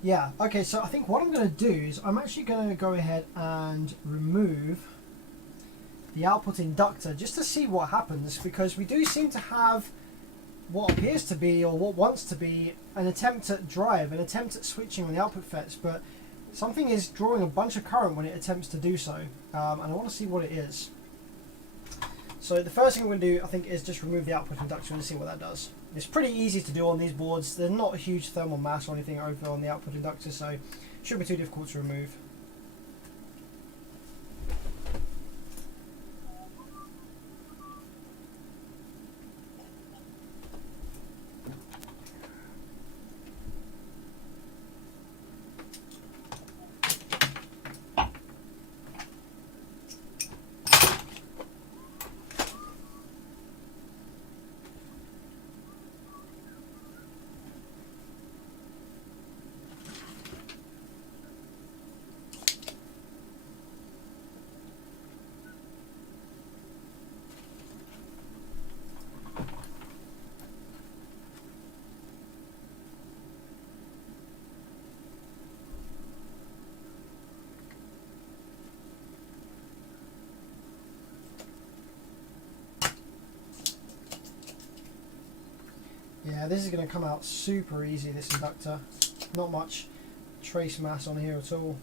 Yeah, okay, so I think what I'm going to do is I'm actually going to go ahead and remove the output inductor just to see what happens, because we do seem to have what appears to be, or what wants to be, an attempt at drive, an attempt at switching on the output FETs, but something is drawing a bunch of current when it attempts to do so, and I want to see what it is. So the first thing I'm going to do, I think, is just remove the output inductor and see what that does. It's pretty easy to do on these boards. There's not a huge thermal mass or anything over on the output inductor, so it shouldn't be too difficult to remove. Yeah, this is going to come out super easy, this inductor. Not much trace mass on here at all.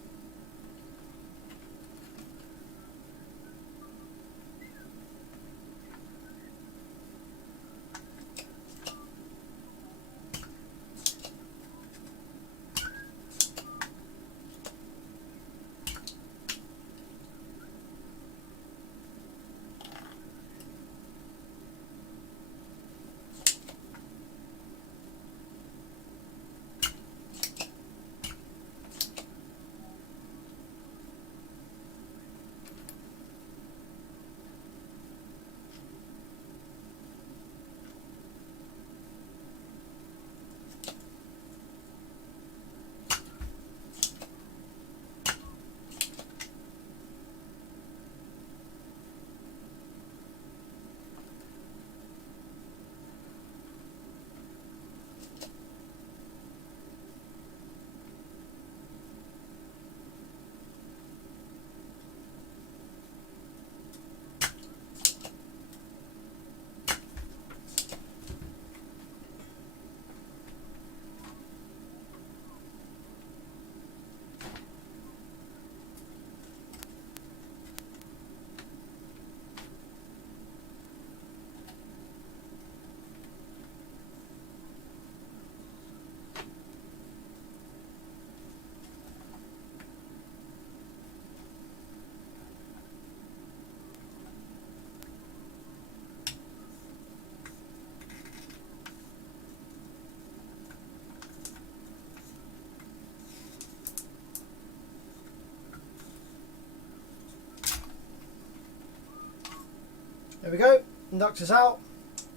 There we go, inductor's out,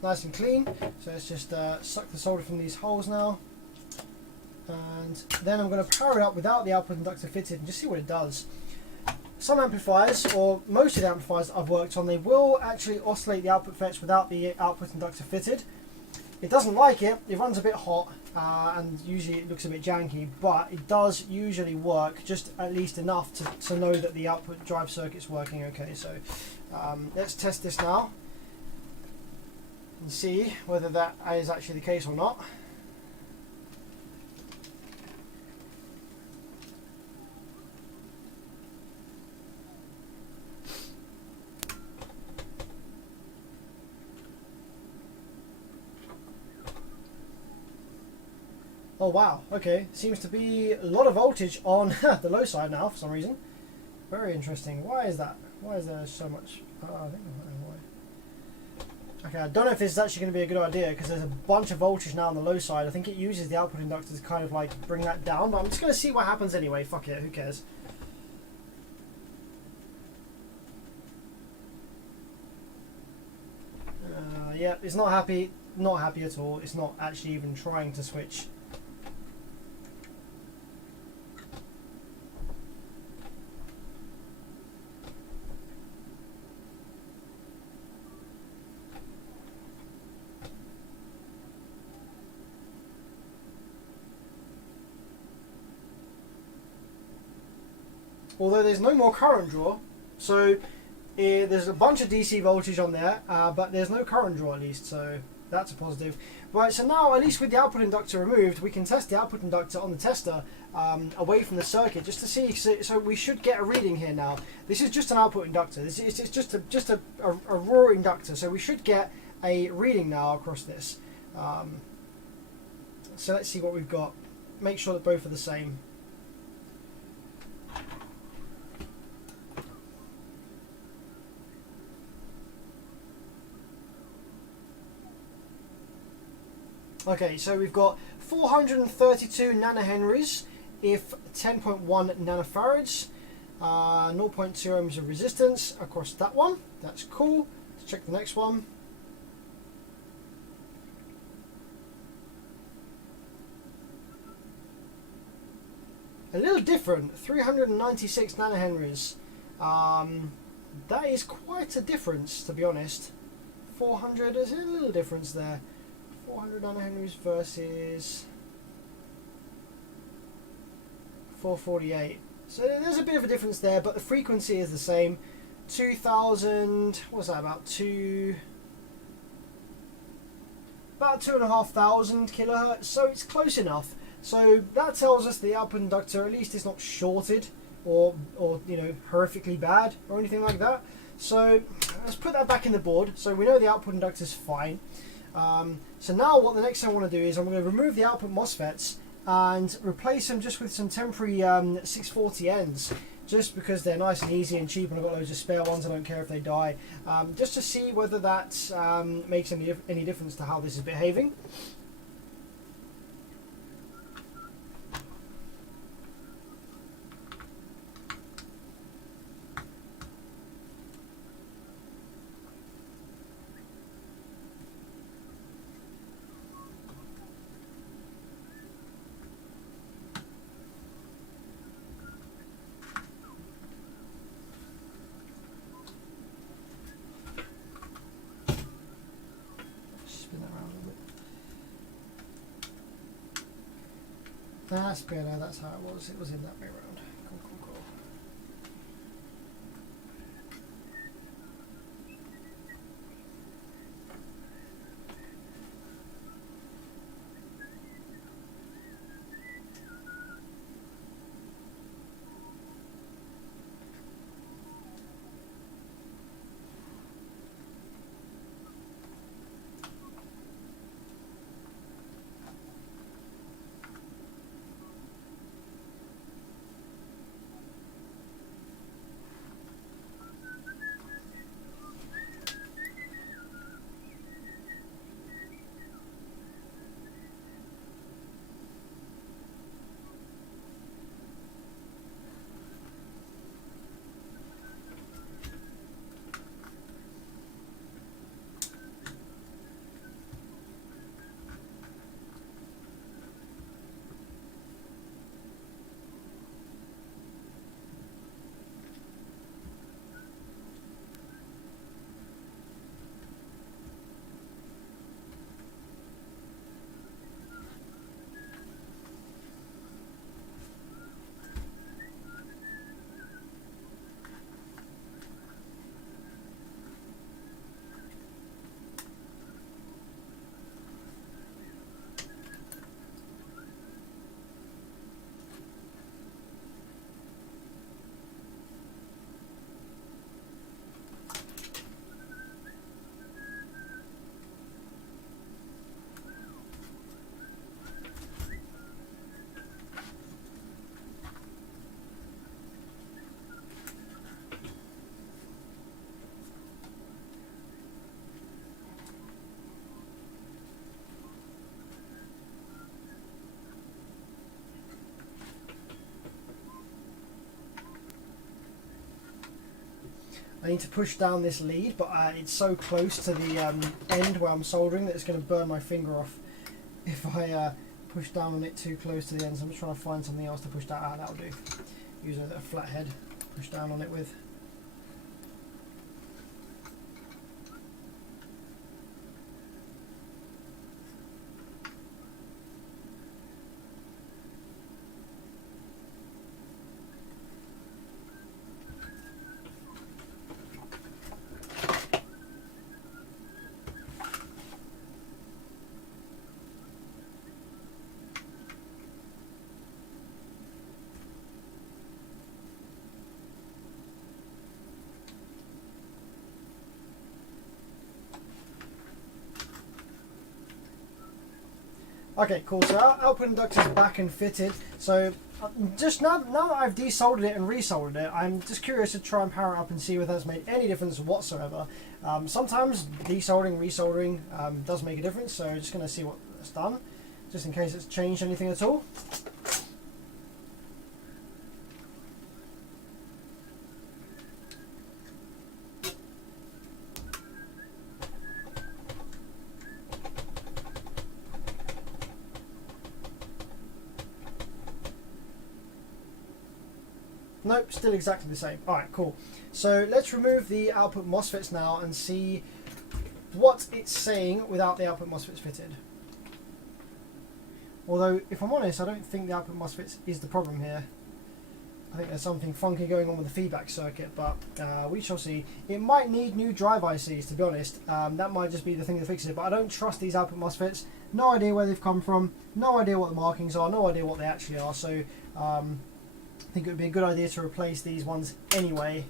nice and clean. So let's just suck the solder from these holes now. And then I'm going to power it up without the output inductor fitted and just see what it does. Some amplifiers, or most of the amplifiers that I've worked on, they will actually oscillate the output FETs without the output inductor fitted. It doesn't like it, it runs a bit hot, and usually it looks a bit janky, but it does usually work just at least enough to know that the output drive circuit's working okay. So let's test this now and see whether that is actually the case or not. Oh wow, okay. Seems to be a lot of voltage on the low side now for some reason. Very interesting. Why is that? Why is there so much? I think I know why. Okay, I don't know if this is actually going to be a good idea because there's a bunch of voltage now on the low side. I think it uses the output inductor to kind of like bring that down, but I'm just going to see what happens anyway. Fuck it, who cares? Yeah, it's not happy. Not happy at all. It's not actually even trying to switch. Although there's no more current draw, so there's a bunch of DC voltage on there, but there's no current draw at least, so that's a positive. Right, so now at least with the output inductor removed, we can test the output inductor on the tester away from the circuit just to see. So we should get a reading here now. This is just an output inductor. It's just a raw inductor, so we should get a reading now across this. So let's see what we've got. Make sure that both are the same. Okay, so we've got 432 nanohenries if 10.1 nanofarads, 0.2 ohms of resistance across that one. That's cool. Let's check the next one. A little different, 396 nanohenries. That is quite a difference, to be honest. 400, there's a little difference there. 400 nanohenries versus 448. So there's a bit of a difference there, but the frequency is the same. 2000, what's that, about 2,500 kilohertz, so it's close enough. So that tells us the output inductor at least is not shorted or you know, horrifically bad or anything like that. So let's put that back in the board. So we know the output inductor is fine. So now what the next thing I want to do is I'm going to remove the output MOSFETs and replace them just with some temporary 640Ns, just because they're nice and easy and cheap and I've got loads of spare ones. I don't care if they die, just to see whether that makes any difference to how this is behaving. That's better, that's how it was. It was in that way around. Cool, cool, cool. I need to push down this lead, but it's so close to the end where I'm soldering that it's going to burn my finger off if I push down on it too close to the end. So I'm just trying to find something else to push that out. That'll do. Use a flat head, push down on it with. Okay, cool. So our output inductor is back and fitted. So just now that I've desoldered it and resoldered it, I'm just curious to try and power it up and see whether that's made any difference whatsoever. Sometimes desoldering, resoldering does make a difference. So just going to see what it's done, just in case it's changed anything at all. Nope, still exactly the same. Alright, cool. So let's remove the output MOSFETs now and see what it's saying without the output MOSFETs fitted. Although, if I'm honest, I don't think the output MOSFETs is the problem here. I think there's something funky going on with the feedback circuit, but we shall see. It might need new drive ICs, to be honest. That might just be the thing that fixes it, but I don't trust these output MOSFETs. No idea where they've come from, no idea what the markings are, no idea what they actually are, so I think it would be a good idea to replace these ones anyway.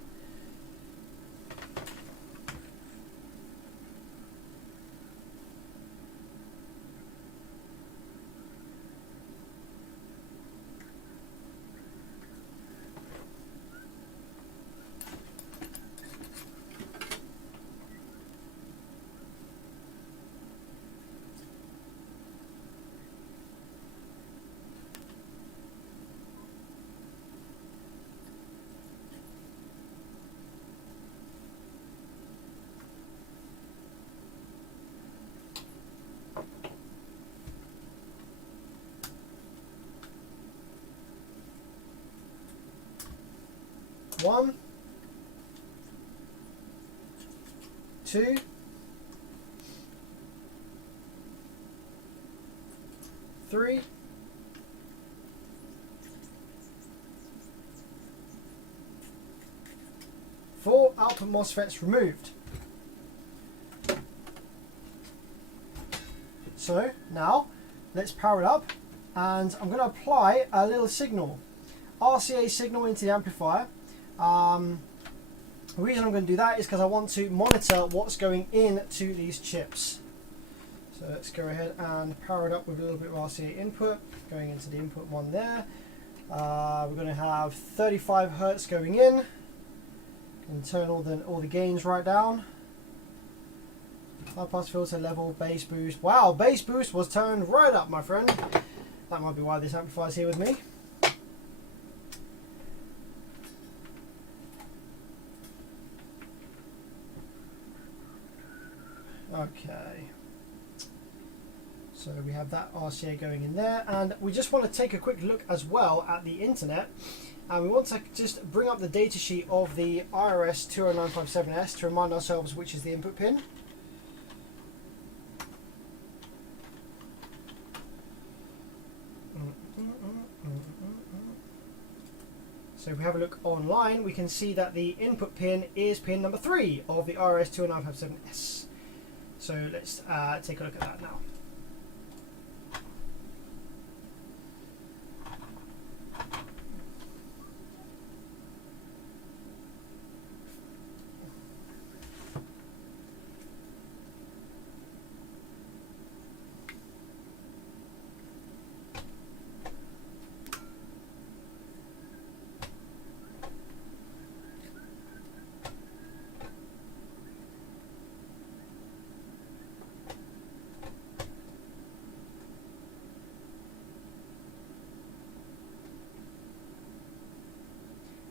One, two, three, four output MOSFETs removed. So now let's power it up, and I'm going to apply a little signal, RCA signal into the amplifier. The reason I'm going to do that is because I want to monitor what's going into these chips. So let's go ahead and power it up with a little bit of RCA input going into the input one there. We're going to have 35 Hertz going in. And turn all the gains right down. High pass filter level, bass boost. Wow, bass boost was turned right up, my friend. That might be why this amplifier is here with me. Okay, so we have that RCA going in there, and we just want to take a quick look as well at the internet, and we want to just bring up the datasheet of the IRS 20957S to remind ourselves which is the input pin. So if we have a look online, we can see that the input pin is pin number 3 of the IRS 20957S. So let's take a look at that now.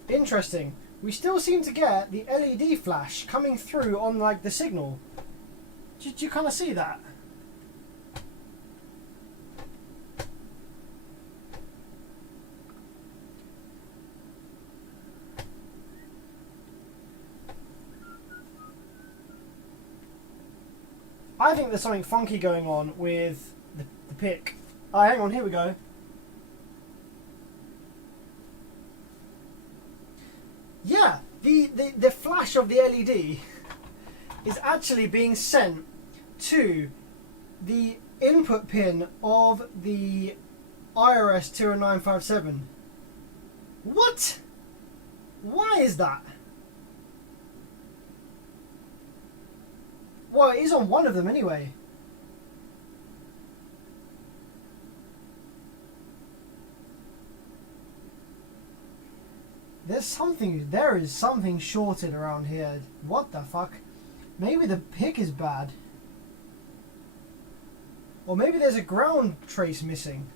Interesting. we still seem to get the LED flash coming through on like the signal. Did you kind of see that? I think there's something funky going on with the pick. Oh, hang on, here we go. Yeah, the flash of the LED is actually being sent to the input pin of the IRS 20957. What? Why is that? Well, it is on one of them anyway. There is something shorted around here. What the fuck? Maybe the pick is bad. Or maybe there's a ground trace missing.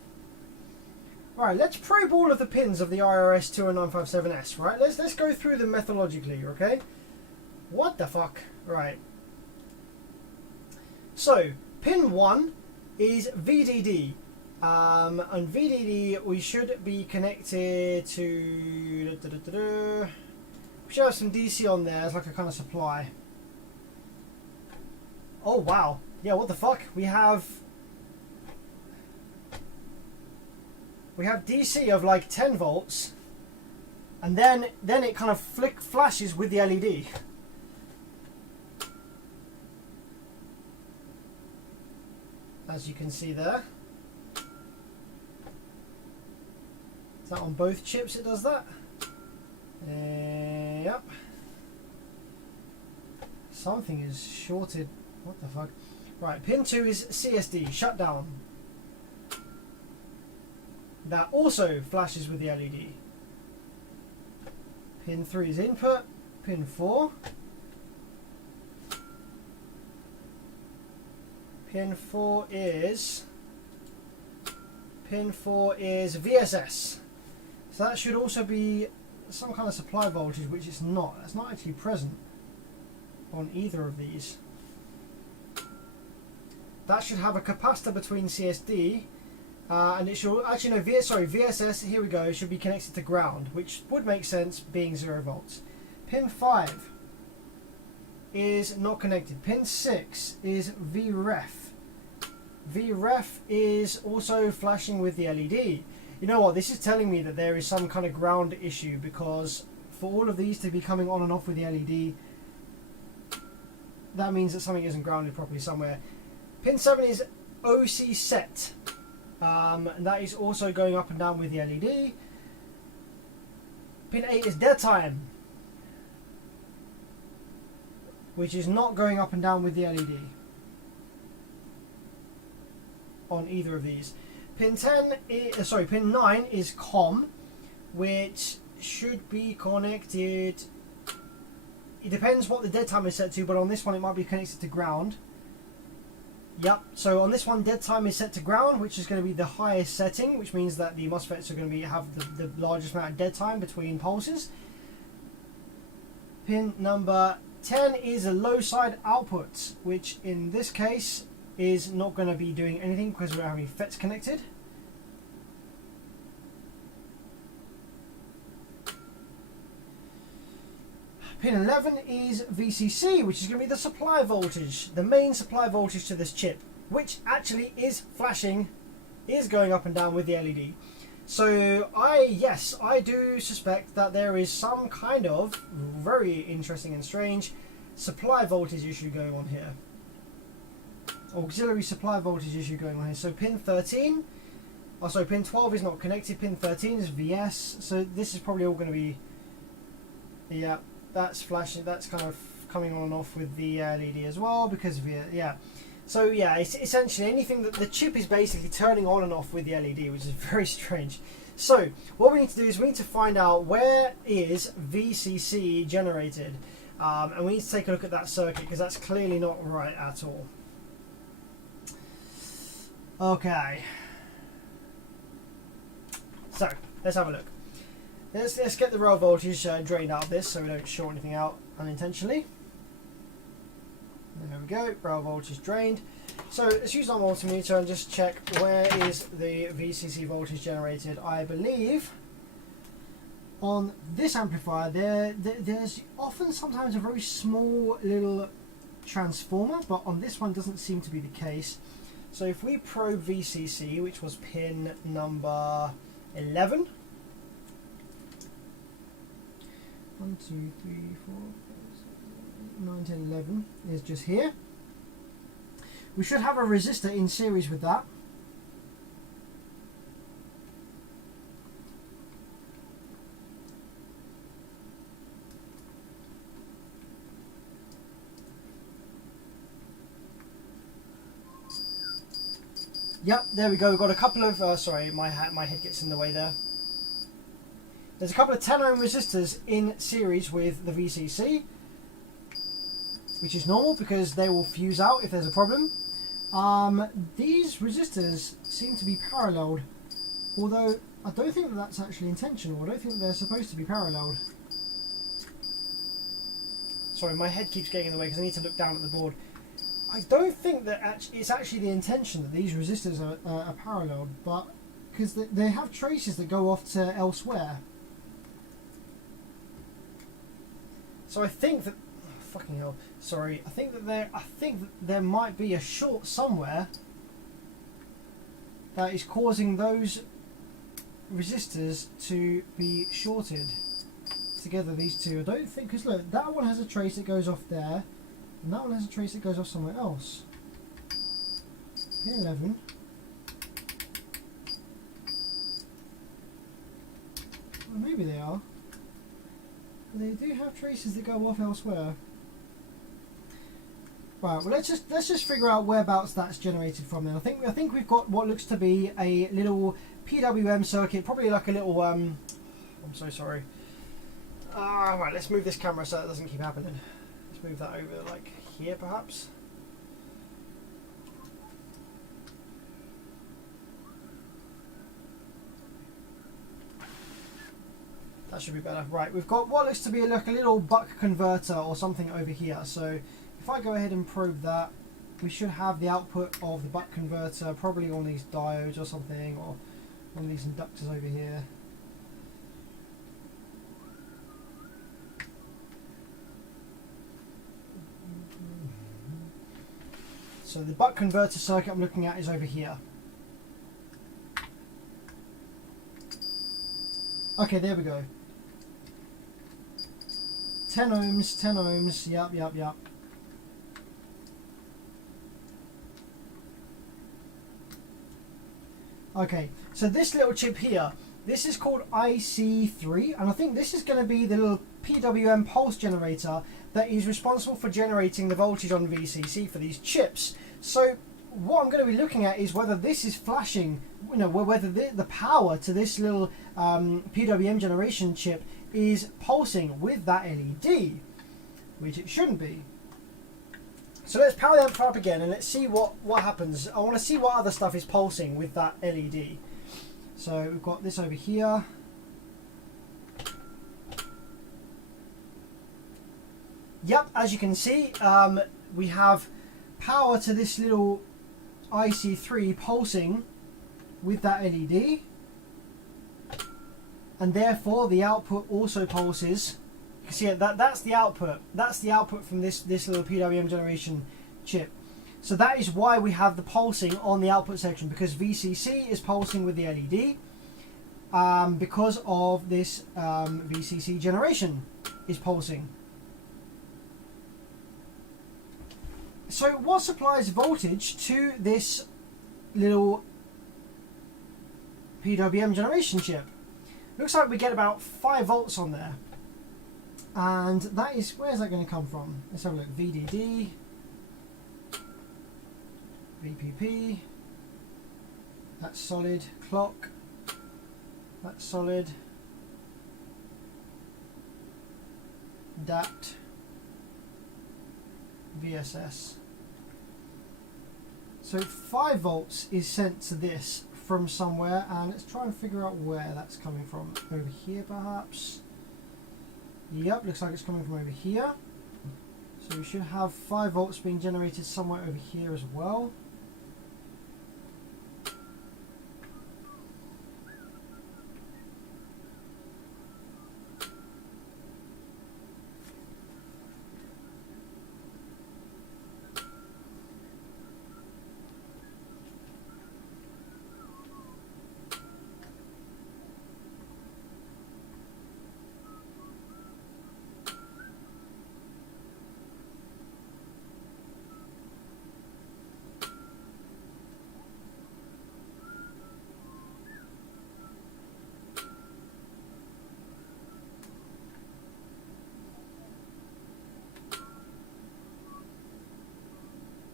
Right, let's probe all of the pins of the IRS 20957S, right? Let's go through them methodologically, okay? What the fuck? Right. So, pin 1 is VDD. And VDD, we should be connected to... We should have some DC on there as like a kind of supply. Oh, wow. Yeah, what the fuck? We have DC of like 10 volts. And then it kind of flashes with the LED. As you can see there. Is that on both chips it does that? Yep. Something is shorted. What the fuck? Right, pin 2 is CSD, shut down. That also flashes with the LED. Pin 3 is input. Pin 4. Pin 4 is VSS. So that should also be some kind of supply voltage, which it's not. It's not actually present on either of these. That should have a capacitor between CSD and it should actually no VSS. Here we go. Should be connected to ground, which would make sense being 0 volts. Pin 5 is not connected. Pin 6 is VREF. VREF is also flashing with the LED. You know what? This is telling me that there is some kind of ground issue, because for all of these to be coming on and off with the LED, that means that something isn't grounded properly somewhere. Pin 7 is OC set. And that is also going up and down with the LED. Pin 8 is dead time, which is not going up and down with the LED on either of these. Pin 9 is COM, which should be connected. It depends what the dead time is set to, but on this one it might be connected to ground. Yep, so on this one dead time is set to ground, which is going to be the highest setting, which means that the MOSFETs are going to have the largest amount of dead time between pulses. Pin number 10 is a low side output, which in this case is not going to be doing anything because we don't have any FETs connected. Pin 11 is VCC, which is going to be the supply voltage, the main supply voltage to this chip, which actually is flashing, is going up and down with the LED. So I do suspect that there is some kind of very interesting and strange supply voltage issue going on here. Auxiliary supply voltage issue going on here. So pin 13, pin 12 is not connected, pin 13 is VS, so this is probably all going to be, yeah, that's flashing, that's kind of coming on and off with the LED as well, because of so yeah, it's essentially anything that the chip is basically turning on and off with the LED, which is very strange. So what we need to do is we need to find out where is VCC generated, and we need to take a look at that circuit, because that's clearly not right at all. Okay, so let's have a look. Let's get the rail voltage drained out of this so we don't short anything out unintentionally. There we go, rail voltage drained. So let's use our multimeter and just check where is the VCC voltage generated. I believe on this amplifier there's often sometimes a very small little transformer, but on this one doesn't seem to be the case. So if we probe VCC, which was pin number 11, 1, 2, 3, 4, 9, 10, 11 is just here. We should have a resistor in series with that. Yep, there we go. We've got a couple of, sorry, my head gets in the way there. There's a couple of 10 ohm resistors in series with the VCC, which is normal because they will fuse out if there's a problem. These resistors seem to be paralleled, although I don't think that that's actually intentional. I don't think they're supposed to be paralleled. Sorry, my head keeps getting in the way because I need to look down at the board. I don't think that it's actually the intention that these resistors are paralleled, but because they have traces that go off to elsewhere. So I think that, oh, fucking hell, sorry. I think that there might be a short somewhere that is causing those resistors to be shorted together. These two, I don't think, because look, that one has a trace that goes off there. And that one has a trace that goes off somewhere else. Pin 11. Well, maybe they are. But they do have traces that go off elsewhere. Right. Well, let's just figure out whereabouts that's generated from. Then I think we've got what looks to be a little PWM circuit, probably like a little. I'm so sorry. Right. Let's move this camera so that doesn't keep happening. Move that over like here perhaps. That should be better. Right, we've got what looks to be like a little buck converter or something over here. So if I go ahead and probe that, we should have the output of the buck converter, probably on these diodes or something, or one of these inductors over here. So the buck converter circuit I'm looking at is over here. Okay, there we go. 10 ohms, 10 ohms, yep. Okay, so this little chip here, this is called IC3, and I think this is going to be the little PWM pulse generator that is responsible for generating the voltage on VCC for these chips. So what I'm going to be looking at is whether this is flashing, you know, whether the power to this little PWM generation chip is pulsing with that LED, which it shouldn't be. So let's power the amplifier up again and let's see what happens. I want to see what other stuff is pulsing with that LED. So we've got this over here. Yep, as you can see, we have power to this little IC3 pulsing with that LED, and therefore the output also pulses. You can see that's the output. That's the output from this little PWM generation chip. So that is why we have the pulsing on the output section, because VCC is pulsing with the LED, because of this VCC generation is pulsing. So what supplies voltage to this little PWM generation chip? Looks like we get about 5 volts on there. And that is, where is that going to come from? Let's have a look. VDD, VPP, that's solid. Clock, that's solid. DAT, VSS. So 5 volts is sent to this from somewhere, and let's try and figure out where that's coming from. Over here perhaps. Yep, looks like it's coming from over here. So we should have 5 volts being generated somewhere over here as well.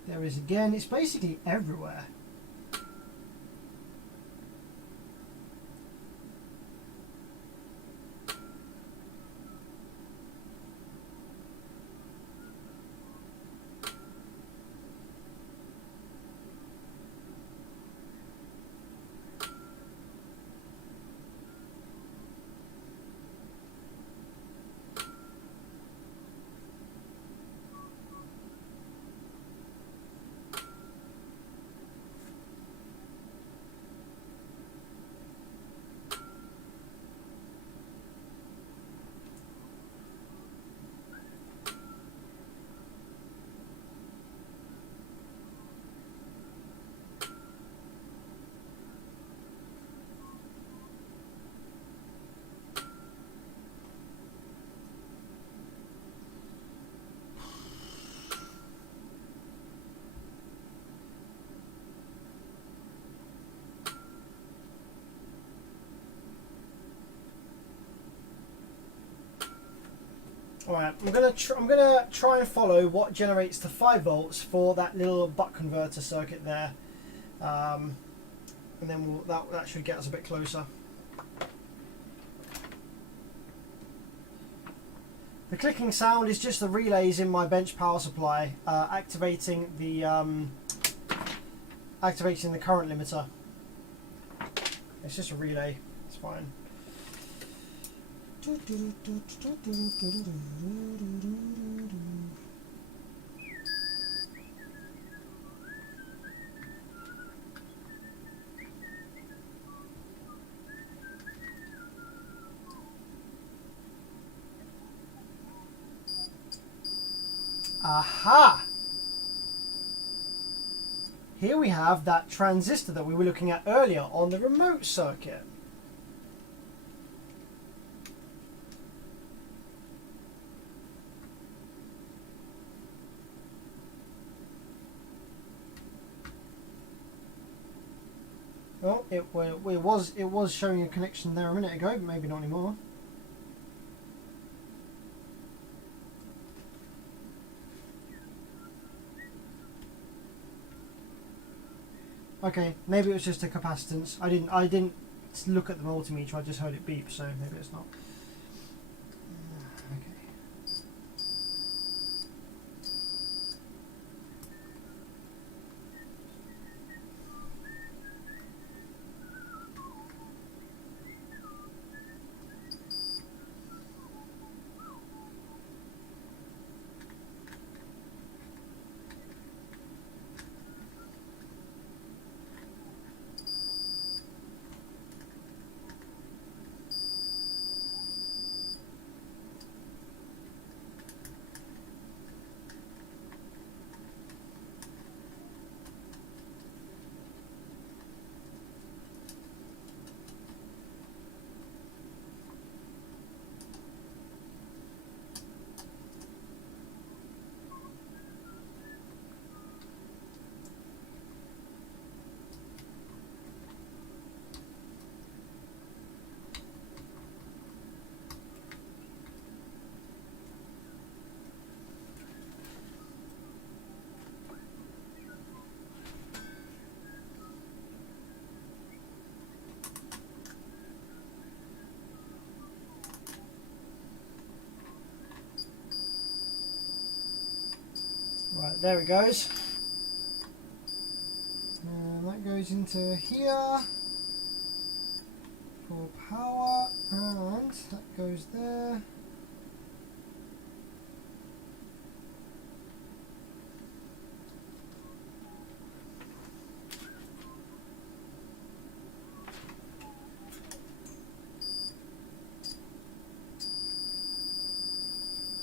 There is again, it's basically everywhere. Alright, I'm gonna try and follow what generates the 5 volts for that little buck converter circuit there, and then that should get us a bit closer. The clicking sound is just the relays in my bench power supply activating the current limiter. It's just a relay. It's fine. Aha! Here we have that transistor that we were looking at earlier on the remote circuit. Well, it was showing a connection there a minute ago, but maybe not anymore. Okay, maybe it was just a capacitance. I didn't look at the multimeter. I just heard it beep, so maybe it's not. Okay. Right, there it goes. And that goes into here. for power, and that goes there.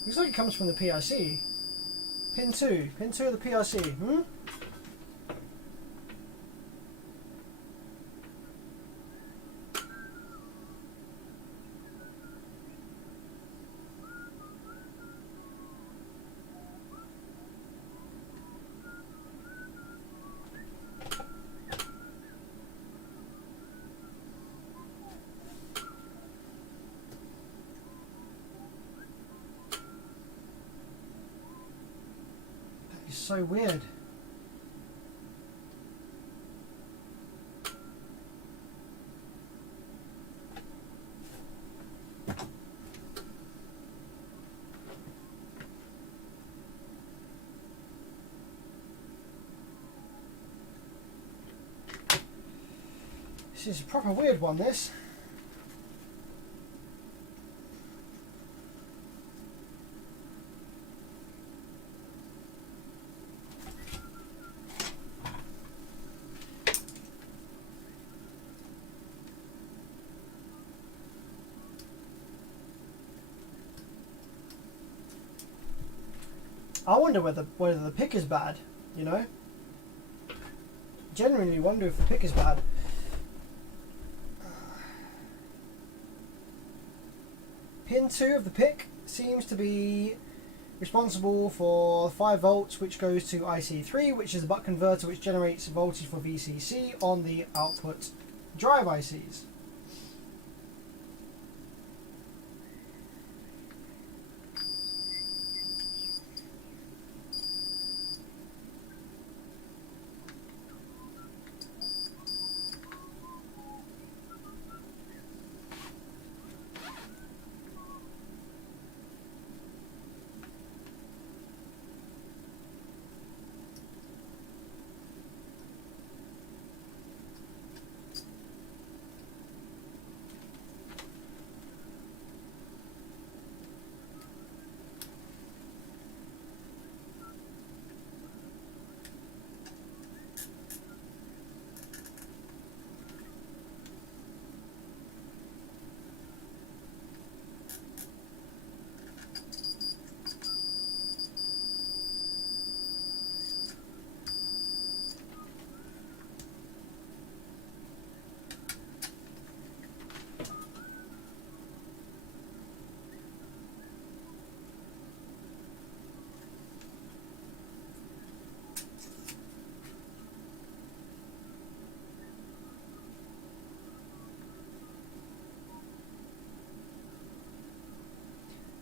Looks like it comes from the PIC. Pin 2 of the PIC. So weird. This is a proper weird one, this. I wonder whether the pick is bad, you know? Genuinely wonder if the pick is bad. Pin 2 of the pick seems to be responsible for 5 volts, which goes to IC3, which is a buck converter which generates voltage for VCC on the output drive ICs.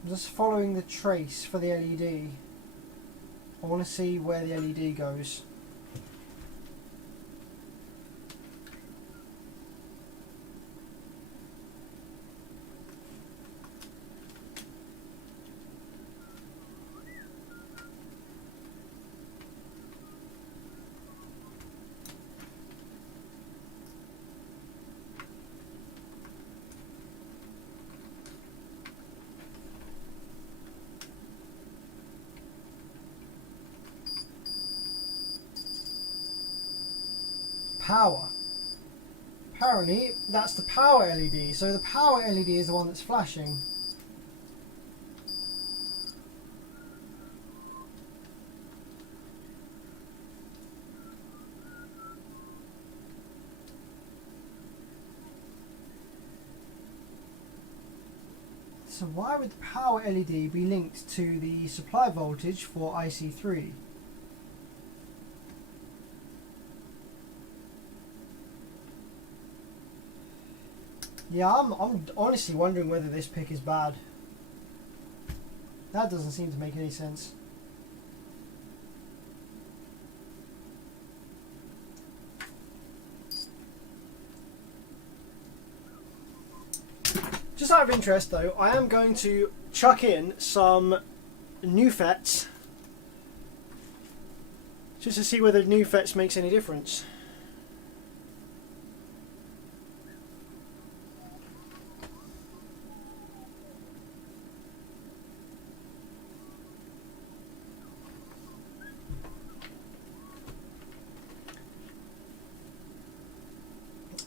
I'm just following the trace for the LED. I want to see where the LED goes. Power. Apparently that's the power LED, so the power LED is the one that's flashing. So why would the power LED be linked to the supply voltage for IC3? Yeah, I'm honestly wondering whether this pick is bad. That doesn't seem to make any sense. Just out of interest though, I am going to chuck in some new FETs just to see whether new FETs makes any difference.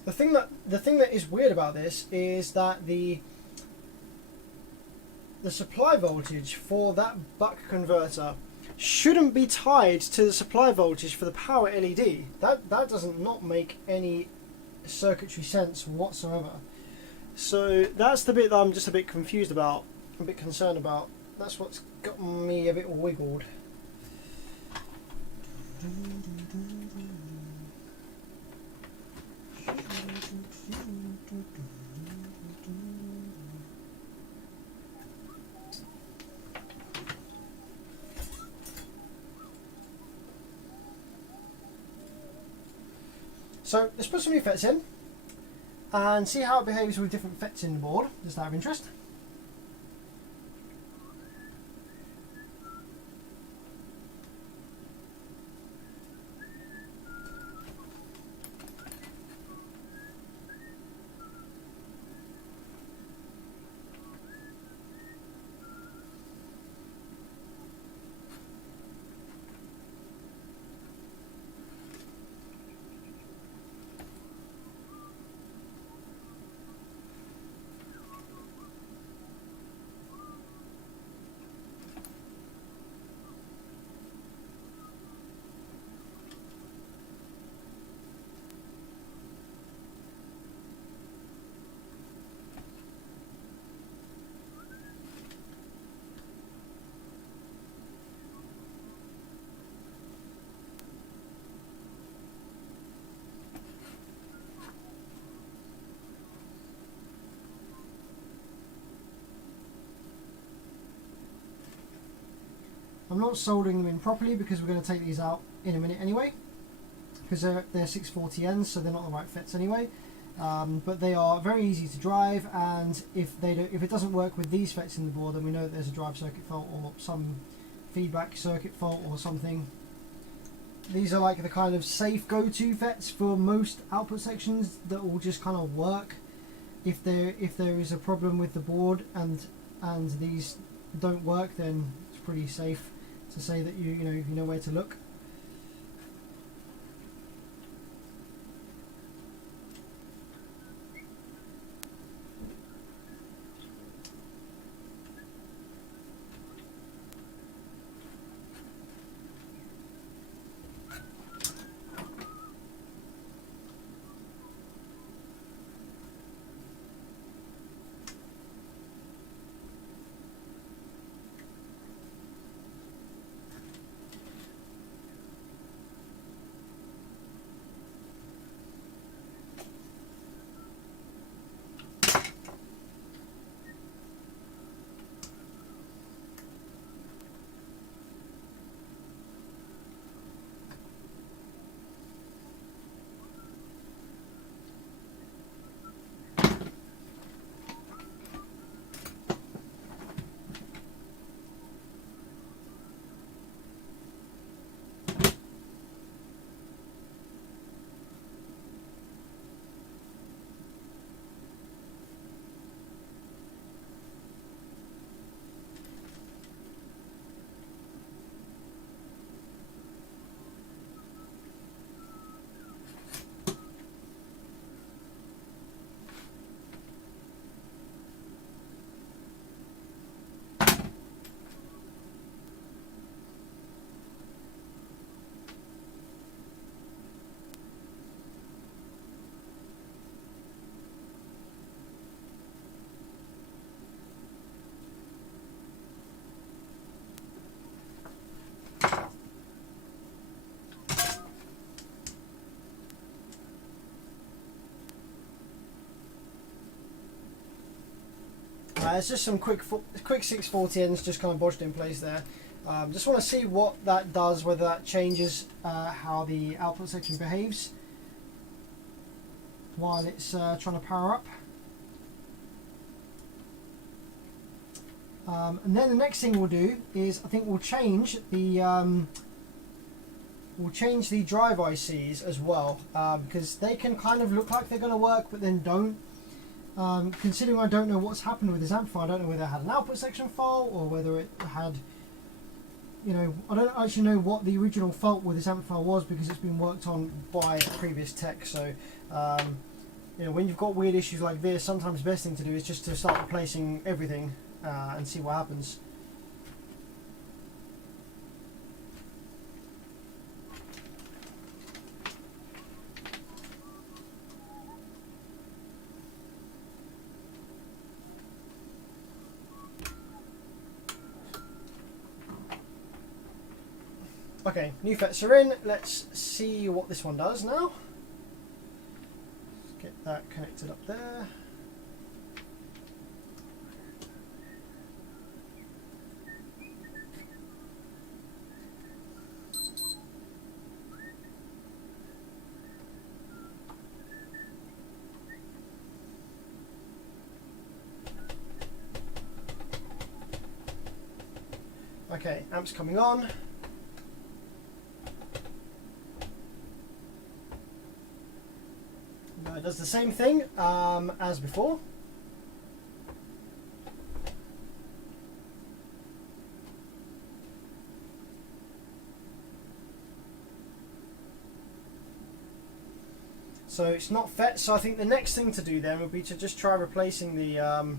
The thing that is weird about this is that the supply voltage for that buck converter shouldn't be tied to the supply voltage for the power LED. That doesn't not make any circuitry sense whatsoever. So that's the bit that I'm just a bit confused about, a bit concerned about. That's what's got me a bit wiggled. So let's put some new FETs in and see how it behaves with different FETs in the board, just out of interest. I'm not soldering them in properly because we're going to take these out in a minute anyway, because they're 640Ns, so they're not the right FETs anyway. But they are very easy to drive, and if it doesn't work with these FETs in the board, then we know that there's a drive circuit fault or some feedback circuit fault or something. These are like the kind of safe go-to FETs for most output sections that will just kind of work if there is a problem with the board and these don't work. Then it's pretty safe to say that you know where to look. It's just some quick 640Ns just kind of bodged in place there. Just want to see what that does, whether that changes how the output section behaves while it's trying to power up. And then the next thing we'll do is I think we'll change the drive ICs as well, because they can kind of look like they're going to work but then don't. Considering I don't know what's happened with this amplifier, I don't know whether it had an output section fault or whether it had, I don't actually know what the original fault with this amplifier was because it's been worked on by a previous tech. So You know, when you've got weird issues like this, sometimes the best thing to do is just to start replacing everything and see what happens. Okay, new FETs are in. Let's see what this one does now. Let's get that connected up there. Okay, amp's coming on. It does the same thing as before. So it's not FET, so I think the next thing to do then would be to just try replacing the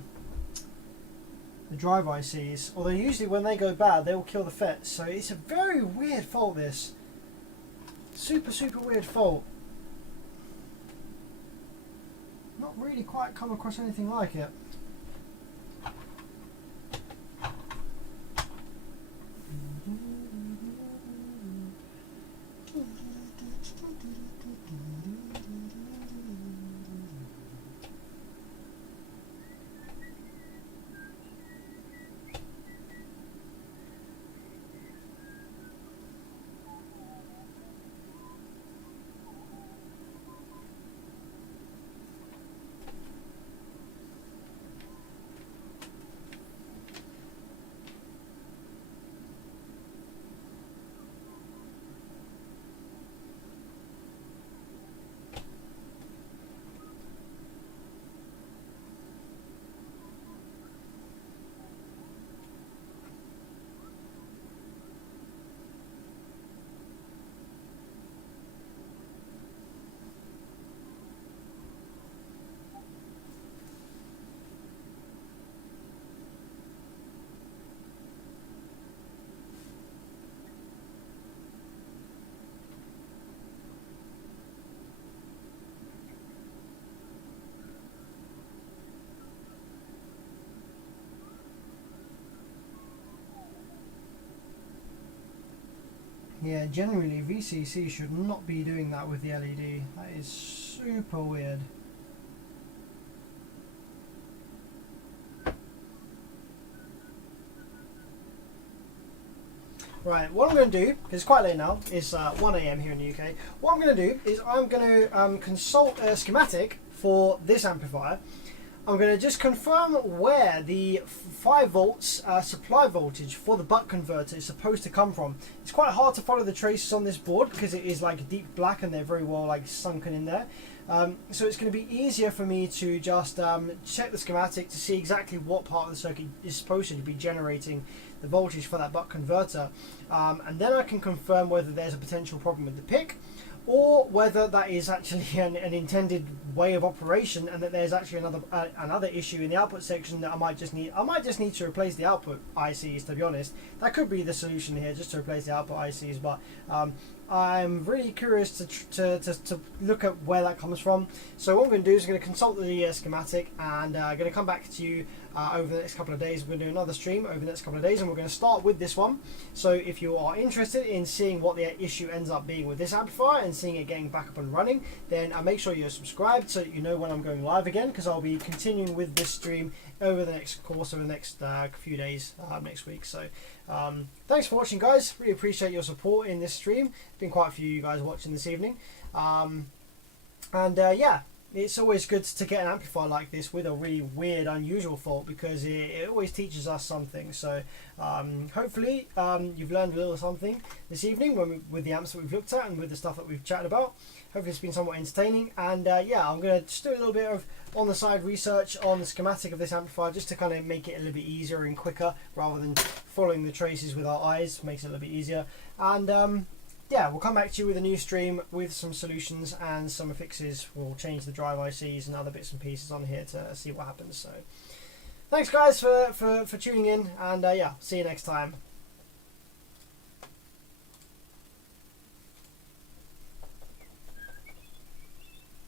drive ICs. Although usually when they go bad, they will kill the FETs. So it's a very weird fault, this. Super weird fault. Not really quite come across anything like it. Yeah, generally VCC should not be doing that with the LED. That is super weird. Right, what I'm going to do, because it's quite late now, it's 1 AM here in the UK. What I'm going to do is I'm going to consult a schematic for this amplifier. I'm going to just confirm where the 5 volts supply voltage for the buck converter is supposed to come from. It's quite hard to follow the traces on this board because it is like deep black and they're very well like sunken in there. So it's going to be easier for me to just check the schematic to see exactly what part of the circuit is supposed to be generating the voltage for that buck converter. And then I can confirm whether there's a potential problem with the PIC, or whether that is actually an intended way of operation, and that there's actually another issue in the output section that I might just need to replace the output ICs. To be honest, that could be the solution here, just to replace the output ICs. But I'm really curious to look at where that comes from. So what I'm going to do is I'm going to consult the schematic, and I'm going to come back to you over the next couple of days. We're going to do another stream over the next couple of days, and we're going to start with this one. So if you are interested in seeing what the issue ends up being with this amplifier and seeing it getting back up and running, then make sure you're subscribed so that you know when I'm going live again, because I'll be continuing with this stream over the next course of the next few days next week. So thanks for watching, guys. Really appreciate your support in this stream. Been quite a few of you guys watching this evening, yeah, it's always good to get an amplifier like this with a really weird, unusual fault, because it always teaches us something. So hopefully you've learned a little something this evening with the amps that we've looked at and with the stuff that we've chatted about. Hopefully it's been somewhat entertaining, and yeah, I'm going to just do a little bit of on the side research on the schematic of this amplifier, just to kind of make it a little bit easier and quicker, rather than following the traces with our eyes. Makes it a little bit easier. And yeah, we'll come back to you with a new stream with some solutions and some fixes. We'll change the drive ICs and other bits and pieces on here to see what happens. So thanks guys for tuning in, and yeah, see you next time.